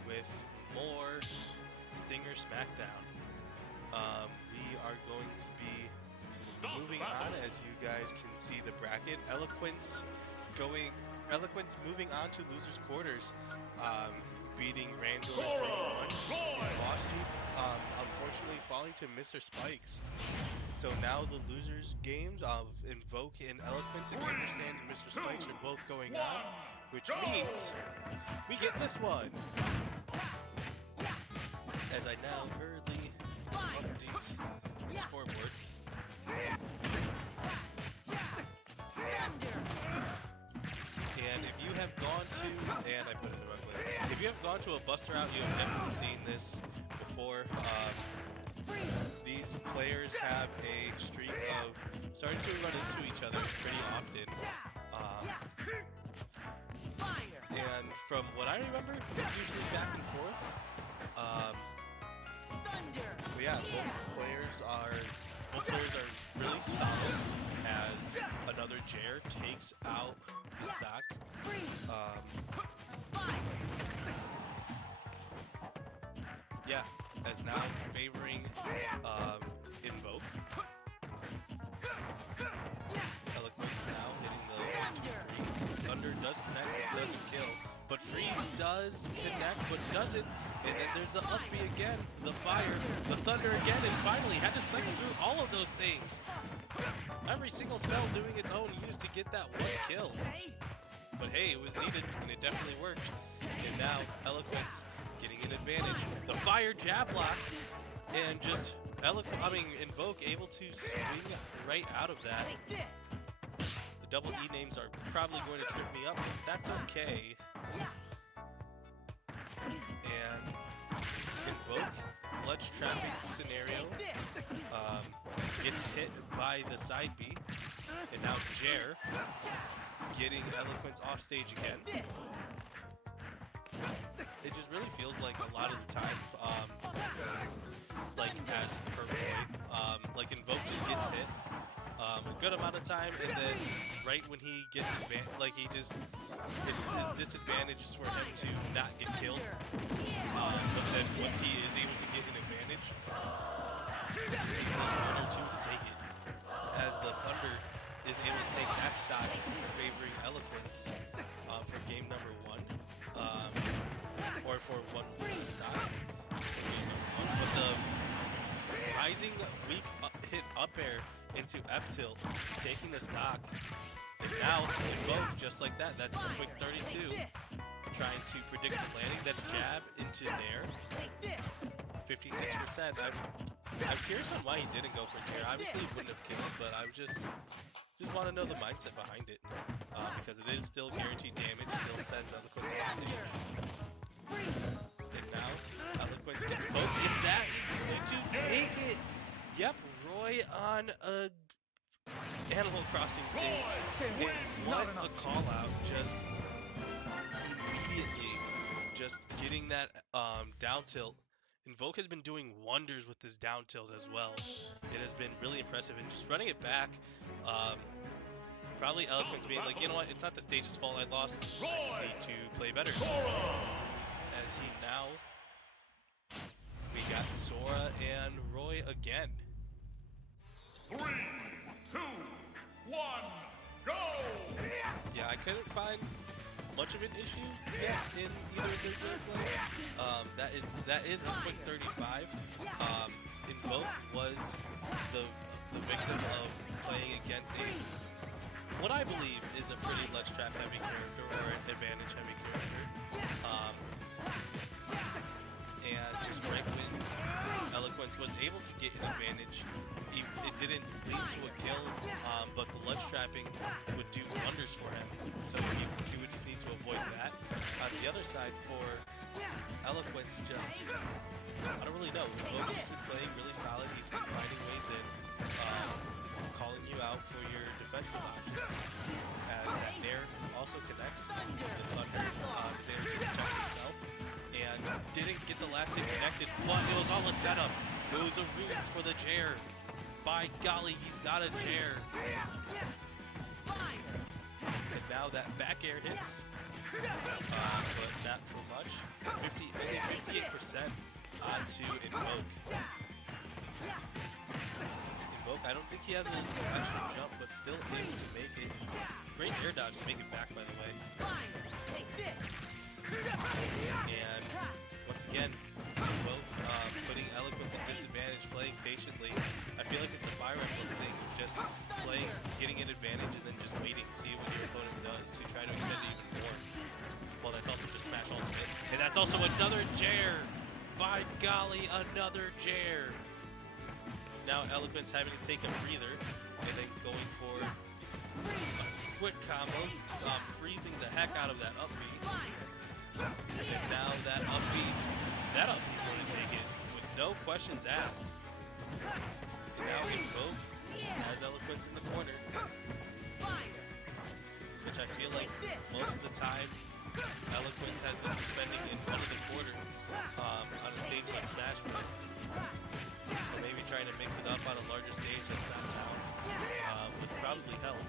with more Stinger Smackdown. We are going to be moving on, as you guys can see the bracket. Eloquence moving on to losers quarters, beating Randall and Boston, unfortunately falling to Mr. Spikes. So now the losers games of Invoke and Eloquence and Understand and Mr. Spikes are both going on, which means we get this one. As I now hurriedly update the scoreboard. And if you have gone to, and I put it in the wrong place, if you have gone to a Buster Out, you have definitely seen this before. These players have a streak of starting to run into each other pretty often. And from what I remember, it's usually back and forth. But yeah, both players are really solid as another Jair takes out the stock. Yeah, as now favoring Invoke. Eloquence now hitting the Thunder does connect, but doesn't kill. But Freeze does connect, but doesn't. And then there's the up B again, the fire, the thunder again, and finally had to cycle through all of those things. Every single spell doing its own use to get that one kill. But hey, it was needed, and it definitely worked. And now Eloquence getting an advantage. The fire jab block, and just Invoke able to swing right out of that. The double E names are probably going to trip me up, but that's okay. And Invoke, ledge trapping scenario, gets hit by the side B, and now Jair getting Eloquence off stage again. It just really feels like a lot of the time, like as per play, like Invoke just gets hit a good amount of time, and then right when he gets it is disadvantages for him to not get killed. But then once he is able to get an advantage, he just needs one or two to take it. As the Thunder is able to take that stock, favoring Eloquence for game number 1, or for one stock for game number 1. But the rising weak hit up air into F tilt, taking the stock, and now Invoke just like that. That's a quick 32, trying to predict the landing. That jab into there, 56%. I'm curious on why he didn't go for here. Obviously, he wouldn't have killed, but I just want to know the mindset behind it, because it is still guaranteed damage, still sends Eloquence off stage. And now Eloquence gets poked, and that is going to take it. Yep, Roy on a Animal Crossing stage. And what a call out, just immediately just getting that down tilt. Invoke has been doing wonders with this down tilt as well. It has been really impressive, and just running it back, probably Eloquence being like, you know what, it's not the stage's fault I lost, I just need to play better. As he now, we got Sora and Roy again. 3, 2, 1, go! Yeah, I couldn't find much of an issue yet in either of their gameplays. That is a quick 35. Invoke was the victim of playing against what I believe is a pretty ledge trap heavy character, or an advantage heavy character. And just right when Eloquence was able to get an advantage, it didn't lead to a kill, but the ledge trapping would do wonders for him. So he would just need to avoid that. On the other side, for Eloquence, just, I don't really know. Invoke's just been playing really solid. He's been finding ways in, calling you out for your defensive options. As that Nair also connects, the Thunder is able to protect himself, and didn't get the last hit connected, but it was all a setup. It was a ruse for the Jair. By golly, he's got a Jair. And now that back air hits, but not for much. onto Invoke. Invoke, I don't think he has a extra jump, but still able to make it. Great air dodge to make it back, by the way. And once again, Invoke putting Eloquence at disadvantage, playing patiently. I feel like it's the Fire Emblem thing, just playing, getting an advantage, and then just waiting to see what your opponent does to try to extend it even more. Well, that's also just Smash Ultimate. And that's also another Jair! By golly, another Jair! Now Eloquence having to take a breather, and then going for a quick combo, freezing the heck out of that up B. And then now that up B going to take it with no questions asked. And now Invoke has Eloquence in the corner, which I feel like most of the time Eloquence has been spending in one of the quarters on a stage like Smash Bros. So maybe trying to mix it up on a larger stage like Smackdown would probably help.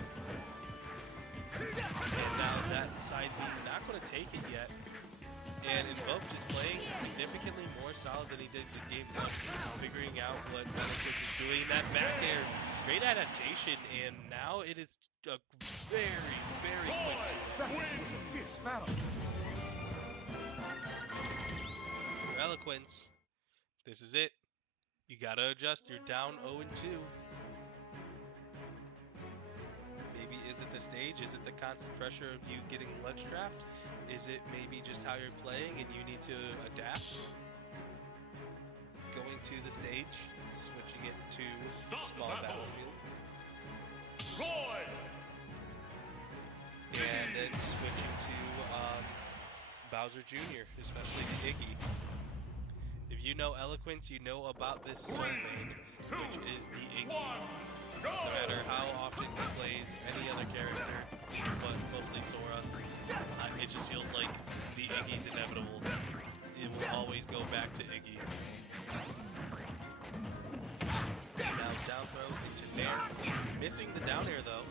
And now that side B not going to take it yet. And Invoke just playing significantly more solid than he did in Game 1, figuring out what Eloquence is doing. That back air, great adaptation, and now it is a very, very quick turn. For Eloquence, this is it. You gotta adjust. You're down 0-2. Maybe is it the stage? Is it the constant pressure of you getting ledge trapped? Is it maybe just how you're playing and you need to adapt? Going to the stage, switching it to small battlefield. And then switching to Bowser Jr., especially to Iggy. If you know Eloquence, you know about this soul main, which is the Iggy. No matter how often he plays any other character, but mostly Sora, it just feels like the Iggy's inevitable. It will always go back to Iggy. Now down throw into Nair. Missing the down air though.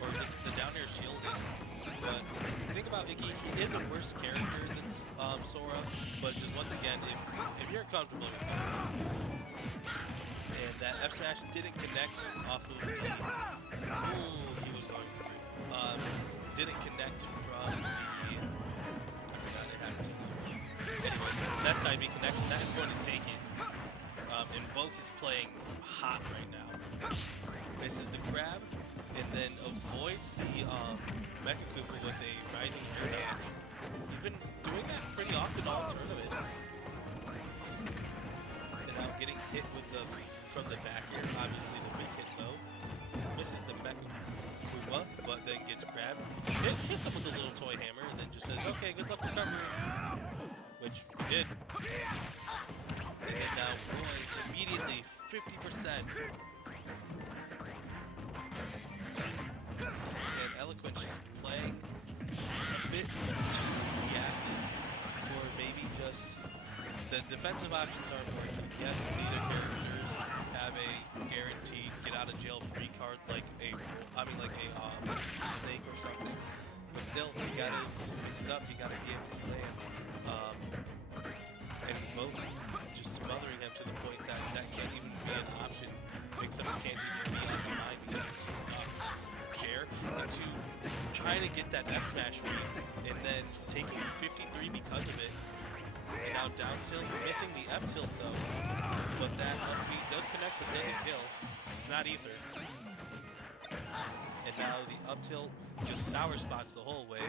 Or gets the down air shielded. But the thing about Iggy, he is a worse character than Sora, but just once again, if you're comfortable with him, and that F smash didn't connect off of the, he was going through. Didn't connect from the, I forgot it had to. Anyways, that side B connects, and that is going to take it. Invoke is playing hot right now. Misses the grab, and then avoids the Mecha Koopa with a rising air dodge. He's been doing that pretty often all tournament. And now getting hit with the from the back here, obviously the big hit though. Misses the Mecha Koopa, but then gets grabbed. Hits him with a little toy hammer, and then just says, "Okay, good luck recovering," which we did. And now Roy immediately 50%. And Eloquence just playing a bit too reactive, or maybe just the defensive options aren't working. Yes, neither characters have a guaranteed get out of jail free card like a snake or something. But still, you gotta mix it up. You gotta be able to land. And both just smothering him to the point that that can't even be an option. Mix-ups can't even be on the line because it's just Jair into trying to get that F smash read and then taking 53 because of it. And now down tilt, missing the F tilt though. But that up B does connect but doesn't kill. It's not ether. And now the up tilt just sour spots the whole way.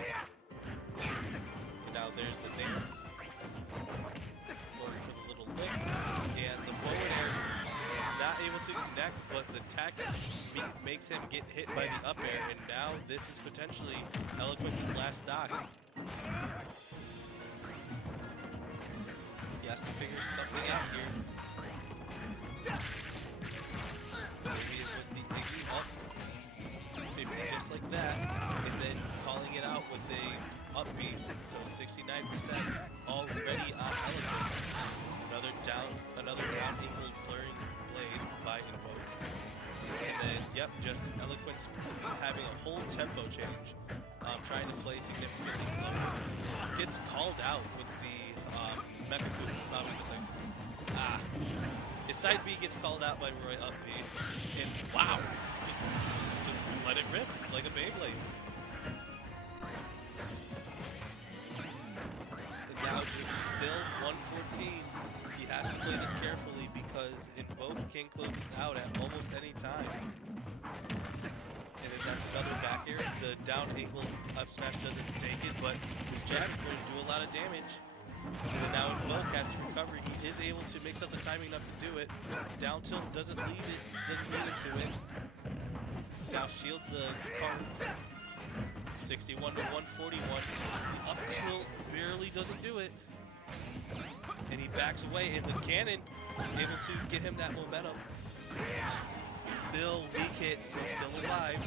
And now there's the Nair. Going for the little lick. And the forward air not able to connect, but the tech makes him get hit by the up air. And now this is potentially Eloquence's last stock. He has to figure something out here. Maybe it was the Iggy up 50 just like that, and then calling it out with a up B. So 69% already on Eloquence. Another down angled blurring blade by Invoke. And then just Eloquence having a whole tempo change. Trying to play significantly slower. Gets called out with the Mecha Coup, not Mecha Click. His side B gets called out by Roy up B, and wow, just let it rip like a Beyblade. And now just still 114. He has to play this carefully because Invoke can close this out at almost any time. And then that's another back air. The down angle up smash doesn't take it, but his jab is going to do a lot of damage. And then now Invoke has to recover. He is able to mix up the timing enough to do it. Down tilt doesn't lead into it. Now shield the card. 61 to 141. The up tilt barely doesn't do it. And he backs away, and the cannon able to get him that momentum. Still weak hit, so still alive.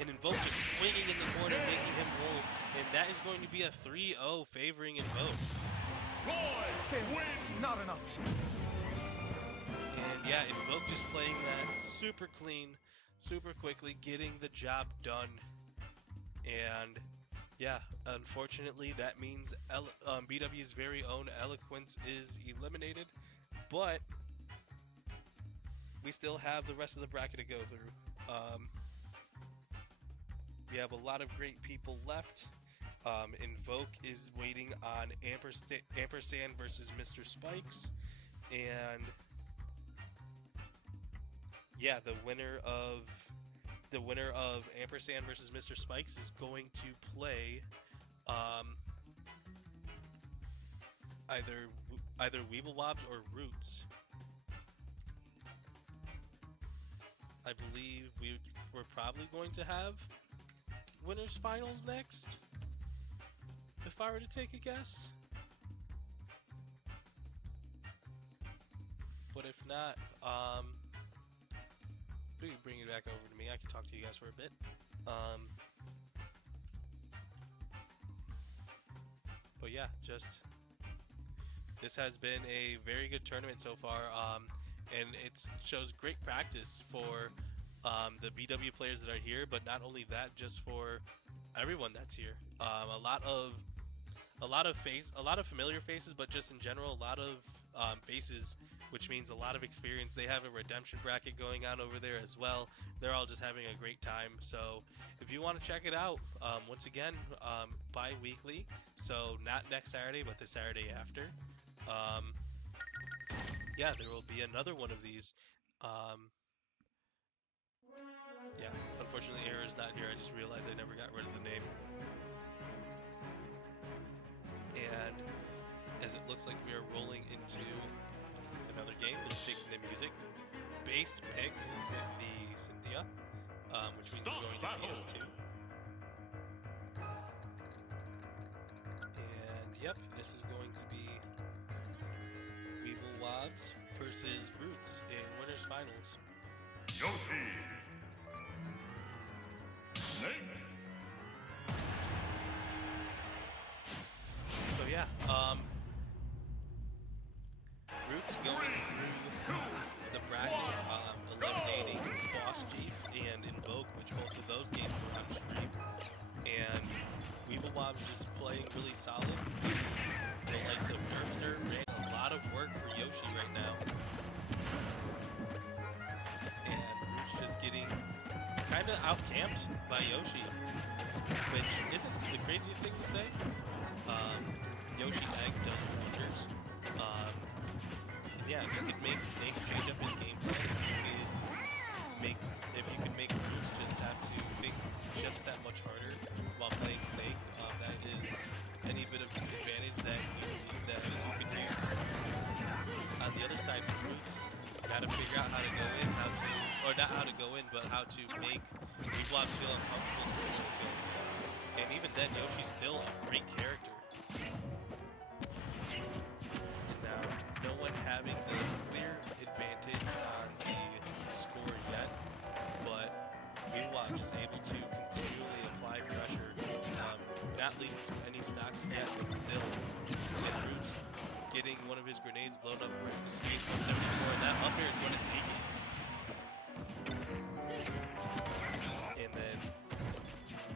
And Invoke just swinging in the corner, making him roll. And that is going to be a 3-0 favoring Invoke. Roy wins. Not an option. And yeah, Invoke just playing that super clean, super quickly, getting the job done. And yeah, unfortunately, that means BW's very own Eloquence is eliminated. But we still have the rest of the bracket to go through. We have a lot of great people left. Invoke is waiting on Ampersand versus Mr. Spikes, and yeah, the winner of Ampersand versus Mr. Spikes is going to play either Weeblewobs or Roots. I believe we're probably going to have winners finals next, if I were to take a guess. But if not, we can bring it back over to me. I can talk to you guys for a bit. But yeah, this has been a very good tournament so far, and it shows great practice for the BW players that are here, but not only that, just for everyone that's here. A lot of familiar faces, but just in general, a lot of faces, which means a lot of experience. They have a redemption bracket going on over there as well. They're all just having a great time. So if you want to check it out, once again, bi-weekly, so not next Saturday, but the Saturday after. Yeah, there will be another one of these. Yeah, unfortunately, Error's not here. I just realized I never got rid of the name. And as it looks like we are rolling into another game, we'll take the music-based pick with the Cynthia, which means we're going to PS2. And yep, this is going to be Weeblewobs versus Roots in winners finals. Yoshi. Snake. So yeah, Roots going through the bracket, eliminating Boss Chief and Invoke, which both of those games were on stream. And Weeblewobs just playing really solid. The likes of Nerfster ran a lot of work for Yoshi right now. And Roots just getting kind of out-camped by Yoshi, which isn't the craziest thing to say. Yoshi Egg does wonders. Yeah, if you could make Snake change up his gameplay, if you could make Roots just have to think just that much harder while playing Snake, that is any bit of advantage that you believe that you could use. On the other side for Roots, gotta figure out how to go in, or not how to go in, but how to make Weeblewobs feel uncomfortable to really go in. And even then, Yoshi's still a great character. And now, no one having the clear advantage on the score yet, but Weeblewobs is able to continually apply pressure, not leading to any stocks yet, but still, and Roots getting one of his grenades blown up right in his face, 174, and that up air is going to take it. And then,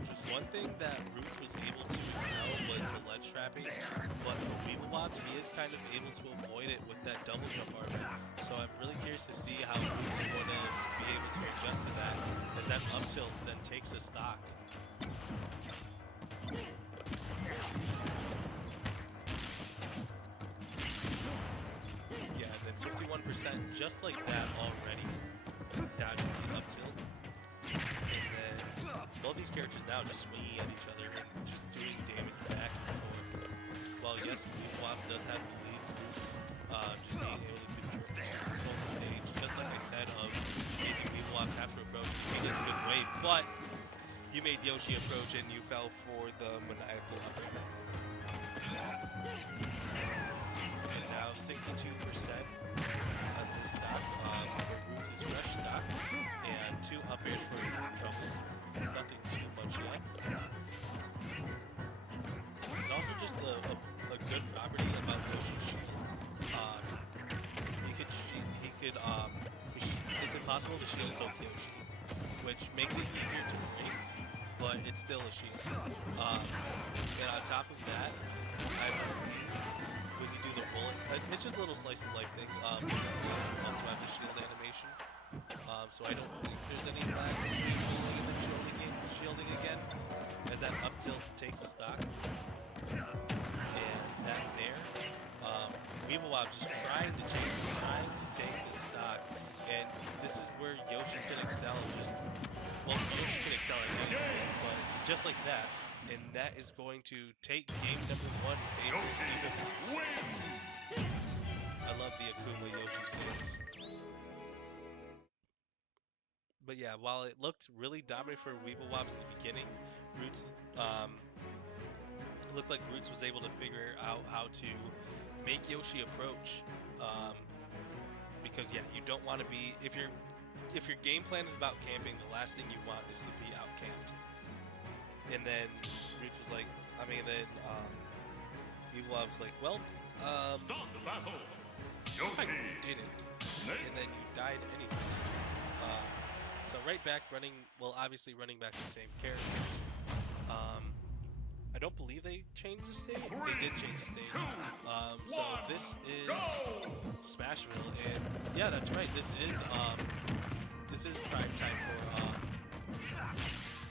just one thing that Roots was able to excel was the ledge ledge trapping, but for Weeblewobs, he is kind of able to avoid it with that double jump armor. So I'm really curious to see how Roots is going to be able to adjust to that, as that up tilt then takes a stock. Yeah, and then 51% just like that already, dodging the up tilt. And then both these characters now just swinging at each other and just doing damage back and forth. While yes, Weeblewop does have the lead, Roots just being able to control the stage. Just like I said, of making Weeblewop have to approach, he does a good way, but you made Yoshi approach and you fell for the maniacal upper. And now 62% on this stock, Roots is fresh stock, and 2 up airs for his troubles. Nothing too much yet. And also just a good property about Yoshi's shield. It's impossible to shield poke Yoshi, which makes it easier to break, but it's still a shield. And on top of that, when you do the bullet, it's just a little slice of life thing. Also have the shield animation. So I don't think there's any lag between holding and then shielding again, as that up tilt takes a stock. And that there, Weeblewob's just trying to chase him, trying to take the stock, and this is where Yoshi can excel. Yoshi can excel at anything, but just like that, and that is going to take game number 1 in favor of Weeblewobs. I love the Akuma Yoshi stance. But yeah, while it looked really dominant for Weeblewobs in the beginning, Roots, it looked like Roots was able to figure out how to make Yoshi approach. Because yeah, you don't want to be, if your game plan is about camping, the last thing you want is to be out camped. And then Roots was like, Weeblewobs was like, well, Start the battle. I didn't, and then you died anyways. So right back obviously running back the same characters. I don't believe they changed the stage. They did change the stage. So this is Smashville, and yeah, that's right. This is prime time for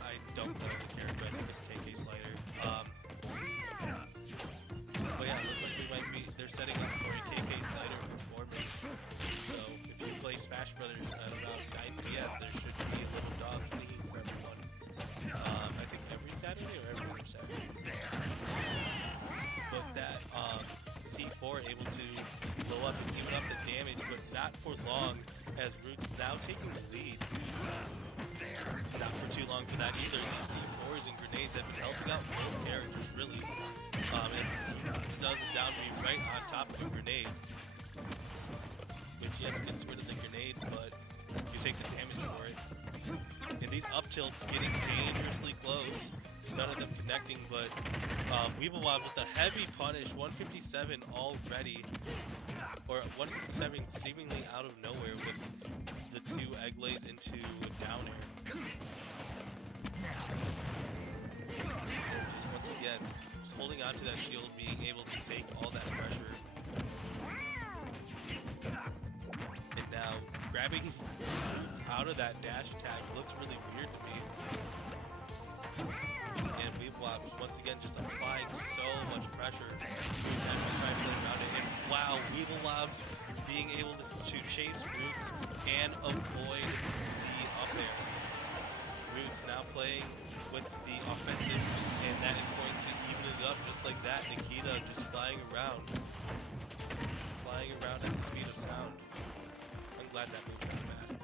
I don't know the character. I think it's KK Slider. But yeah, it looks like they're setting up for a KK Slider performance. So if you play Smash Brothers at around 9 p.m., there should be a little dog singing for everyone. I think every Saturday or every other Saturday. But that C4 able to blow up and even up the damage, but not for long, as Roots now taking the lead. Not for too long for that either. These C4s and grenades have been helping out both characters really. And does it down to be right on top of a grenade. Which yes, gets rid of the grenade, but you take the damage for it. And these up tilts getting dangerously close. None of them connecting, but Weeblewobs with a heavy punish, 157 already. Or 157 seemingly out of nowhere with the 2 egg lays into a down air. Just once again, just holding on to that shield, being able to take all that pressure. And now grabbing Roots out of that dash attack looks really weird to me. And Weeblewobs once again just applying so much pressure. Trying to play around it. And wow, Weeblewobs being able to chase Roots and avoid the up air. Roots now playing with the offensive, and that is going to even it up just like that. Nikita just flying around at the speed of sound. I'm glad that moved kind of fast.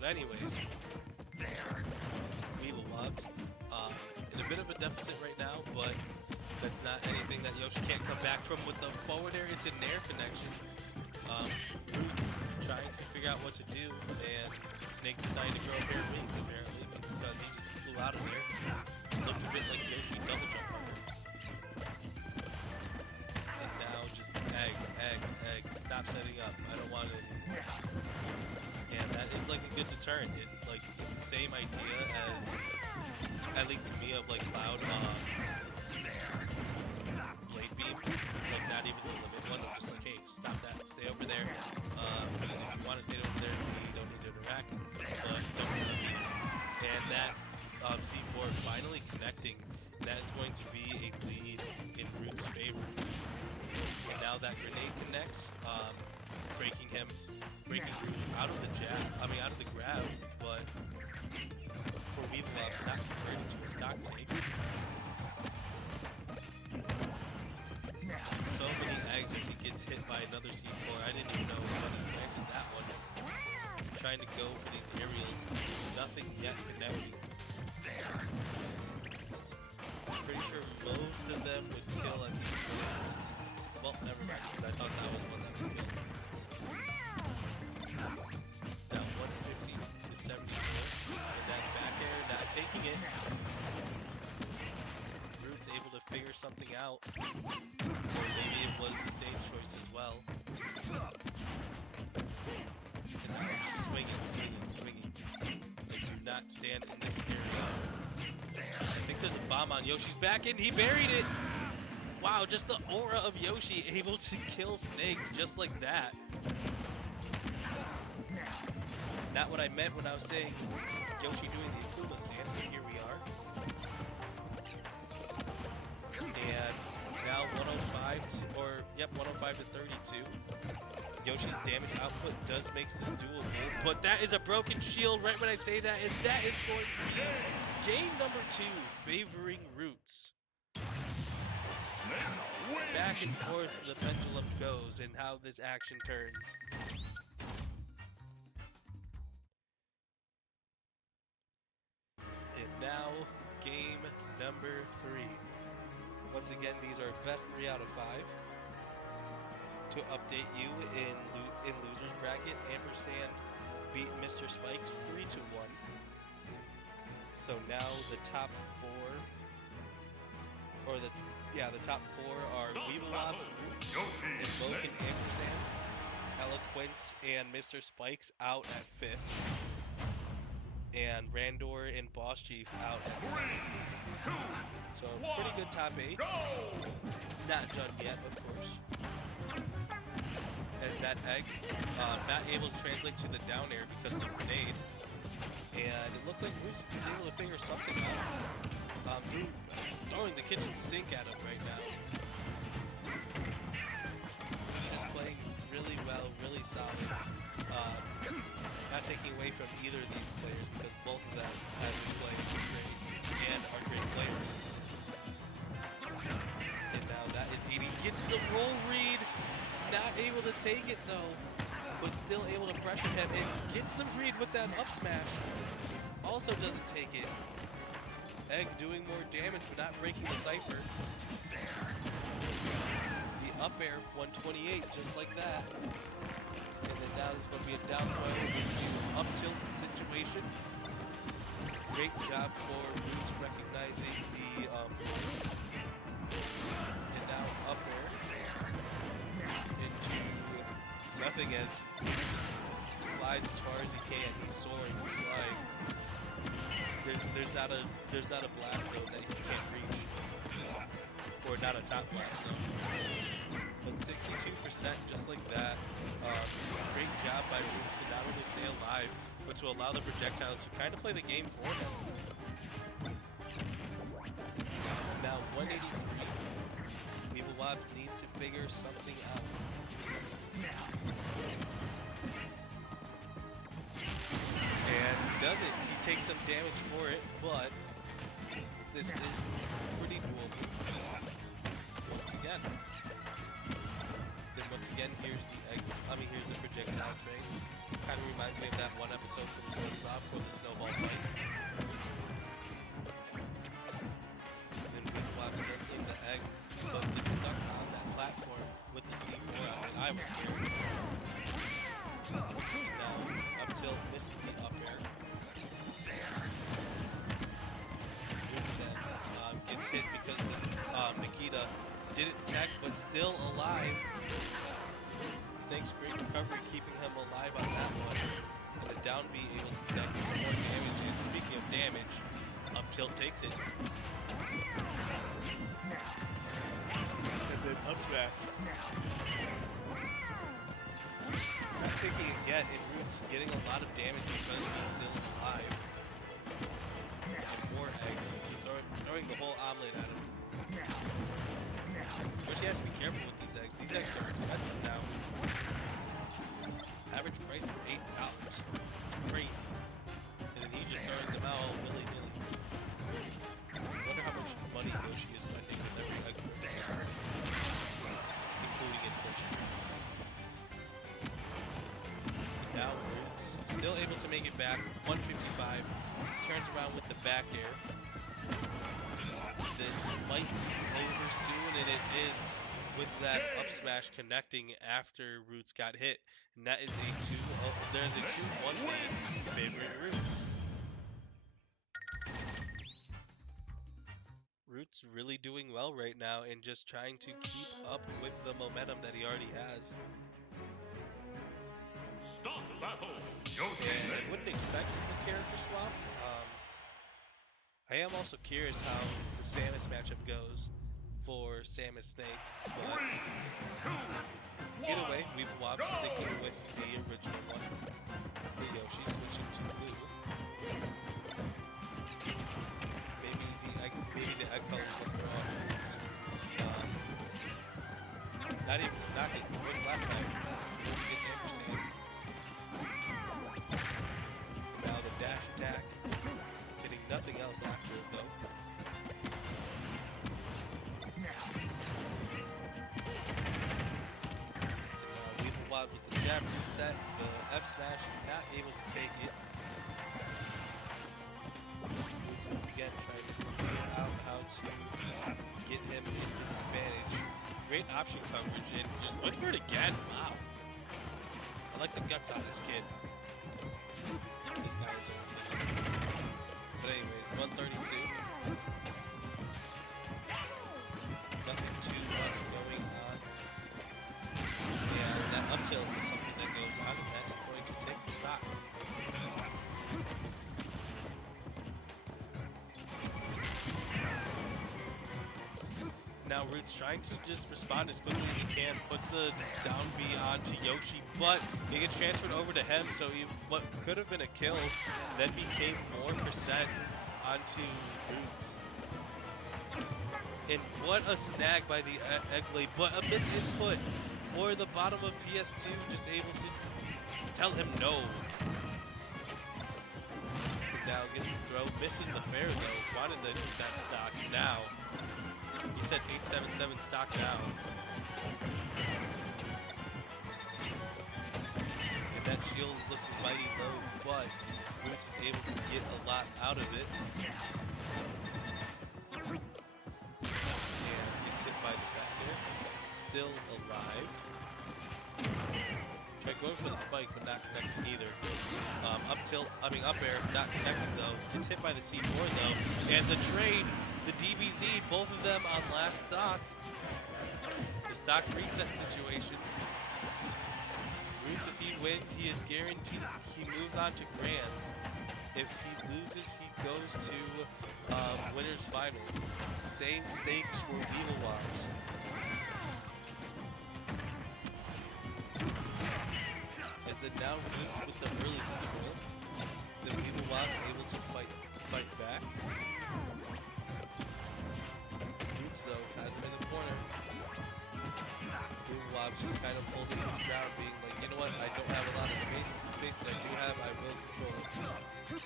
But anyways, Weeblewobs in a bit of a deficit right now, but that's not anything that Yoshi can't come back from with the forward air. It's a nair connection. Roots trying to figure out what to do, and Snake decided to grow a pair of wings apparently, because he just flew out of there. Looked a bit like Yoshi double jump. And now just egg. Stop setting up. I don't want it. And that is like a good deterrent. It's the same idea as, at least to me, of like Cloud even the limit one. They're just like, hey, stop that, stay over there. If you want to stay over there, we don't need to interact, but don't stop me. And that C4 finally connecting, that is going to be a lead in Root's favor. And now that grenade connects, breaking Roots out of the out of the grab, but for Weevilov not converting to a stock take. So many eggs as he gets hit by another C4. I didn't even know when he planted that one. Trying to go for these aerials. Nothing yet connecting. Pretty sure most of them would kill at this point. Well, never mind, because I thought that was one that would kill. Now 150 to 74. And that back air not taking it. Root's able to figure something out. Or maybe it was the same choice as well. And now swinging. They do not stand in this area. I think there's a bomb on Yoshi's back and he buried it! Wow, just the aura of Yoshi able to kill Snake just like that. Not what I meant when I was saying Yoshi doing the Akuma stance, but here we are. And now 105 to 32. Yoshi's damage output does make this dual goal, but that is a broken shield right when I say that, and that is going to be game number 2, favoring Roots. Back and forth the pendulum goes and how this action turns. And now, game number 3. Once again, these are best 3 out of 5. To update you in losers bracket, Ampersand beat Mr. Spikes 3-1. So now the top 4, or the top 4 are Weevilov, Roots, Invoke, and Ampersand, Eloquence, and Mr. Spikes out at 5th, and Randor and Boss Chief out at 7th. So pretty good top 8. Not done yet, of course. As that egg not able to translate to the down air because of the grenade, and it looked like Roots was able to figure something out. Root throwing the kitchen sink at him right now. He's just playing really well, really solid. Not taking away from either of these players because both of them have been playing great and are great players. And now that is 80. Gets the roll read. Not able to take it though, but still able to pressure him and gets the read with that up smash. Also doesn't take it. Egg doing more damage but not breaking the cipher. The up air 128 just like that. And then now there's going to be a down throw into up tilt situation. Great job for Roots recognizing the and now up air. Nothing as flies as far as he can. He's soaring, he's flying. There's not a blast zone that he can't reach, or not a top blast zone. But 62% just like that. Great job by Roots to not only stay alive, but to allow the projectiles to kind of play the game for him. Now 183. Weevilov needs to figure something out. And he does it. He takes some damage for it, but this is pretty doable. Once again. Then once again, here's the projectile trains. Kind of reminds me of that one episode from SpongeBob for the snowball fight. And then Weevilov's canceling the egg, but gets stuck on that platform with the C4 out, and I was scared. Now, up tilt misses the up air. Gets hit because this Nikita didn't tech, but still alive. Snake's great recovery, keeping him alive on that one. And the down B able to connect with some more damage. And speaking of damage, up tilt takes it. And then up up smash. Not taking it yet, and Roots getting a lot of damage because he's still alive. And more eggs. He's throwing the whole omelet at him. But she has to be careful with these eggs. These eggs are expensive now. Average price of $8. It's crazy. And then he's just throwing them out all willy-nilly. I wonder how much money Yoshi is spending with every egg, including inflation. Now Roots still able to make it back. 155. Turns around with the back air. This might be over soon, and it is with that up smash connecting after Roots got hit. And that is a 2-0. There's a 2-1 lead favoring Roots. Roots really doing well right now and just trying to keep up with the momentum that he already has. Start battle. And I wouldn't expect a character swap. I am also curious how the Samus matchup goes for Samus Snake. But either way, we've watched sticking with the original one. The Yoshi switching to blue. Maybe the egg colors look more on. Not even to knock it. Last time, it's ampersand. And now the dash attack. Getting nothing else after it though. And now Weevil Wild with the jab reset, the F smash, not able to take it. Once again, trying to figure out how to get him in disadvantage. Great option coverage and just went for it again. Wow. I like the guts on this kid. This guy is over. But anyways, 132. Nothing too much going on. Yeah, that up tilt is something that goes on, and that is going to take the stock. Now Roots trying to just respond as quickly as he can, puts the down B onto Yoshi, but he gets transferred over to him, so what could have been a kill then became more percent onto Roots. And what a snag by the egg blade, but a misinput for the bottom of PS2, just able to tell him no. Now gets the throw, misses the fair though, wanted to get that stock now. He said 877 stock down. And that shield is looking mighty low, but Roots is able to get a lot out of it. And gets hit by the back there. Still alive. Tried going for the spike, but not connecting either. Up air, not connecting though. Gets hit by the C4 though. And the trade, the DBZ, both of them on last stock. The stock reset situation. Roots, if he wins, he is guaranteed. He moves on to Grands. If he loses, he goes to Winners Final. Same stakes for Weevil Wives. As the now Roots with the early control, the Weevil Wives able to fight back. Roots though has him in the corner. Weevil Wives just kind of holding his ground, being like, you know what, I don't have a lot of space, but the space that I do have, I will control it.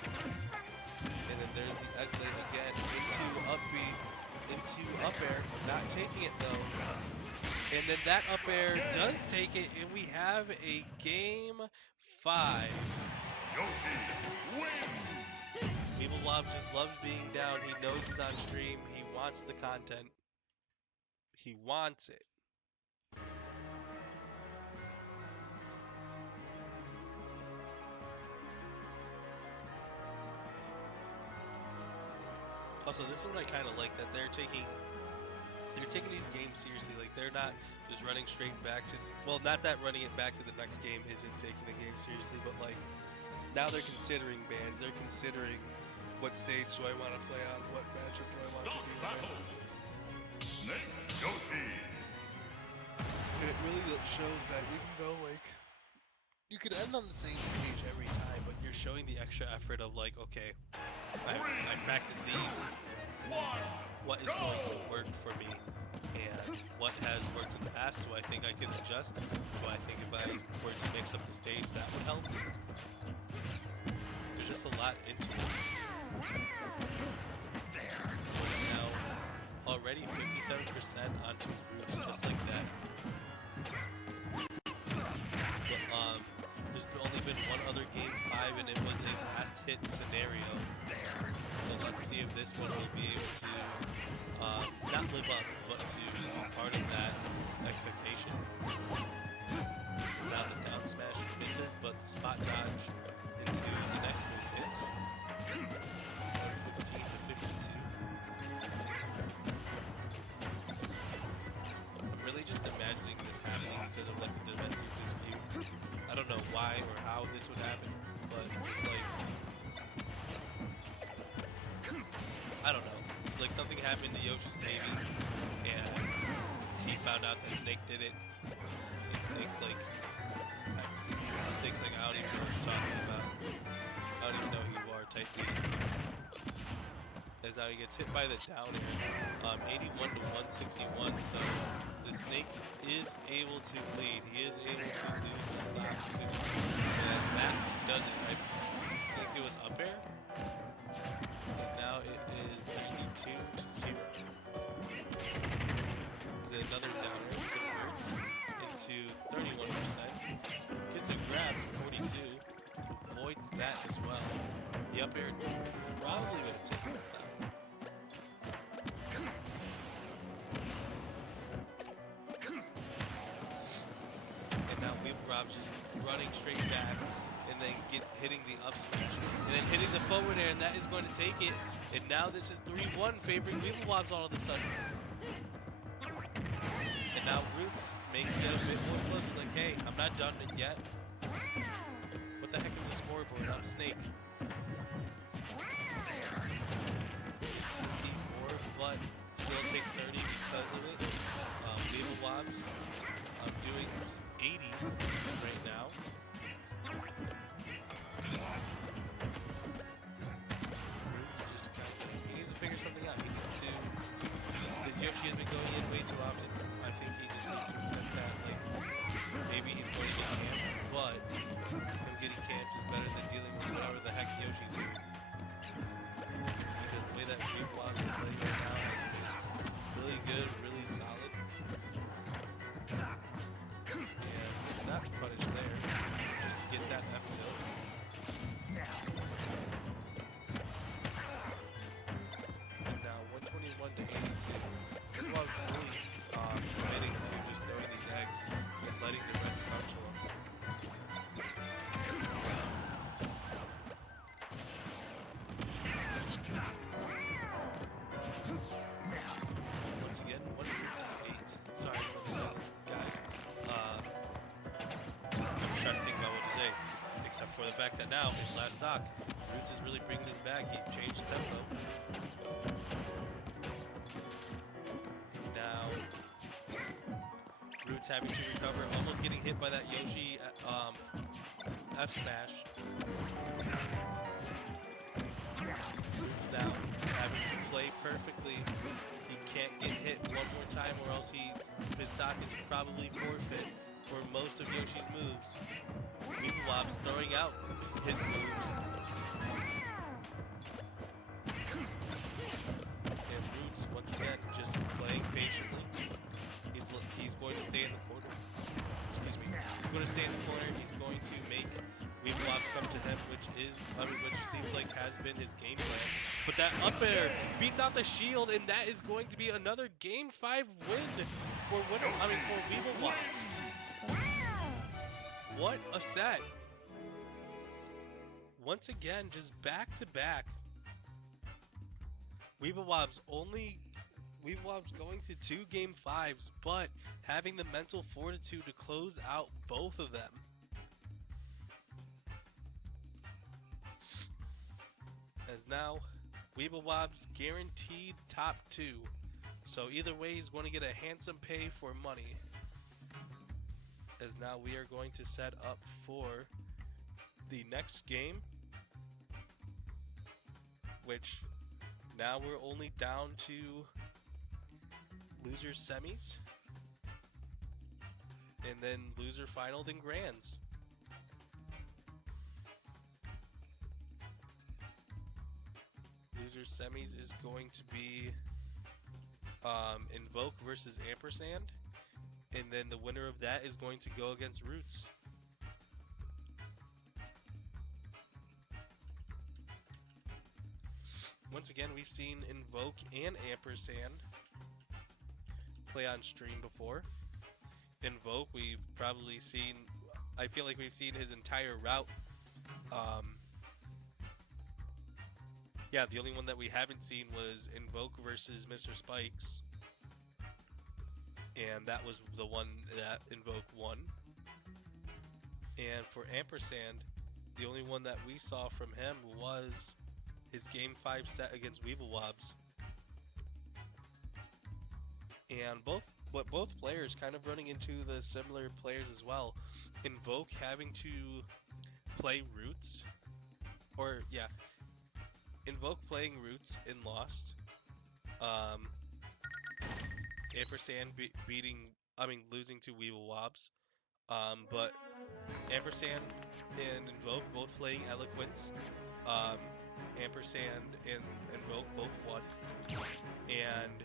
And then there's the egg blade again into up B, into up air, not taking it though. And then that up air does take it, and we have a game 5. Yoshi wins. Weevil Wob just loves being down. He knows he's on stream. He wants the content. He wants it. Also, this is what I kind of like, that they're taking these games seriously. Like, they're not just running straight back to, well, not that running it back to the next game isn't taking the game seriously, but like, now they're considering bans. They're considering what stage do I want to play on, what matchup do I want to do. Snake Yoshi. really shows that even though like you could end on the same stage every time, but you're showing the extra effort of like, okay, I practiced these. What is going to work for me, and what has worked in the past? Do I think I can adjust? Do I think if I were to mix up the stage, that would help? There's just a lot into it. We're now already 57% onto Roots, just like that. But there's only been one other game 5, and it was a last hit scenario. So let's see if this one will be able to not live up, but to be part of that expectation. Now the down smash misses, but the spot dodge into the next move hits. 15 to 52. I'm really just imagining this happening because of like the domestic dispute. I don't know why or how this would happen, but just like, I don't know. Like something happened to Yoshi's baby, and he found out that Snake did it. And Snake's like, I don't even know what you're talking about. I don't even know who you are type beat. As now he gets hit by the down air, 81 to 161. So the Snake is able to lead. He is able to lose the stock soon. And that does it. I think it was up air. And now it is 92 to 0. Then another down air converts into 31%. Gets a grab for 42. Avoids that as well. The up air probably would have taken the stock. And now Rob's just running straight back and then hitting the up smash. And then hitting the forward air, and that is going to take it. And now this is 3-1 favoring Weeblewobs all of a sudden. And now Roots making it a bit more close. He's like, hey, I'm not done yet. What the heck is the scoreboard? I'm Snake. This is the C4, but still takes 30 because of it. Weeblewobs doing 80 right now. Roots just kind of, he needs to figure something out. He needs to, because Yoshi has been going in way too often. I think he just needs to accept that, like, maybe he's going to get camped, but him getting camped is better than dealing with whatever the heck Yoshi's doing. Because the way that Weeblewobs is playing right now is really good, really solid. And he's not punished there, just to get that F tilt. And now 121 to 82. Weeblewobs really committing to just throwing these eggs and letting the rest come to him. Once again, 158. Sorry for the silence, guys. I'm trying to think about what to say, except for the fact that now, his last stock, Roots is really bringing this back. He changed the tempo. Now, Roots having to recover, almost getting hit by that Yoshi F smash. Roots now having to play perfectly. He can't get hit one more time, or else his stock is probably forfeit for most of Yoshi's moves. Weeblewobs throwing out his moves. And Roots, once again, just playing patiently. He's going to stay in the corner. Excuse me. He's going to stay in the corner. He's going to make Weeblewobs come to him, which seems like has been his game plan. But that up air beats out the shield, and that is going to be another Game 5 win for Weeblewobs. What a set! Once again, just back to back. Weeblewobs going to 2 Game 5s, but having the mental fortitude to close out both of them. As now, Weeblewobs guaranteed top 2. So either way, he's going to get a handsome pay for money. as now we are going to set up for the next game, which now we're only down to losers semis, and then loser final, then grands. Loser semis is going to be Invoke versus Ampersand, and then the winner of that is going to go against Roots. Once again, we've seen Invoke and Ampersand play on stream before. Invoke, we've probably seen, I feel like we've seen his entire route. Yeah, the only one that we haven't seen was Invoke versus Mr. Spikes. And that was the one that Invoke won. And for Ampersand, the only one that we saw from him was his Game 5 set against Weeblewobs. And both players kind of running into the similar players as well. Invoke having to play Roots, or yeah, Invoke playing Roots in Lost. Ampersand losing to Weeblewobs. But Ampersand and Invoke both playing Eloquence. Ampersand and Invoke both won. And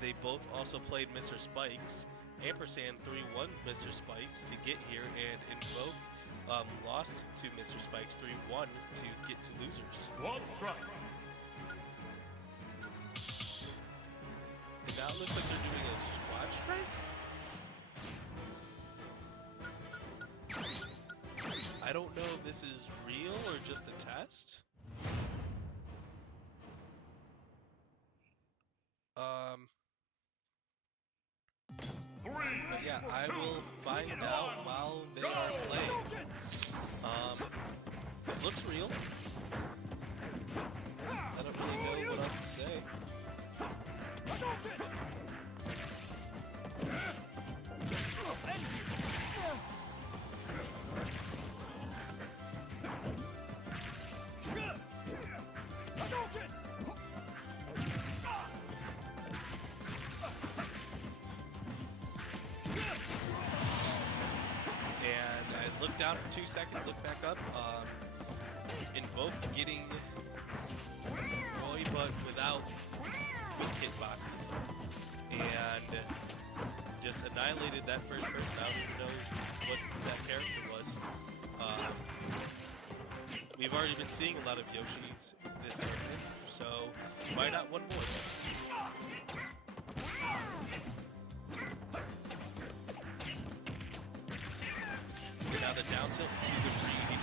they both also played Mr. Spikes. Ampersand 3-1 Mr. Spikes to get here, and Invoke lost to Mr. Spikes 3-1 to get to losers. Squad strike. And now it looks like they're doing a squad strike? I don't know if this is real or just a test. But yeah, I will find out while they are playing. This looks real. I don't really know what else to say. Look down for 2 seconds, look back up. Invoke getting Roy, but without quick hit boxes. And just annihilated that first person. I don't know what that character was. We've already been seeing a lot of Yoshis this tournament, so why not one more? Now the down tilt to the read.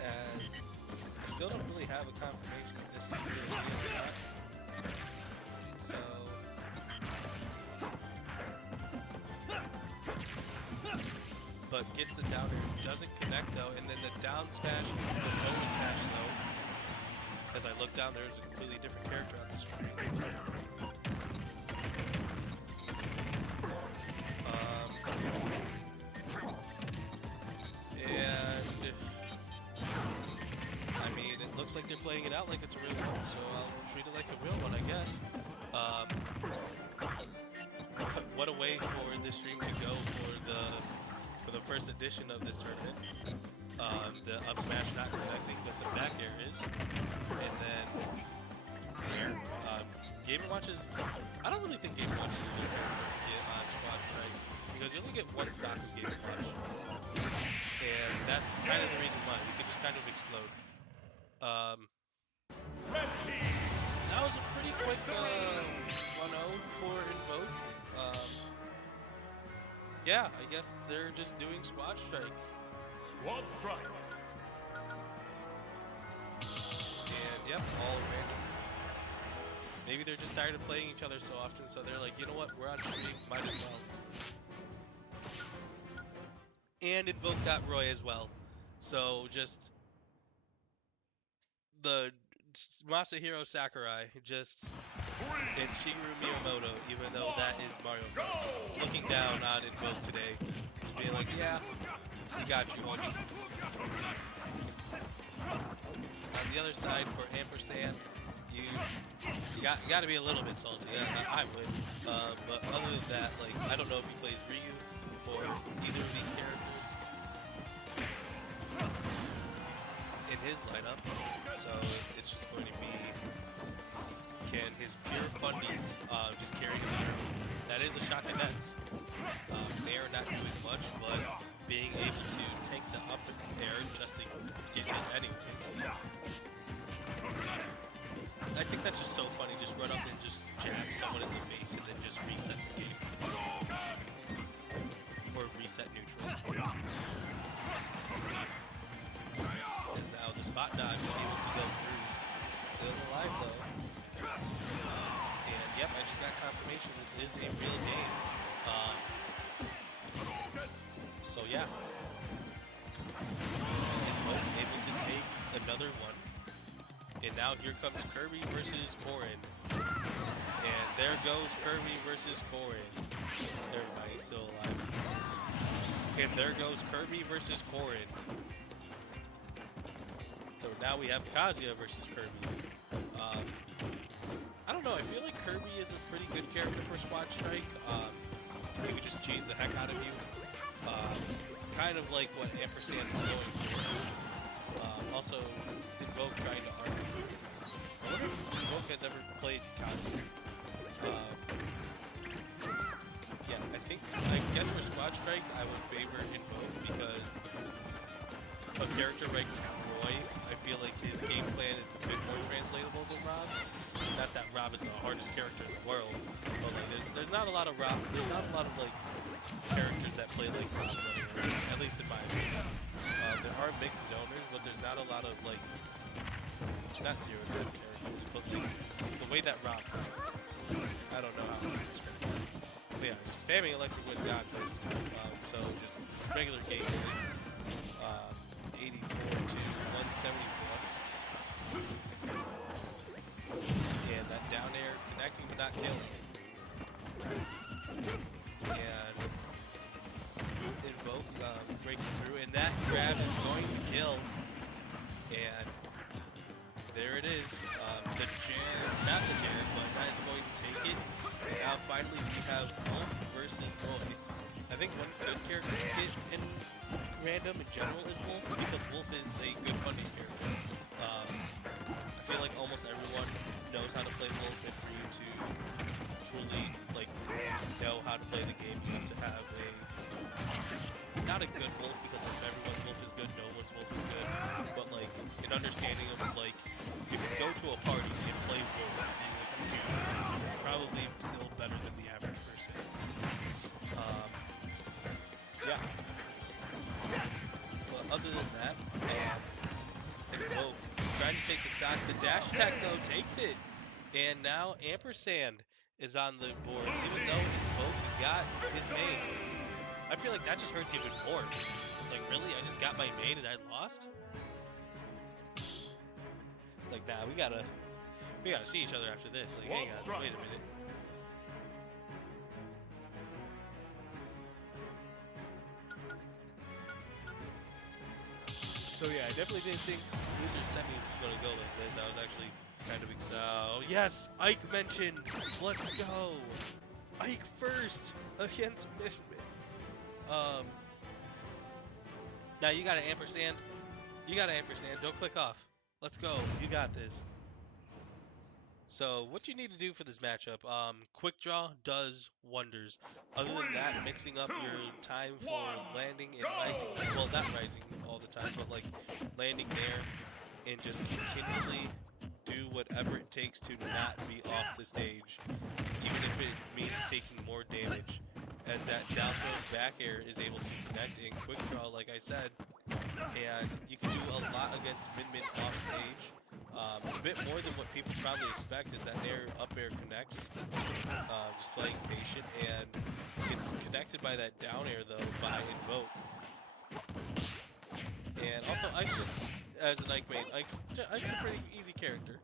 And I still don't really have a confirmation if this is really real or not. So but gets the downer, doesn't connect though, and then the down smash, the forward smash though. As I look down, there's a completely different character on the screen. Looks like they're playing it out like it's a real one, so I'll treat it like a real one, I guess. What a way for this stream to go for the first edition of this tournament. The up smash not connecting, but the back air is. And then Game & Watch is, I don't really think Game & Watch is a good character to get on Squad Strike, because you only get one stock of Game & Watch. And that's kind of the reason why. We could just kind of explode. That was a pretty quick 1-0 for Invoke. Yeah, I guess they're just doing Squad Strike. Squad strike. And yep, all random. Maybe they're just tired of playing each other so often, so they're like, you know what, we're on stream, might as well. And Invoke got Roy as well. So just the Masahiro Sakurai just and Shigeru Miyamoto, even though that is Mario Kart, looking down on Invoke today, just being like, yeah, we got you, homie. On the other side for Ampersand, you got to be a little bit salty. I would. But other than that, like, I don't know if he plays Ryu or either of these characters in his lineup, so it's just going to be, can his pure fundies just carry him? That is a shot to nets. They are not doing much, but being able to take the up air just to get it anyways. I think that's just so funny. Just run up and just jab someone in the face and then just reset the game. Or reset neutral. Is now the spot dodge able to go through. Still alive though. And yep, I just got confirmation this is a real game. So yeah. And both able to take another one. And now here comes Kirby versus Korin. And there goes Kirby versus Korin. Never mind, he's still alive. And there goes Kirby versus Korin. So now we have Kazuya versus Kirby. I don't know, I feel like Kirby is a pretty good character for Squad Strike. He would just cheese the heck out of you. Kind of like what Ampersand is going through. Also, Invoke trying to argue. I wonder if Invoke has ever played Kazuya. Yeah, I guess for Squad Strike, I would favor Invoke because a character like Roy, I feel like his game plan is a bit more translatable than Rob. Not that Rob is the hardest character in the world, but like there's not a lot of Rob. There's not a lot of like characters that play like Rob running around, at least in my opinion. There are mixed zoners, but there's not a lot of like not zero death characters, but like the way that Rob plays. I don't know how to describe it. But yeah, spamming Electric Wind God plays. So just regular game. 84 to 171. And that down air connecting but not killing. And Invoke breaking through, and that grab is going to kill. And there it is. The jam, not the jam, but that is going to take it. And now finally we have Wolf versus Roy. I think one good character to get in random in general is Wolf, because Wolf is a good fundies character. I feel like almost everyone knows how to play Wolf, and for you to truly like know how to play the game, you have to have not a good Wolf, because like everyone's Wolf is good, no one's Wolf is good, but like an understanding of like if you go to a party and play Wolf, you're probably still better than the average person. Yeah. But other than that, Invoke trying to take the stock. The dash attack though takes it, and now Ampersand is on the board, even though Invoke got his main. I feel like that just hurts even more. Like really, I just got my main and I lost. Like nah, we gotta see each other after this. Like hang on, wait a minute. So yeah, I definitely didn't think Loser Semi was going to go like this. I was actually kind of excited. Oh, yes! Ike mentioned! Let's go! Ike first against Mishmit. Now you got an Ampersand. You got an Ampersand. Don't click off. Let's go. You got this. So what you need to do for this matchup, quick draw does wonders. Other than that, mixing up your time for landing and rising, well not rising all the time, but like landing there and just continually do whatever it takes to not be off the stage, even if it means taking more damage, as that down throw back air is able to connect in quick draw like I said, and you can do a lot against Min off stage. A bit more than what people probably expect is that up air connects, just playing patient, and it's connected by that down air though by Invoke. And also as an Ike main. Ike's a pretty easy character.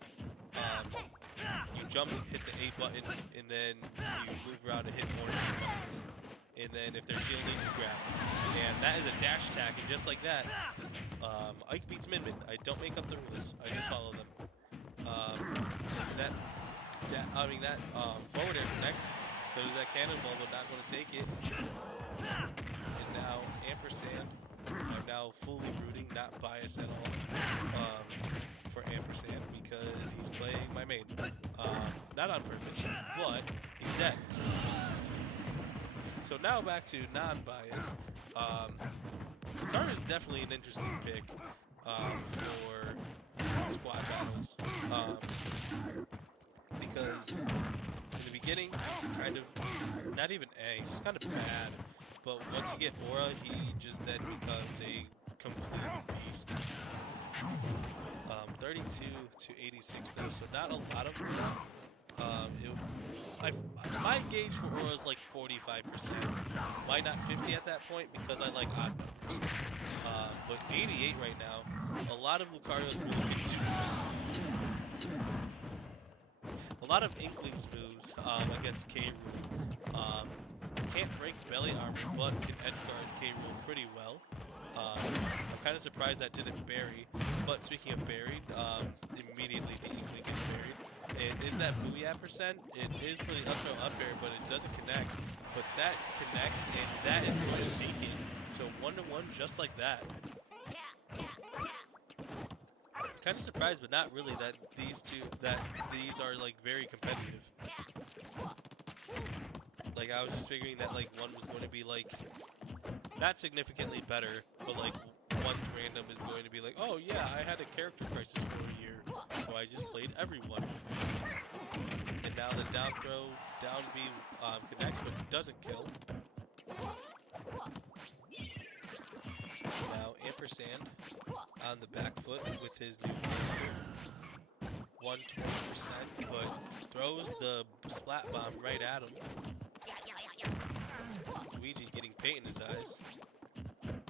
You jump, hit the A button, and then you move around and hit more A buttons. And then if they're shielding, you grab. And that is a dash attack, and just like that, Ike beats Min Min. I don't make up the rules. I just follow them. That forward air connects. So does that cannonball, but not going to take it. And now Ampersand. I'm now fully rooting, not biased at all, for Ampersand because he's playing my main. Not on purpose, but he's dead. So now back to non-bias. Lucario is definitely an interesting pick for squad battles. Because in the beginning, he's kind of, not even A, he's just kind of bad. But once you get Aura, he just then becomes a complete beast. 32 to 86 though, so not a lot of Aura. My gauge for Aura is like 45%. Why not 50 at that point? Because I like odd numbers. But 88 right now, a lot of Lucario's moves get too good. A lot of Inkling's moves against K. Rool. Can't break belly armor, but can edge guard K. Rool pretty well. I'm kind of surprised that didn't bury. But speaking of buried, immediately the Inkling gets buried. And is that Booyah percent? It is for the up throw up air, but it doesn't connect. But that connects, and that is going to take it. So 1-to-1 just like that. Kind of surprised, but not really, that these are like very competitive. Like I was just figuring that like one was going to be like not significantly better, but like one's random is going to be like, oh yeah, I had a character crisis for a year, so I just played everyone. And now the down throw, down B connects, but doesn't kill. Now Ampersand on the back foot with his new character. 120%, but throws the splat bomb right at him. Luigi getting paint in his eyes.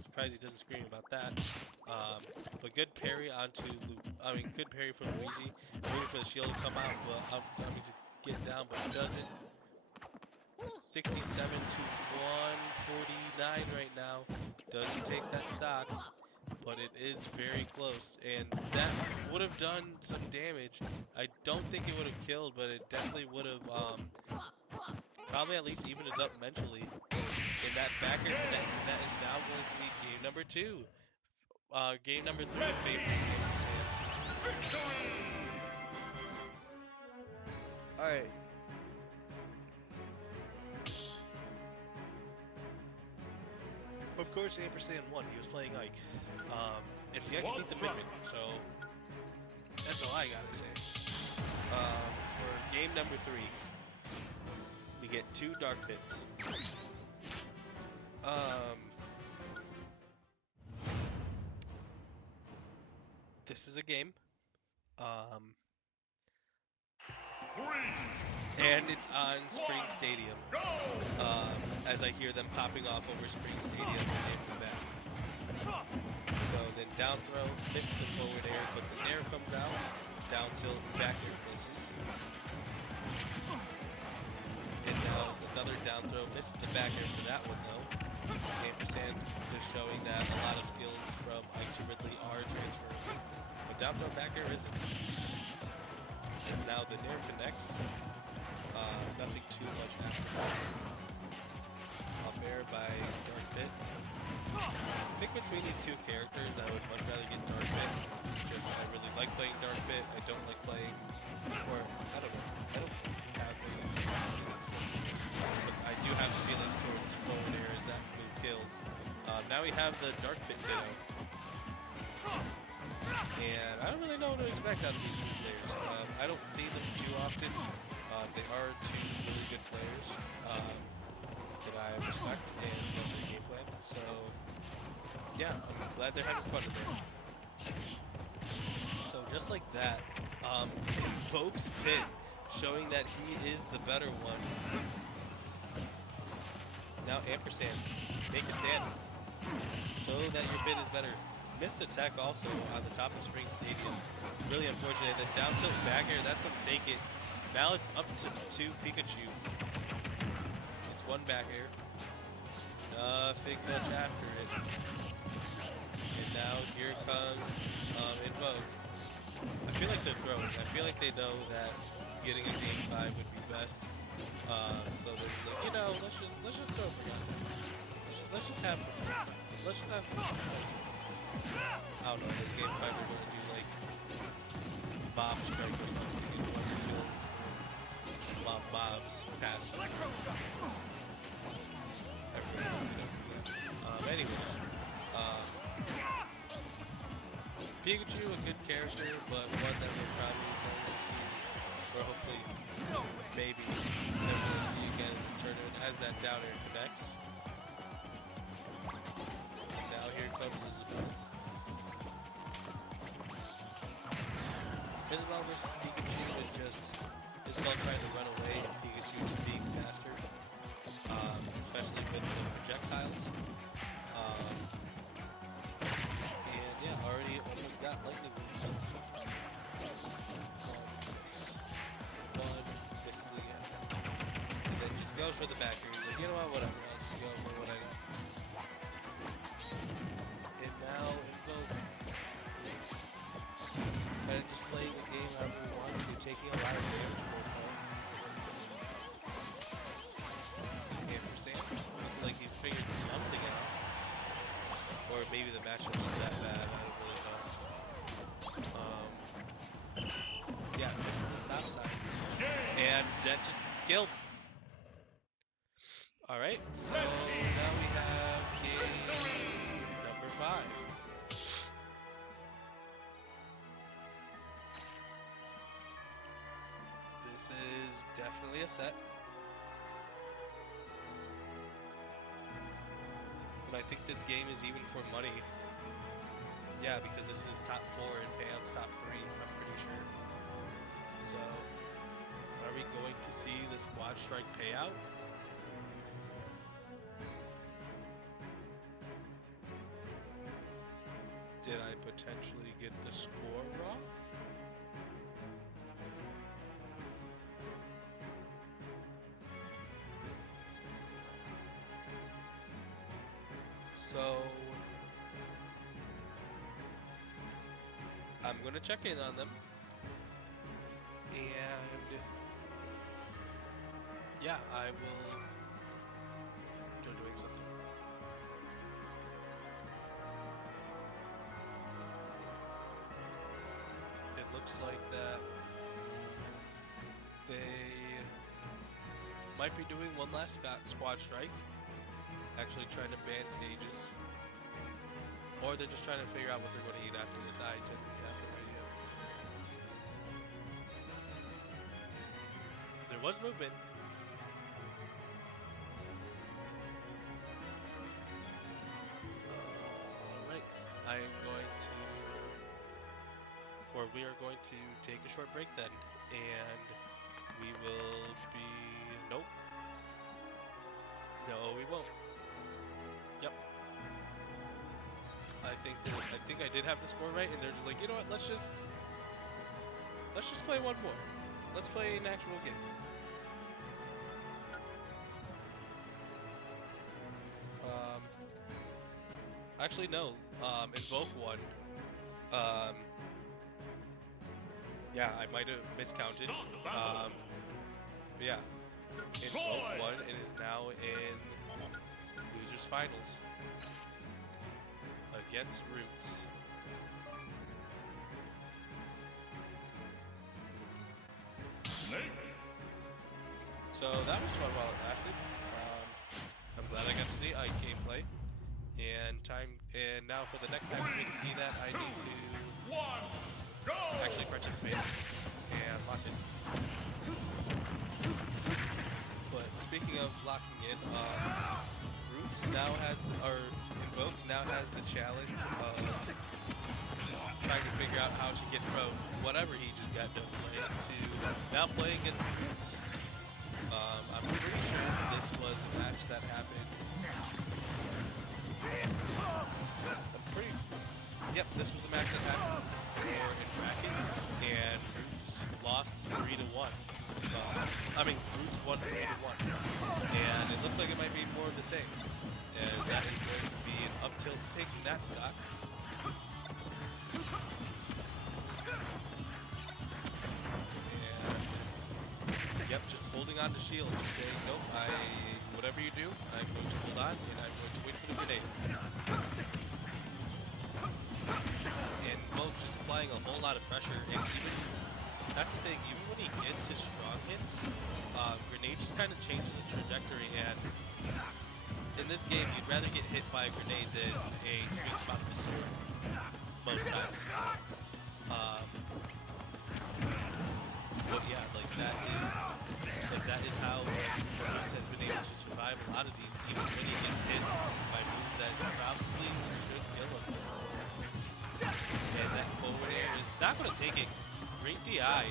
Surprised he doesn't scream about that. But good parry onto good parry from Luigi. Waiting for the shield to come out, but I'm to get down, but he doesn't. 67 to 149 right now. Doesn't take that stock, but it is very close, and that would have done some damage. I don't think it would have killed, but it definitely would have probably at least evened it up mentally. And that backer connects, and that is now going to be game number 2. Game number 3 of Favorite. Alright. Of course, Ampersand won. He was playing Ike. And he actually beat the Min Min, so that's all I gotta say. For game number 3, we get 2 Dark Pits. This is a game. And it's on Spring Stadium. As I hear them popping off over Spring Stadium and back. So then down throw, misses the forward air, but the air comes out. Down tilt, back air misses. And now another down throw, misses the back air for that one though. Ampersand is showing that a lot of skills from Ike to Ridley are transferable. But down throw, back air isn't. And now the nair connects. Nothing too much after that. Up air by Dark Pit. I think between these two characters, I would much rather get Dark Pit. Because I really like playing Dark Pit. I don't like playing, or I don't know. I don't have but I do have the feelings towards forward air as that move kills. Now we have the Dark Pit Ditto. And I don't really know what to expect out of these two players. I don't see them too often. They are 2 really good players that I respect and love their game plan. So, yeah, I'm glad they're having fun with it. So, just like that, Folks Pit showing that he is the better one. Now, Ampersand, make a stand. Show that your bid is better. Missed attack also on the top of Spring Stadium. Really unfortunate. Then down tilt back air, that's going to take it. Now it's up to 2 Pikachu. It's 1 back air. Nothing much after it. And now here comes Invoke. I feel like they're throwing. I feel like they know that getting a game 5 would be best. So they're just like, you know, let's just throw for now. Let's just have fun. Let's just have fun. I don't know, like game 5 we're gonna do like Mob Strike or something, you know, wonder kills or mobs pass. Anyway, Pikachu, a good character, but one that we're probably going to see, or hopefully, maybe, never going to see again in this tournament, as that down air connects. And now here comes Isabel. Isabel versus Pikachu is just Isabel trying to run away and Pikachu is being faster, especially with the projectiles. And yeah, already almost got lightning boost. One misses again. And then just goes for the back here. He's like, you know what, whatever, I'll just go for what I got. And now Invoke. Kind of just playing the game however he wants to, taking a lot of risks the whole time. And for Sam, looks like he's figured something out. Or maybe the matchup is that bad, I don't really know. Yeah, missing the stop sign. And that just killed. Alright, so now we have game number 5. This is definitely a set. But I think this game is even for money. Yeah, because this is top 4 and Payouts top 3, I'm pretty sure. So, are we going to see the Squad Strike payout? Did I potentially get the score wrong? So, I'm gonna check in on them, and yeah, I will start doing something. It looks like that they might be doing one last Squad Strike. Actually trying to ban stages, or they're just trying to figure out what they're going to eat after this. I genuinely have no idea. There was movement. Alright, I am going to, or we are going to take a short break then, and we will be, nope. No, we won't. Yep. I think I did have the score right, and they're just like, you know what? Let's just play one more. Let's play an actual game. Actually no. Invoke won. Yeah, I might have miscounted. Yeah. Invoke won and is now in losers finals against Roots. So that was fun while it lasted. I'm glad I got to see Ike gameplay. And now for the next time we can see that, I need to actually participate and lock in. But speaking of locking in, Roots now has Invoke now has the challenge of trying to figure out how to get from whatever he just got done playing to now play against Roots. I'm pretty sure this was a match that happened. giving Roots 1 for either one. And it looks like it might be more of the same. As that is going to be an up tilt taking that stock. And yep, just holding on to shield, just saying, nope, whatever you do, I'm going to hold on and I'm going to wait for the grenade. And both just applying a whole lot of pressure, and even that's the thing, even when he gets his strong hits, grenade just kind of changes the trajectory, and in this game, you'd rather get hit by a grenade than a sweet spot of the sword, most times. But yeah, that is how Roots has been able to survive a lot of these, even when he gets hit by moves that probably should kill him. And that forward air is not going to take it. Great DI.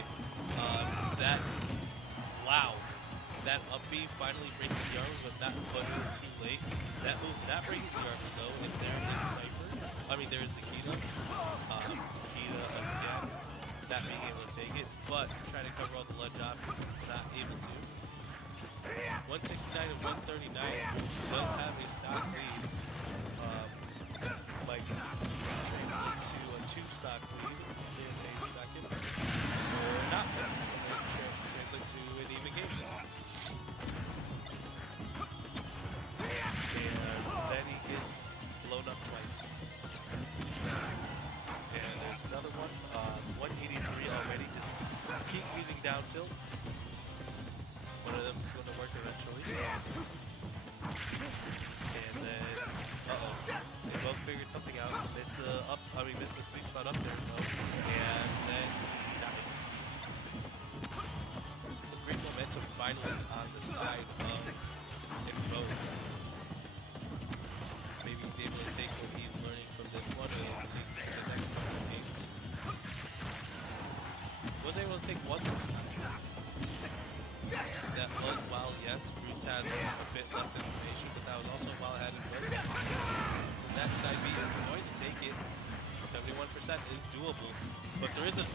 That up B finally breaking the armor, but it was too late. That move not breaking the armor though, and there is Cypher. I mean, there's Nikita. Nikita again, not being able to take it, but trying to cover all the ledge options, it's not able to. 169 and 139, which does have a stock lead. Might translate to a 2-stock lead in a second, or not. Translate to an even game. And then he gets blown up twice. And there's another one, 183 already, just keep using down tilt. One of them is going to work eventually. And then, they both figured something out. Missed the sweet spot up there though. And then died. A great momentum finally on the side of Invoke. Maybe he's able to take what he's learning from this one and take it to the next couple of games. Was able to take one this time. That was while, yes, Roots had a bit less information, but that was also while it had Invoke. That side B is going to take it. 71% is doable, but there is a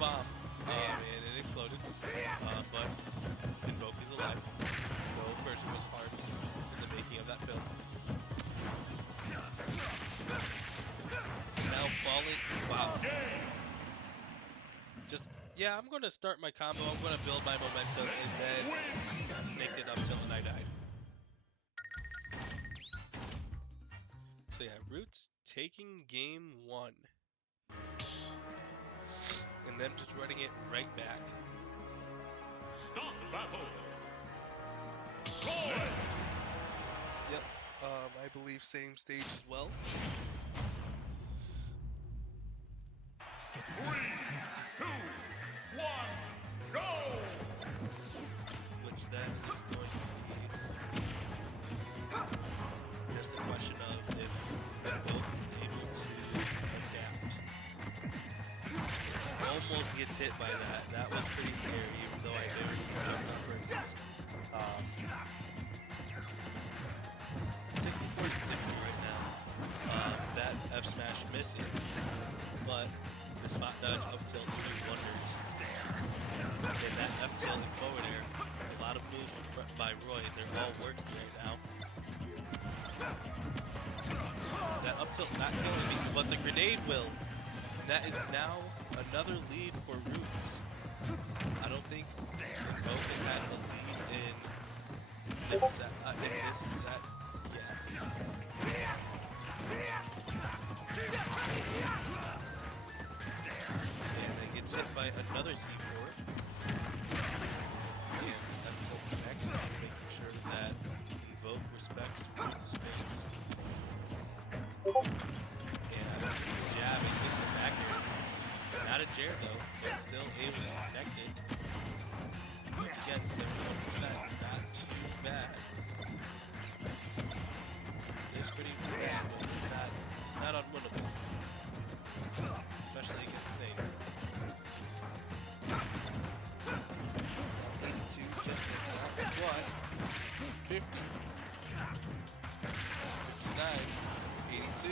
bomb, and it exploded. But Invoke is alive. No person was harmed in the making of that film. Now falling. Wow. Yeah, I'm going to start my combo. I'm going to build my momentum, and then snaked it up till I died. So yeah, Roots taking game 1. And then just running it right back. Stop battle. Yep, I believe same stage as well. 3, 2, 1, go! Which then is going to be just a question of if Invoke is able to adapt. Almost gets hit by that. That was pretty scary, even though I barely jumped on purpose. 64 to 60 right now. That F smash missing, but the spot dodge up tilt doing wonders. And that up tilt and forward air, a lot of moves by Roy, they're all working right now. That up tilt not killing me, but the grenade will. And that is now another lead for Roots. I don't think Invoke has had a lead in this set. And then gets hit by another C4. And that's next, just making sure that Invoke respects Roots' space. And jabbing this back here. Not a Jair though, but still able to connect it. Once again, 71%, not too bad. It's pretty bad, but it's not unwinnable. Especially against Snake. 82, just like that. What? 50. 59. 82.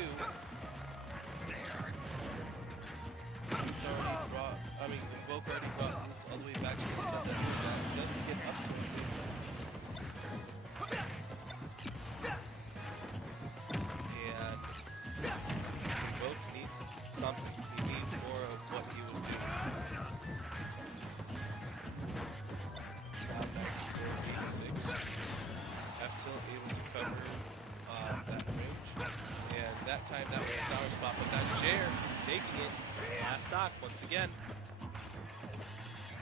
It's already brought, Invoke already brought Roots all the way back to the set that time that was a sour spot, but that chair taking it. Last stock once again.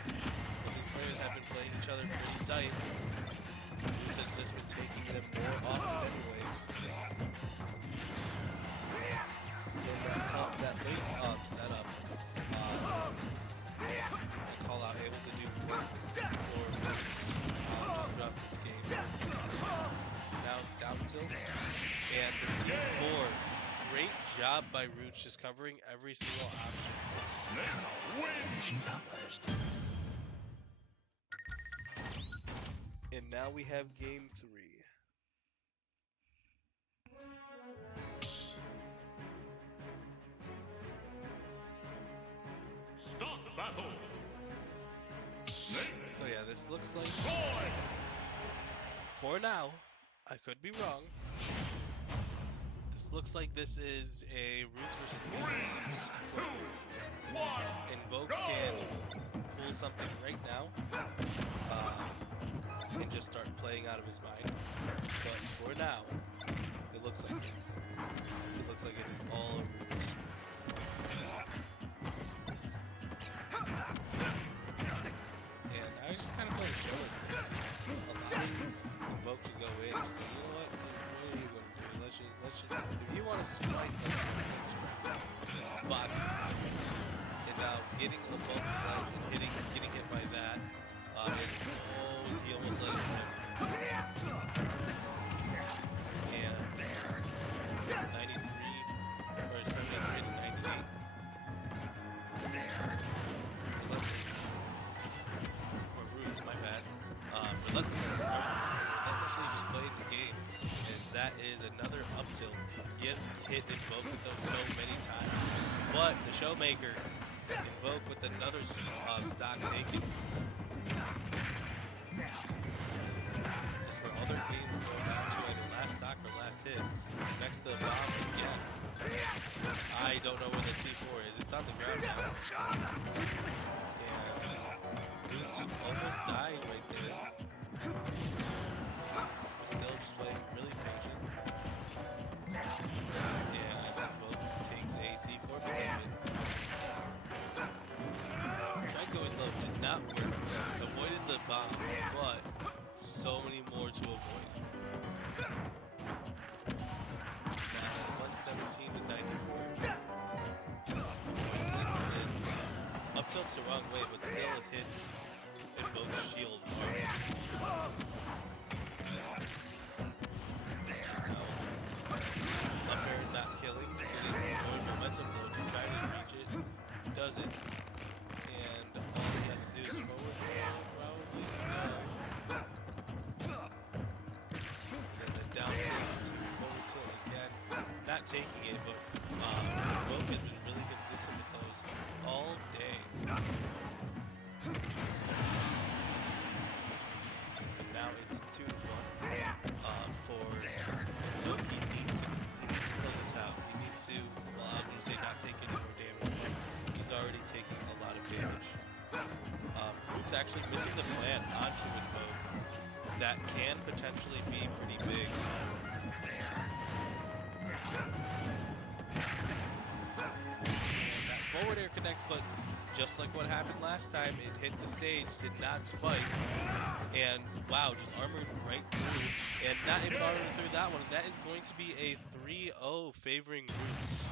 But these players have been playing each other pretty tight. Roots has just been taking them more often anyways. In that late setup, call out able to do more just throughout this game. Now down tilt. And the C4, great job by Roots just covering every single option. And now we have game 3. Start battle. Snake. So yeah, this looks like, Boy. for now, I could be wrong. This looks like this is a Roots versus Roots. 3, 2, 1. Invoke Go! can pull something right now and just start playing out of his mind. But for now, it looks like it. It looks like it is all Roots. And I was just kind of playing show us things. Allowing Invoke to go in. Just like, you know what? What are you going to do? Let's just, if you want to strike, let's strike. It's boxing. And now getting a bulk ledge and getting hit by that. He almost let it go. And 93 or 73 to 98. Relentless. Or Roots, my bad. Relentlessly just playing the game. And that is another up tilt. Yes, hit Invoke with those so many times. But the Showmaker, Invoke with another stock taken. Just where other games go down to either last stock or last hit. Next to the bomb again. I don't know where the C4 is. It's on the ground now. And Roots almost died right there. But still just playing really patient. And Invoke takes a C4 behind it. Tried going low, did not work. Avoided the bomb, but so many more to avoid. Now 117 to 94. Up tilt's the wrong way, but still it hits Invoke's shield hard. Now, up air not killing, getting more momentum though to try to reach it. Doesn't. And all he has to do is forward probably. And then down tilt to forward tilt again. Not taking it, but Invoke has been really consistent with those all day. And now it's 2-1 for Invoke. He needs to play this out. He needs to, well, I was going to say not take any more damage, but he's already taking a lot of damage. Roots actually missing the plan onto Invoke. That can potentially be pretty big. And that forward air connects, but just like what happened last time, it hit the stage, did not spike. And wow, just armored right through. And not even armored through that one. That is going to be a 3-0 favoring Roots.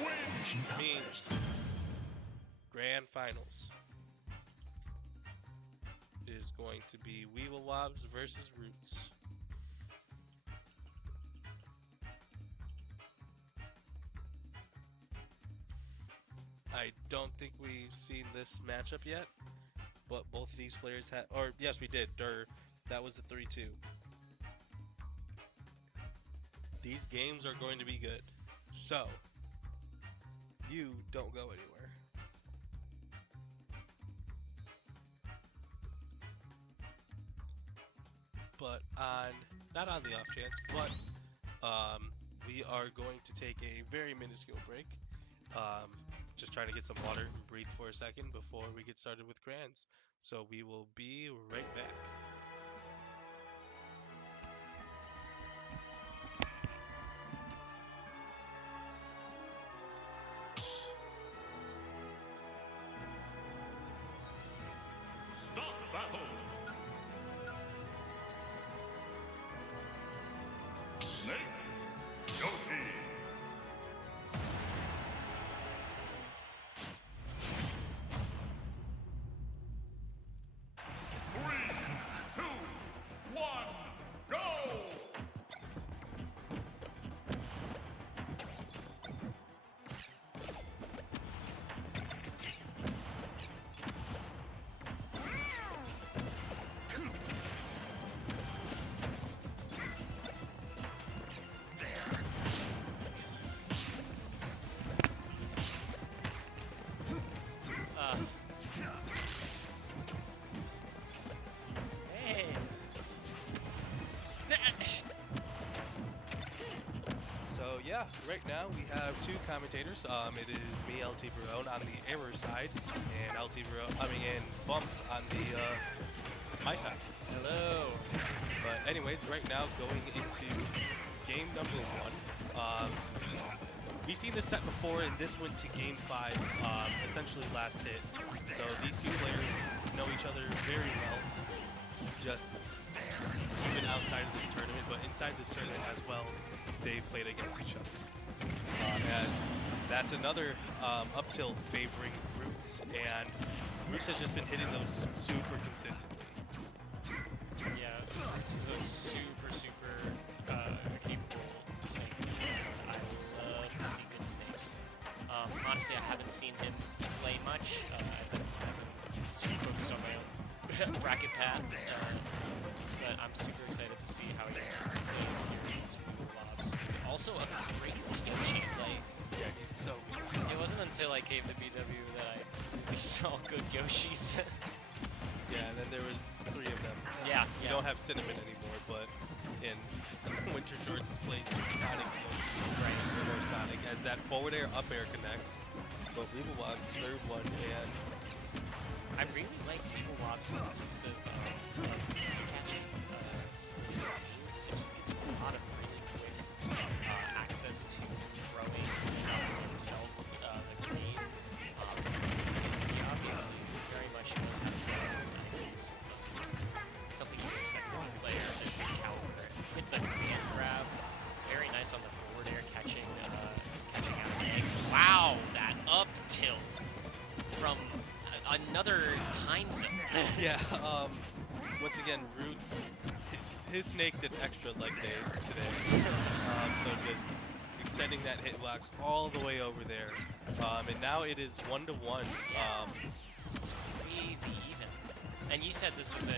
Which means Grand Finals is going to be Weeble Wobs versus Roots. I don't think we've seen this matchup yet, but both of these players had, or yes, we did. That was the 3-2. These games are going to be good, so you don't go anywhere. But not on the off chance, but we are going to take a very minuscule break. Just trying to get some water and breathe for a second before we get started with crayons. So we will be right back. right now we have two commentators. It is me, LT Barone, on the error side, and and Bumps on the my side. Hello. But anyways, right now going into game number 1. We've seen this set before, and this went to game 5, essentially last hit. So these two players know each other very well, just even outside of this tournament, but inside this tournament as well, they've played against each other. As that's another up tilt favoring Roots, and Roots has just been hitting those super consistently. Yeah, this is a super capable snake. I love to see good snakes. Honestly, I haven't seen him play much. I've been focused on my own bracket path, but I'm super excited to see how he plays here against Lobs. Also a crazy Yoshi play. Yeah, he's so good. It wasn't until I came to BW that I really saw good Yoshis. Yeah, and then there was 3 of them. Yeah, We don't have Cinnamon anymore, but in Winter Shorts plays Sonic Yoshi, or Sonic, as that forward air, up air connects. But Weeblewob's third one, and I really like Weeblewob's use of catching. It just gives him a lot of really quick access to throwing himself the grenade. He obviously very much knows how to play these kind of games. Something you would expect from a player, just counter it. Hit the hand grab, very nice on the forward air, catching out an egg. Wow, that up tilt from another time zone. yeah, once again, Roots, his snake did extra leg day today. So just extending that hitbox all the way over there. And now it is 1-1. This is crazy even. And you said this is a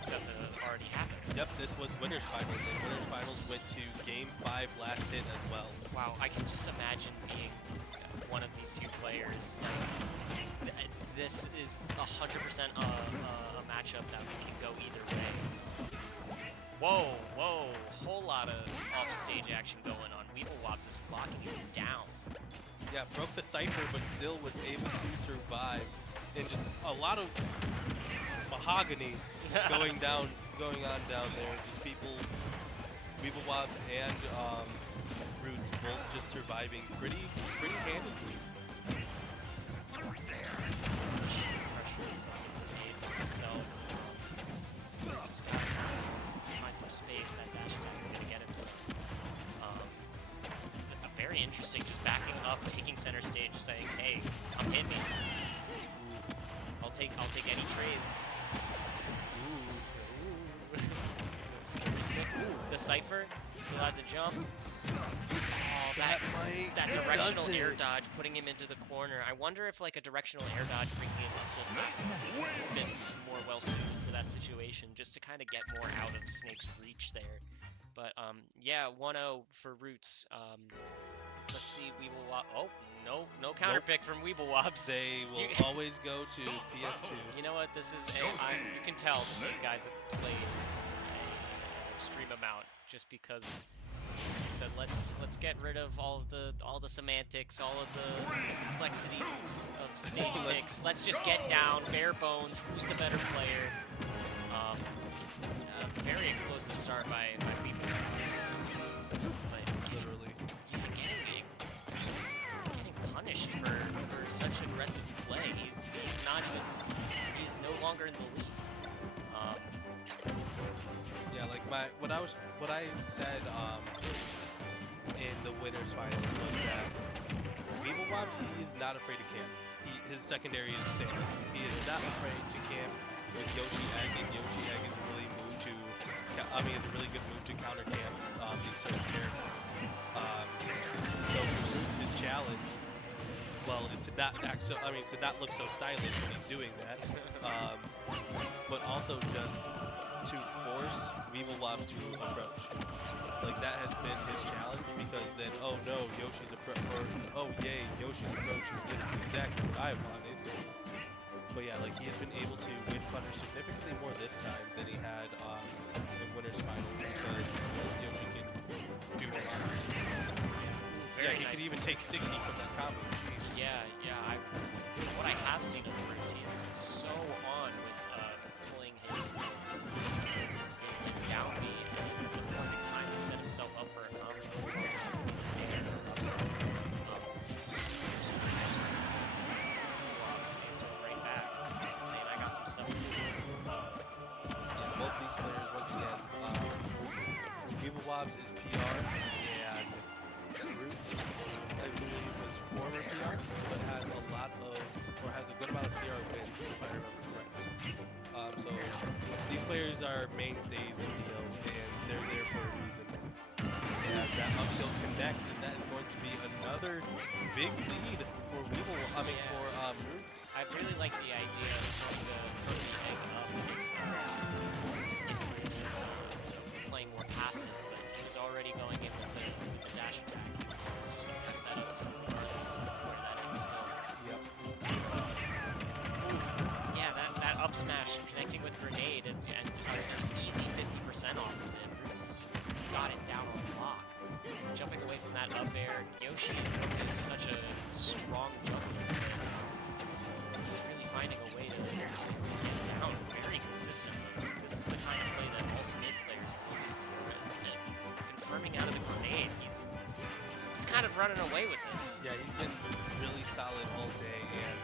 set that has already happened. Yep, this was Winners Finals, and Winners Finals went to Game 5 last hit as well. Wow, I can just imagine being one of these two players. This is 100% a matchup that can go either way. Whoa, whole lot of off-stage action going on. Weeblewobs is locking him down. Yeah, broke the cipher, but still was able to survive. And just a lot of mahogany going on down there. Just people, Weeblewobs and Roots both just surviving pretty handedly. Pressure grenades on himself. He's just gotta find some space. That dash attack is gonna get him some. Very interesting, just backing up, taking center stage, saying, "Hey, come hit me. I'll take any trade." Ooh. Scary stick. Decipher still has a jump. Oh, that directional air dodge, putting him into the corner. I wonder if like a directional air dodge bringing him into the platform would have been more well suited for that situation, just to kind of get more out of Snake's reach there. But yeah, 1-0 for Roots. Let's see, Weeblewobs. Oh, no counter pick from Weeblewobs. They will always go to PS2. You know what? This is you can tell these guys have played an extreme amount, just because he said let's get rid of all the semantics, all of the complexities of stage picks. Let's just get down, bare bones. Who's the better player? A very explosive start by Weeblewobs. But Literally. Getting punished for such aggressive play. He's no longer in the lead. Yeah, like what I said in the winners finals was that Weeblewobs, he is not afraid to camp. His secondary is Samus. He is not afraid to camp with Yoshi Egg, and Yoshi Egg is a really good move to counter camp these certain characters. So Roots, his challenge, is to not act so. To not look so stylish when he's doing that, but also just to force Weeblewobs to approach. Like that has been his challenge, because then, oh no, Yoshi's Yoshi's approaching. This is exactly what I wanted. But yeah, like he has been able to whiff punish significantly more this time than he had in Winners Finals, because Yoshi can do a lot of things. Yeah, very he nice. could even take 60 from that combo. Jeez. Yeah, yeah. What I have seen of Roots, he's so on with pulling his down B and the perfect time to set himself up for a combo. He's super nice. Answer right back, saying I got some stuff too. Both these players, once again, Weevil Wobs is PR, and Roots, I believe, was former PR, but has a lot of, or has a good amount of PR wins, if I remember correctly. So these players are mainstays in Neo, and they're there for a reason. As that up tilt connects, and that is going to be another big lead for Weevil, for Roots. I really like the idea of the egg up if Roots is playing more passive, but he was already going in with the dash attack. He was just going to press that up to regardless of where that egg was going. Yep. Yeah, that up smash connecting with grenade and an easy 50% off of it. Roots has got it down on lock. Jumping away from that up air, Yoshi is such a strong juggler. Roots is really finding a way to get it down very consistently. This is the kind of play that all Snake players are looking for. And confirming out of the grenade, he's kind of running away with this. Yeah, he's been really solid all day, and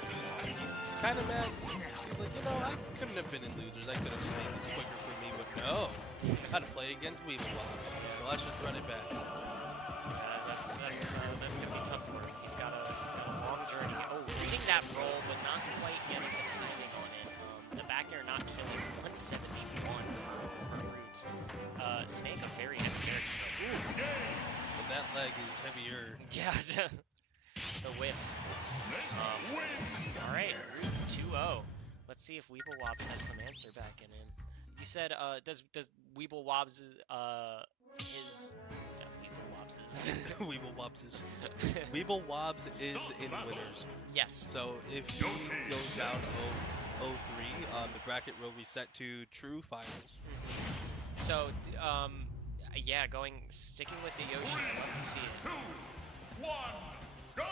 he's kind of mad. He's like, I couldn't have been in losers. I could have made this quicker for me, but no. I had to play against Weevil Wobs, so let's just run it back. That's gonna be tough for him. He's got a long journey. Oh, reading that roll, but not quite getting the timing on it. The back air not killing. 171 for Roots. Snake a very heavy air. But that leg is heavier. Yeah, the whiff. All right, Roots 2-0. Let's see if Weeble Wobs has some answer back in him. You said, does Weeble Wobs his Weevil Wobs is Weevil Wobs is in winners. Yes. So if he goes down 0-3, the bracket will reset to true finals. So, yeah, sticking with the Yoshi, I'd love to see it. 2, 1, go!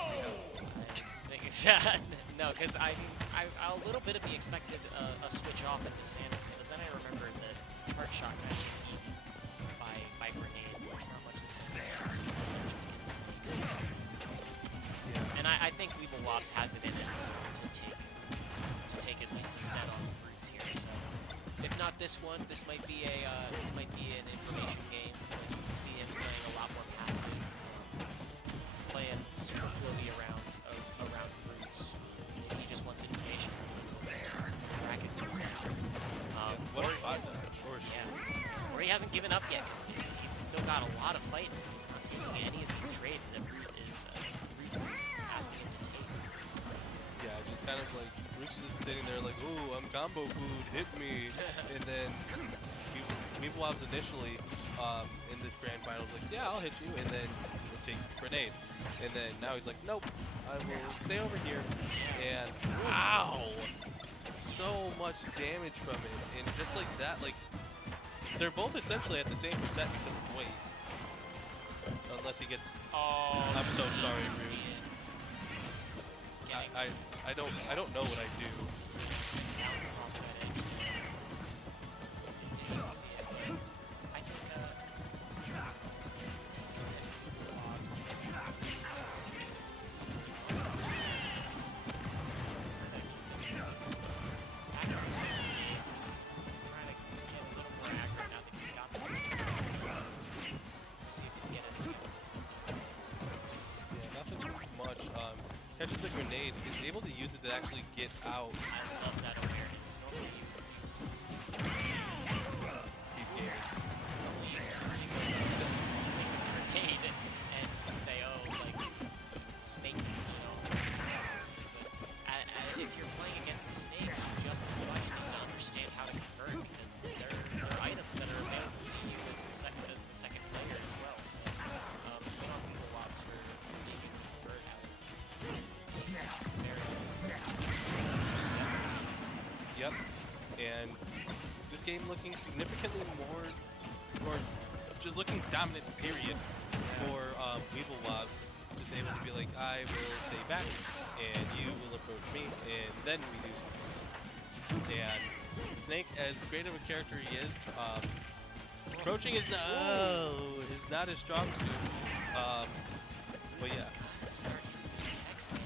No, because I a little bit of me expected a switch off into Samus, but then I remembered that Heart Shot got eaten by grenades. There's not much the Samus can do as much against snakes. Yeah. And I think Weeble Wobs has it in it to take at least a set on the Roots here. So if not this one, this might be an information game. But you can see him playing a lot more passive, playing super floaty around Roots. He just wants information. Bracket goes What a spot for sure. yeah. Or he hasn't given up yet. He's still got a lot of fight. He's not taking any of these trades that Roots is asking him to take. Yeah, just kind of like Roots is just sitting there like, ooh, I'm combo food, hit me. And then Weevil Wobs initially in this grand final was like, yeah, I'll hit you, and then he'll take grenade. And then now he's like, nope, I will stay over here. And ow! So much damage from it, and just like that, like they're both essentially at the same percent because of weight. Unless he gets. Oh, I'm so sorry, to see Roots. it. I don't know what I do. Bounced off that edge. You can see it. I think Bob's is Yeah, nothing much. Catches the grenade, is able to use it to actually get out. I love that awareness. Normally He's gaming. you use grenade and you say, oh, like, snake needs to know. But if you're playing against a snake, you just as much need to understand how to convert, because there are items that are available to you as the second player as well. So, good on Weevil Wobs for being able to convert out of Yep. And this game looking significantly more, or just looking dominant, period, for Weevil Wobs. just able to be like, I will stay back, and you will approach me, and then we do something. And Snake, as great of a character he is, approaching is not his strong suit. But yeah. This guy's starting to use text, man.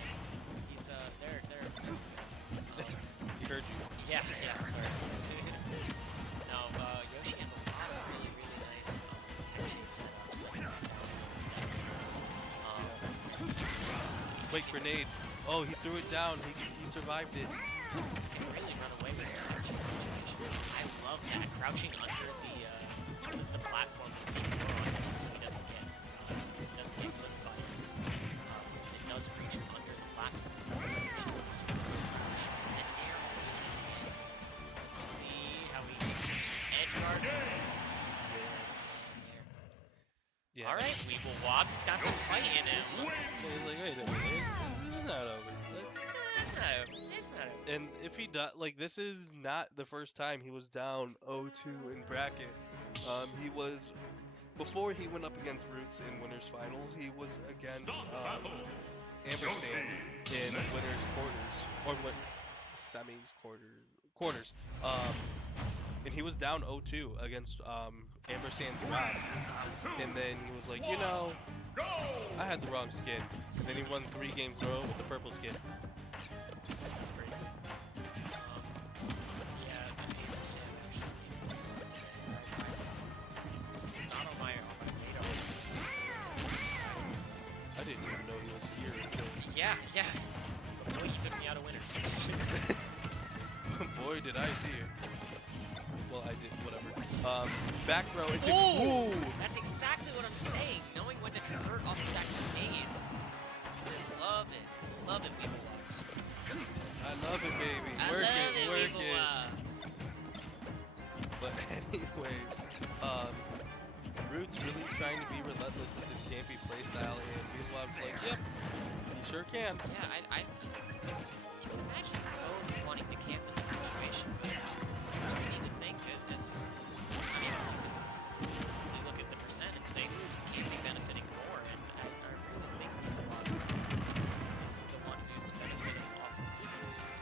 He's there. He heard you. Yeah, sorry. No, Yoshi has a lot of really, really nice protection setups, like down to Wait, grenade. Oh, he threw it down. He survived it. can really run away with some touching situations. I love that, crouching under the platform to see more on it, just so he doesn't get clipped by it. Since it does reach under the platform, which is a super good punch. And the air almost taking it. Let's see how he uses edge guard. Yeah. All right, Weeble Wobbs, he's got some fight in him. He's like, wait a minute. This is not over. It's not over. It's not over. And if he does, like, this is not the first time he was down 0-2 in bracket. He was, before he went up against Roots in winners finals, he was against Ampersand in winners quarters, or what, semis quarters. And he was down 0-2 against Ampersand's Rob. And then he was like, you know, I had the wrong skin. And then he won 3 games in a row with the purple skin. That's crazy. Yeah, Sam actually. It's not on my radar. I didn't even know he was here until. Yeah. But boy, he took me out of winners. Boy, did I see it. Well, I did, whatever. Back row into. Ooh! Ooh! That's exactly what I'm saying. Knowing when to convert off of that grenade. Love it, Weeble Wobbs. I love it, baby. I Work love it, it, work Weeble it. Wobbs. But anyways, Root's really trying to be relentless with his campy playstyle, and Weeblewob's like, yep, he sure can. Yeah, I can imagine both wanting to camp in this situation, but you really need to think that this. I mean, you can simply look at the percent and say who's camping benefiting more, and I really think Wobbs is the one who's benefiting off of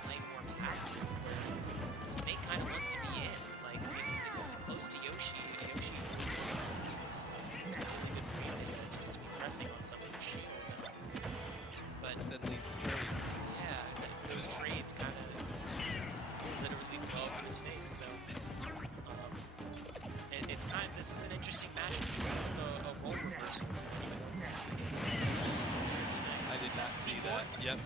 playing more passive, where Snake kind of wants to be in. Like, if it's close to Yoshi is really good for you to just to be pressing on someone's shield. But That leads to trades. yeah, those trades kind of literally blow up in his face. So it's kind of, this is an interesting match because of a role reversal. I did not see that. Yep.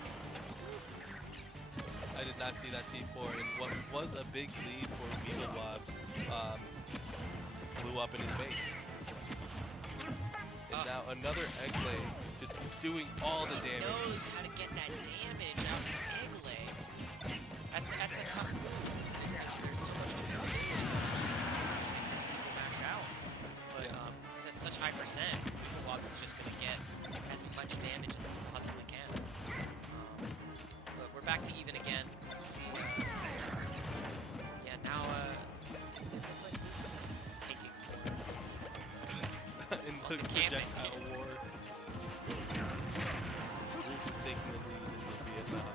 I did not see that T4, and what was a big lead for Weeblewobs blew up in his face. And now another egg lay, just doing all the damage. Knows how to get that damage out of the egg leg. That's a tough move because there's so much to do. People mash out, but Yeah. he's at such high percent. Weeblewobs is just going to get as much damage as he possibly can. But we're back to even again. Let's see. Yeah, now it looks like Roots is taking more. In On the the camping. projectile war. Roots is taking the lead in the Vietnam.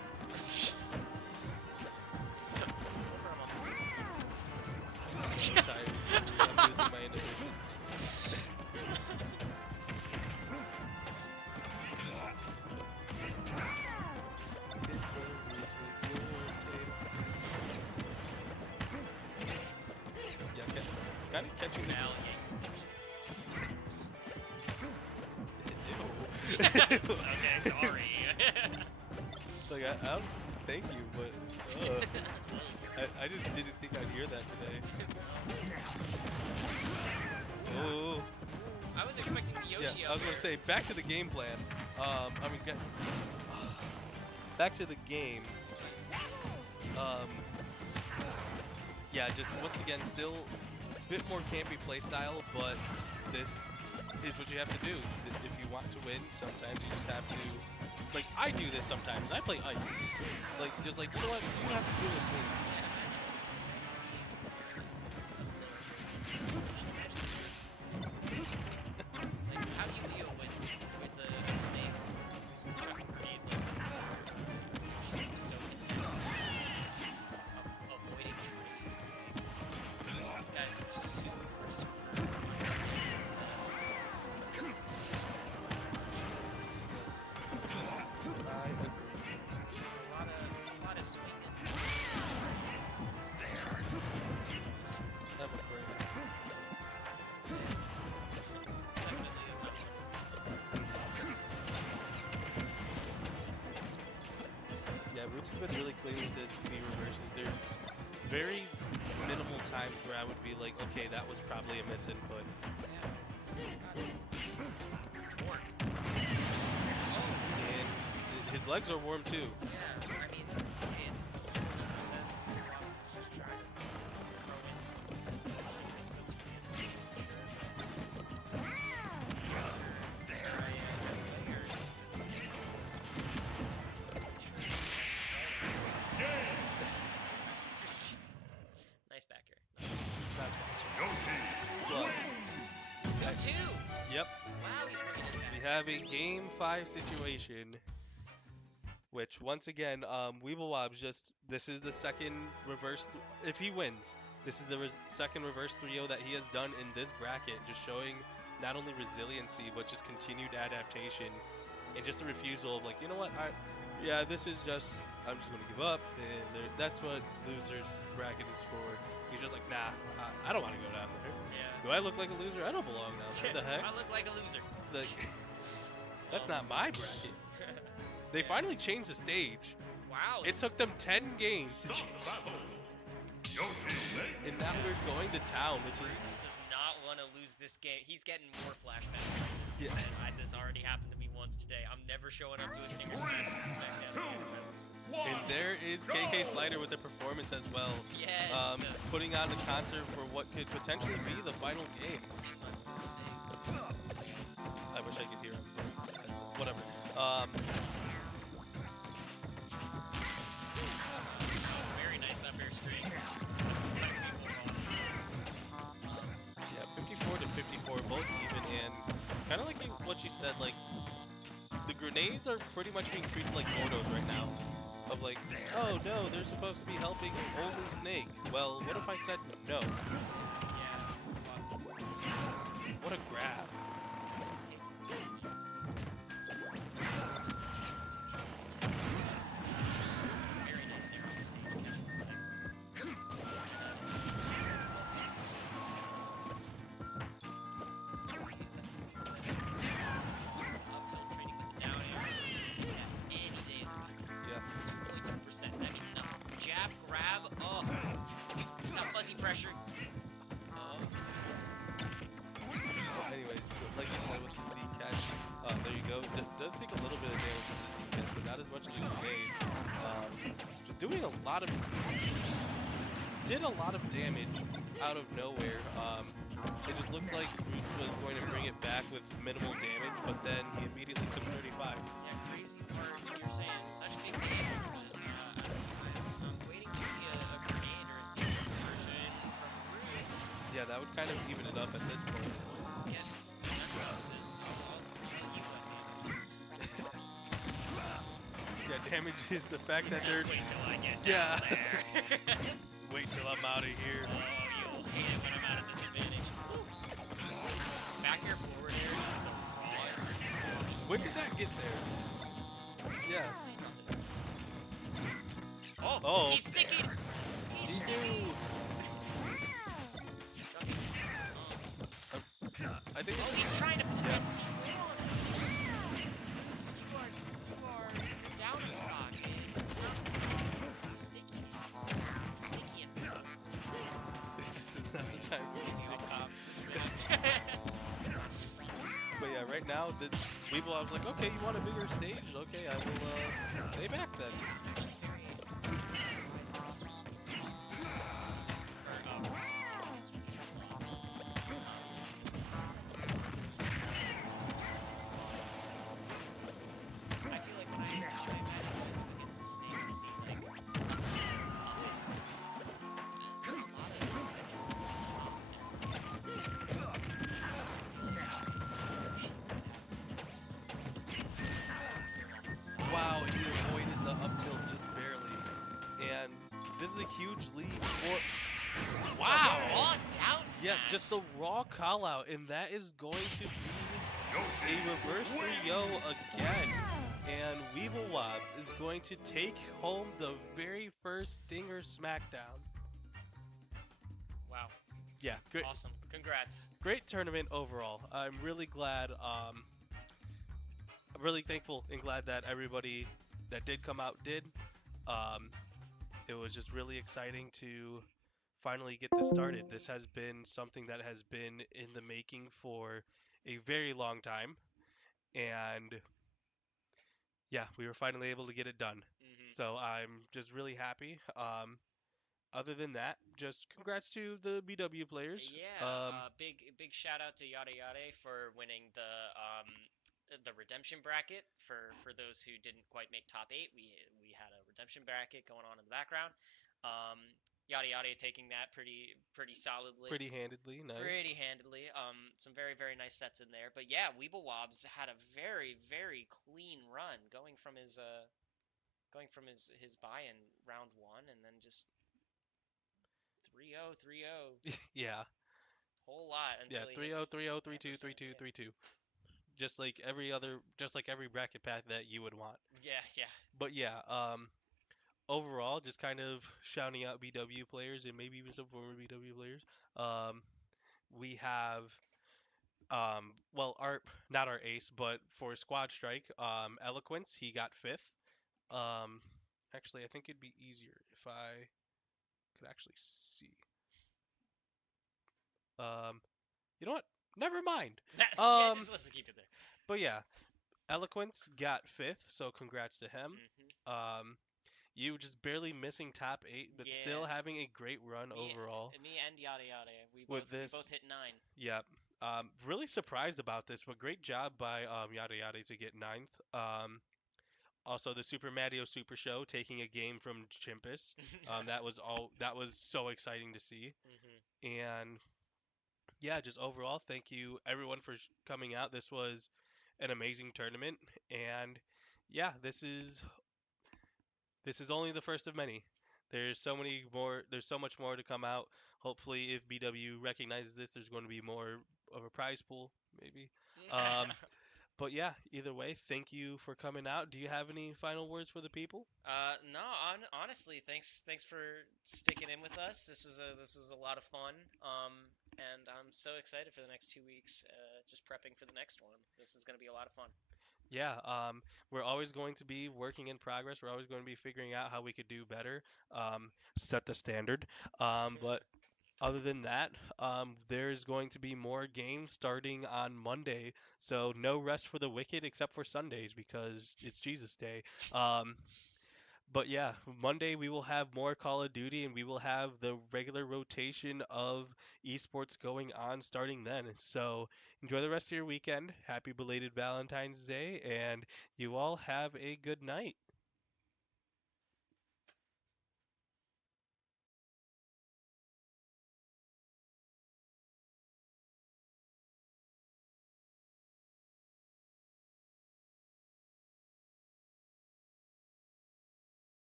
I'm so tired. I'm losing my inhibitions. Yeah, kind of catching the Okay, sorry. Like, I don't thank you, but I just didn't think I'd hear that today. Oh, I was expecting the Yoshi yeah, I up was gonna there. say, back to the game plan. I mean, back to the game. Yeah, just once again, still a bit more campy playstyle, but this is what you have to do. If you want to win, sometimes you just have to, like, I do this sometimes. I play Ike. Like, just like, you know what, you don't have to do it with me. Like, how do you deal with a snake which has been really clean with the B reverses. There's very minimal times where I would be like, okay, that was probably a misinput. Yeah, it's warm. And his legs are warm too. Yeah, I mean, hey, it's still 100%. I was just trying to throw in some things so it's sure. There I am. Player is nice back here. That's right. Yoshi So, 2-2. yep, Wow, he's bringing it we back. have a Game 5 situation, which once again, Weeblewob's this is the second reverse, if he wins, this is the second reverse 3-0 that he has done in this bracket, just showing not only resiliency, but just continued adaptation, and just a refusal of like, you know what, yeah, this is just, I'm just gonna give up, and that's what losers bracket is for. He's just like, nah, I don't want to go down there. Yeah. Do I look like a loser? I don't belong down there. The heck? I look like a loser. Like, that's not my bracket. They finally changed the stage. Wow. It took them 10 games to Stop change the battle. stage. Yoshi And now we're going to town, which Bruce is... does not want to lose this game. He's getting more flashbacks. Yeah. This already happened to me once today. I'm never showing up to a Stinger Smackdown in Smackdown again if I lose this. And there is KK Slider with the performance as well. Yes. Putting on the concert for what could potentially be the final game. See what we're saying. I wish I could hear him. That's, whatever. Very nice up air screen. Yeah, 54 to 54, both even, and kind of like what you said, like, the grenades are pretty much being treated like Gordos right now. Of like, oh no, they're supposed to be helping only Snake. Well, what if I said no? Yeah. What a grab. He's taking very nice narrow stage catching the Cypher. Up tilt trading with the down air. Take that any day of the week. Yeah. 2.2%. That means nothing. Jab, grab. Oh. Got fuzzy pressure. Anyways, like you said with the Z catch, there you go. Does take a little bit of damage with the Z catch, but not as much as the grenade. Just doing a lot of... Did a lot of damage out of nowhere. It just looked like Roots was going to bring it back with minimal damage, but then he immediately took 35. Yeah, crazy part what you're saying. Such big damage. I'm waiting to see a grenade or a secret version from Roots. Yeah, that would kind of even it up at this point. Again, that's up this. I'll tell you what damage is. Yeah, damage is the fact that they're... Wait till I get Yeah. down there. Wait till I'm out of here. Oh, you'll hate it when I'm at a disadvantage. Back air forward air is the rawest. When did that get there? Yes. Oh. He's sticking! He's He sticking! knew. I think... Oh, he's trying to put that C4 on him! You are down stock, man. It's not the time to be sticky. Sticky and This is not the time for me to no stick. cops this minute. But yeah, right now, the Weeble, I was like, okay, you want a bigger stage? Okay, I will stay back then. Actually, very surprised that this was I feel like when I imagine going up against the Snake, it seemed like a lot of moves that can go top Wow, he avoided the up tilt just barely. And this is a huge lead for... Wow! Raw down smash! Yeah, just the raw call out, and that is going to be a reverse 3-0 again. And Weeblewobs is going to take home the very first Stinger Smackdown. Wow. Yeah, great, Awesome. Congrats. great tournament overall. I'm really glad. I'm really thankful and glad that everybody that did come out did. Um, it was just really exciting to finally get this started. This has been something that has been in the making for a very long time, and yeah, we were finally able to get it done. Hmm. So I'm just really happy. Other than that, just congrats to the BW players. Yeah, big shout out to Yada Yada for winning the redemption bracket. For those who didn't quite make top eight, we had a redemption bracket going on in the background. Um, Yada Yada taking that pretty solidly, Pretty handedly, pretty nice. handily. Some very nice sets in there. But yeah, Weeble Wobs had a very clean run going from his buy in round one, and then just 3-0, 3-0, Yeah, whole lot yeah, until he 3-0, hits 3-0, 1%. 3-2, 3-2, Yeah. 3-2. Just like every other, just like every bracket path that you would want. Yeah. But yeah, overall, just kind of shouting out BW players and maybe even some former BW players. Um, we have well, our not our ace, but for Squad Strike, Eloquence, he got fifth. Um, actually, I think it'd be easier if I could actually see. Um, you know what? Never mind. Yeah, Um, just let's keep it there. but yeah, Eloquence got fifth, so congrats to him. Hmm. Um, you just barely missing top eight, but Yeah. still having a great run Me overall me and Yada Yada. with We both this. hit 9. Yep. Really surprised about this, but great job by Yada Yada to get ninth. Also, the Super Mario Super Show taking a game from Chimpus. That was all. That was so exciting to see. Hmm. And yeah, just overall, thank you everyone for coming out. This was an amazing tournament, and yeah, this is only the first of many. There's so many more. There's so much more to come out. Hopefully, if BW recognizes this, there's going to be more of a prize pool, maybe. Um, but yeah, either way, thank you for coming out. Do you have any final words for the people? No, honestly, thanks for sticking in with us. This was a lot of fun. And I'm so excited for the next 2 weeks. Just prepping for the next one. This is gonna be a lot of fun. Yeah, we're always going to be working in progress. We're always going to be figuring out how we could do better, set the standard. But other than that, there's going to be more games starting on Monday. So no rest for the wicked except for Sundays because it's Jesus Day. Um, but yeah, Monday we will have more Call of Duty and we will have the regular rotation of esports going on starting then. So enjoy the rest of your weekend. Happy belated Valentine's Day, and you all have a good night.